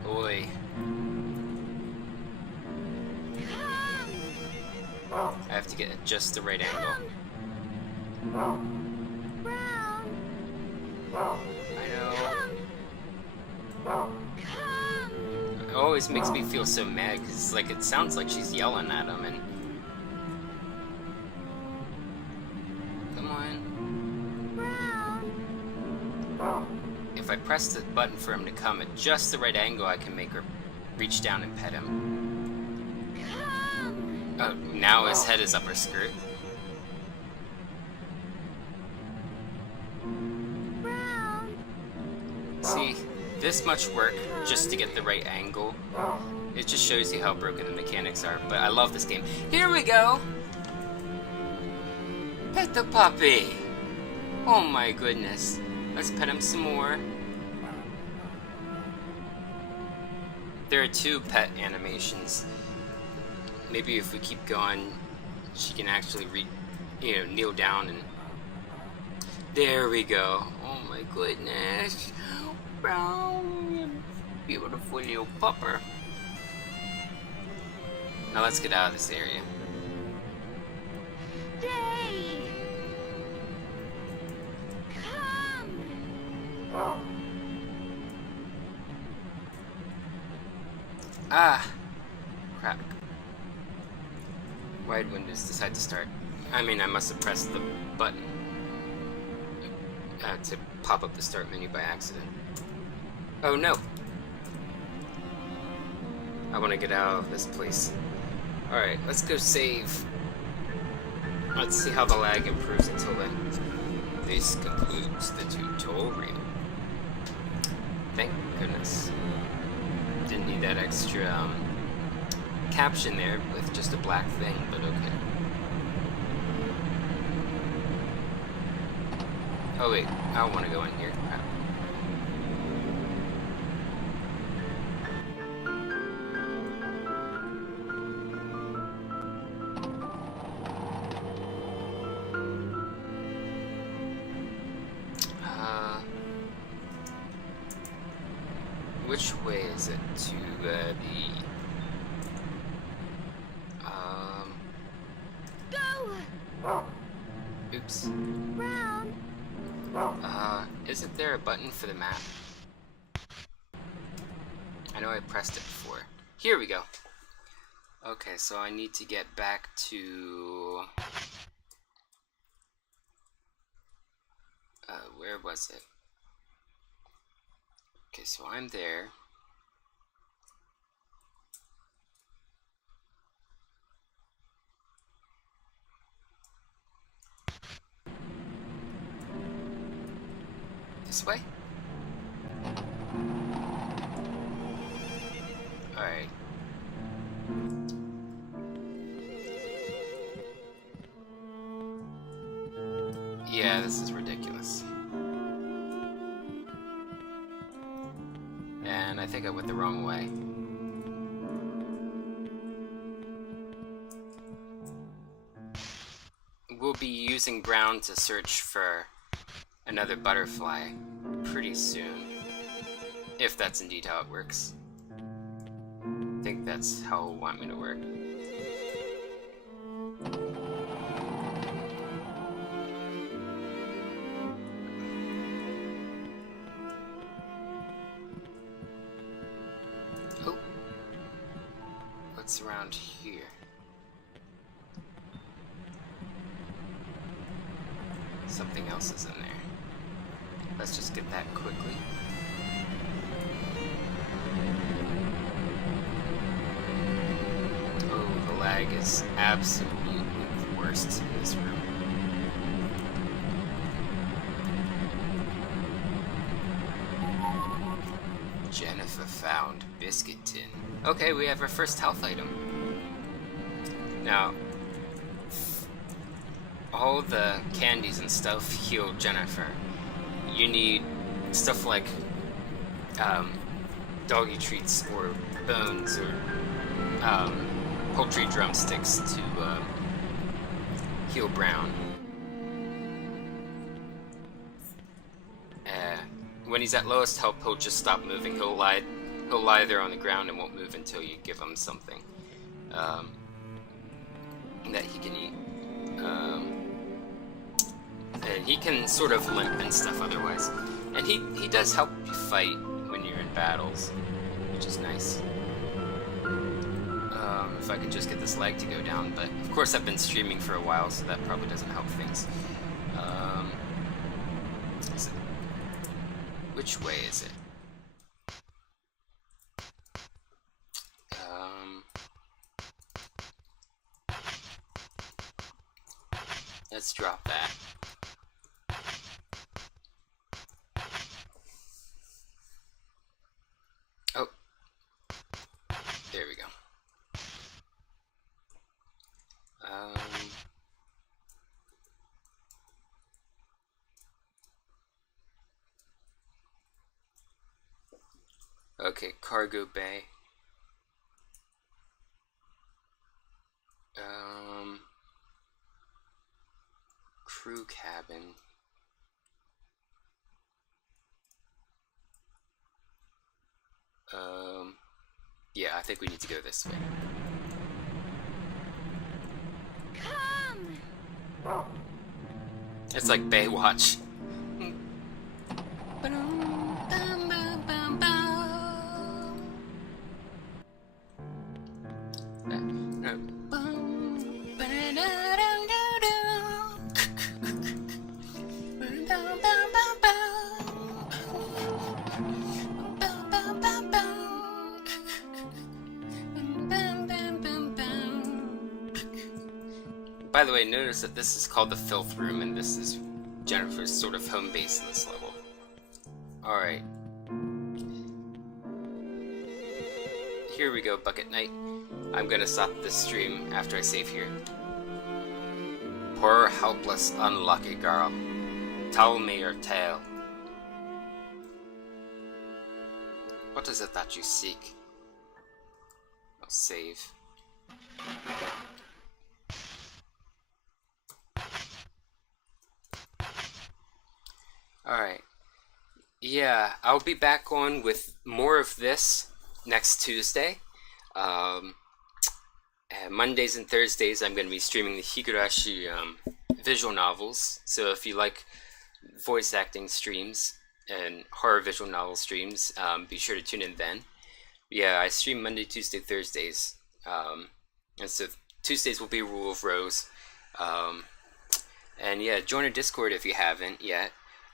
Oi. I have to get just the right angle. I know. It always makes me feel so mad because, like, it sounds like she's yelling at him and. Come on. If I press the button for him to come at just the right angle, I can make her reach down and pet him. Oh, now his head is up her skirt. See, this much work just to get the right angle. It just shows you how broken the mechanics are, but I love this game. Here we go! Pet the puppy! Oh my goodness. Let's pet him some more. There are 2 pet animations. Maybe if we keep going, she can actually kneel down and... There we go. Oh my goodness. Brown, beautiful little pupper. Now let's get out of this area. Ah, crap. Wide windows decide to start. I mean, I must have pressed the button to pop up the start menu by accident. Oh no! I want to get out of this place. Alright, let's go save. Let's see how the lag improves until then. This concludes the tutorial. Thank goodness. Didn't need that extra caption there with just a black thing, but okay. Oh wait, I don't want to go in here. Crap. Which way is it to the... Go! Oops. Round. Isn't there a button for the map? I know I pressed it before. Here we go. Okay, so I need to get back to... where was it? Okay, so I'm there. This way? Alright. Yeah, this is ridiculous. And I think I went the wrong way. We'll be using Brown to search for another butterfly pretty soon. If that's indeed how it works. I think that's how it'll want me to work. Oh. What's around here? Something else is in there. Let's just get that quickly. Oh, the lag is absolutely the worst in this room. Jennifer found biscuit tin. Okay, we have our first health item. Now, all the candies and stuff heal Jennifer. You need stuff like doggy treats or bones or poultry drumsticks to heal Brown. When he's at lowest health, he'll just stop moving. He'll lie there on the ground and won't move until you give him something that he can eat. And he can sort of limp and stuff otherwise. And he does help you fight when you're in battles, which is nice. If I could just get this leg to go down, but of course I've been streaming for a while, so that probably doesn't help things. Which way is it? Let's drop that. Oh. There we go. Okay, cargo bay. Crew cabin. Yeah, I think we need to go this way. Come! It's like Baywatch. By the way, notice that this is called the Filth Room, and this is Jennifer's sort of home base in this level. Alright. Here we go, Bucket Knight. I'm gonna stop this stream after I save here. Poor, helpless, unlucky girl. Tell me your tale. What is it that you seek? I'll save. Alright. Yeah, I'll be back on with more of this next Tuesday. Mondays and Thursdays I'm going to be streaming the Higurashi visual novels. So if you like voice acting streams and horror visual novel streams, be sure to tune in then. Yeah, I stream Monday, Tuesday, Thursdays. And so Tuesdays will be Rule of Rose. And yeah, join our Discord if you haven't yet.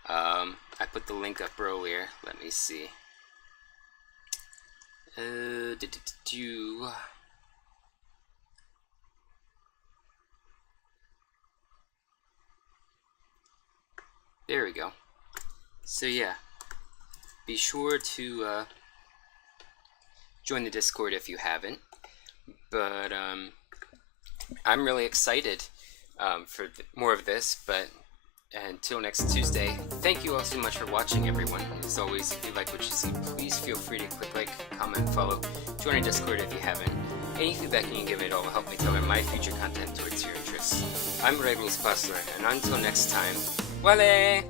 I put the link up earlier. Let me see. There we go. So yeah, be sure to join the Discord if you haven't. But I'm really excited for more of this. But until next Tuesday, thank you all so much for watching, everyone. As always, if you like what you see, please feel free to click like, comment, follow, join our Discord if you haven't. Any feedback you can give it all will help me tailor my future content towards your interests. I'm Regulus Puzzler, and until next time, Wale!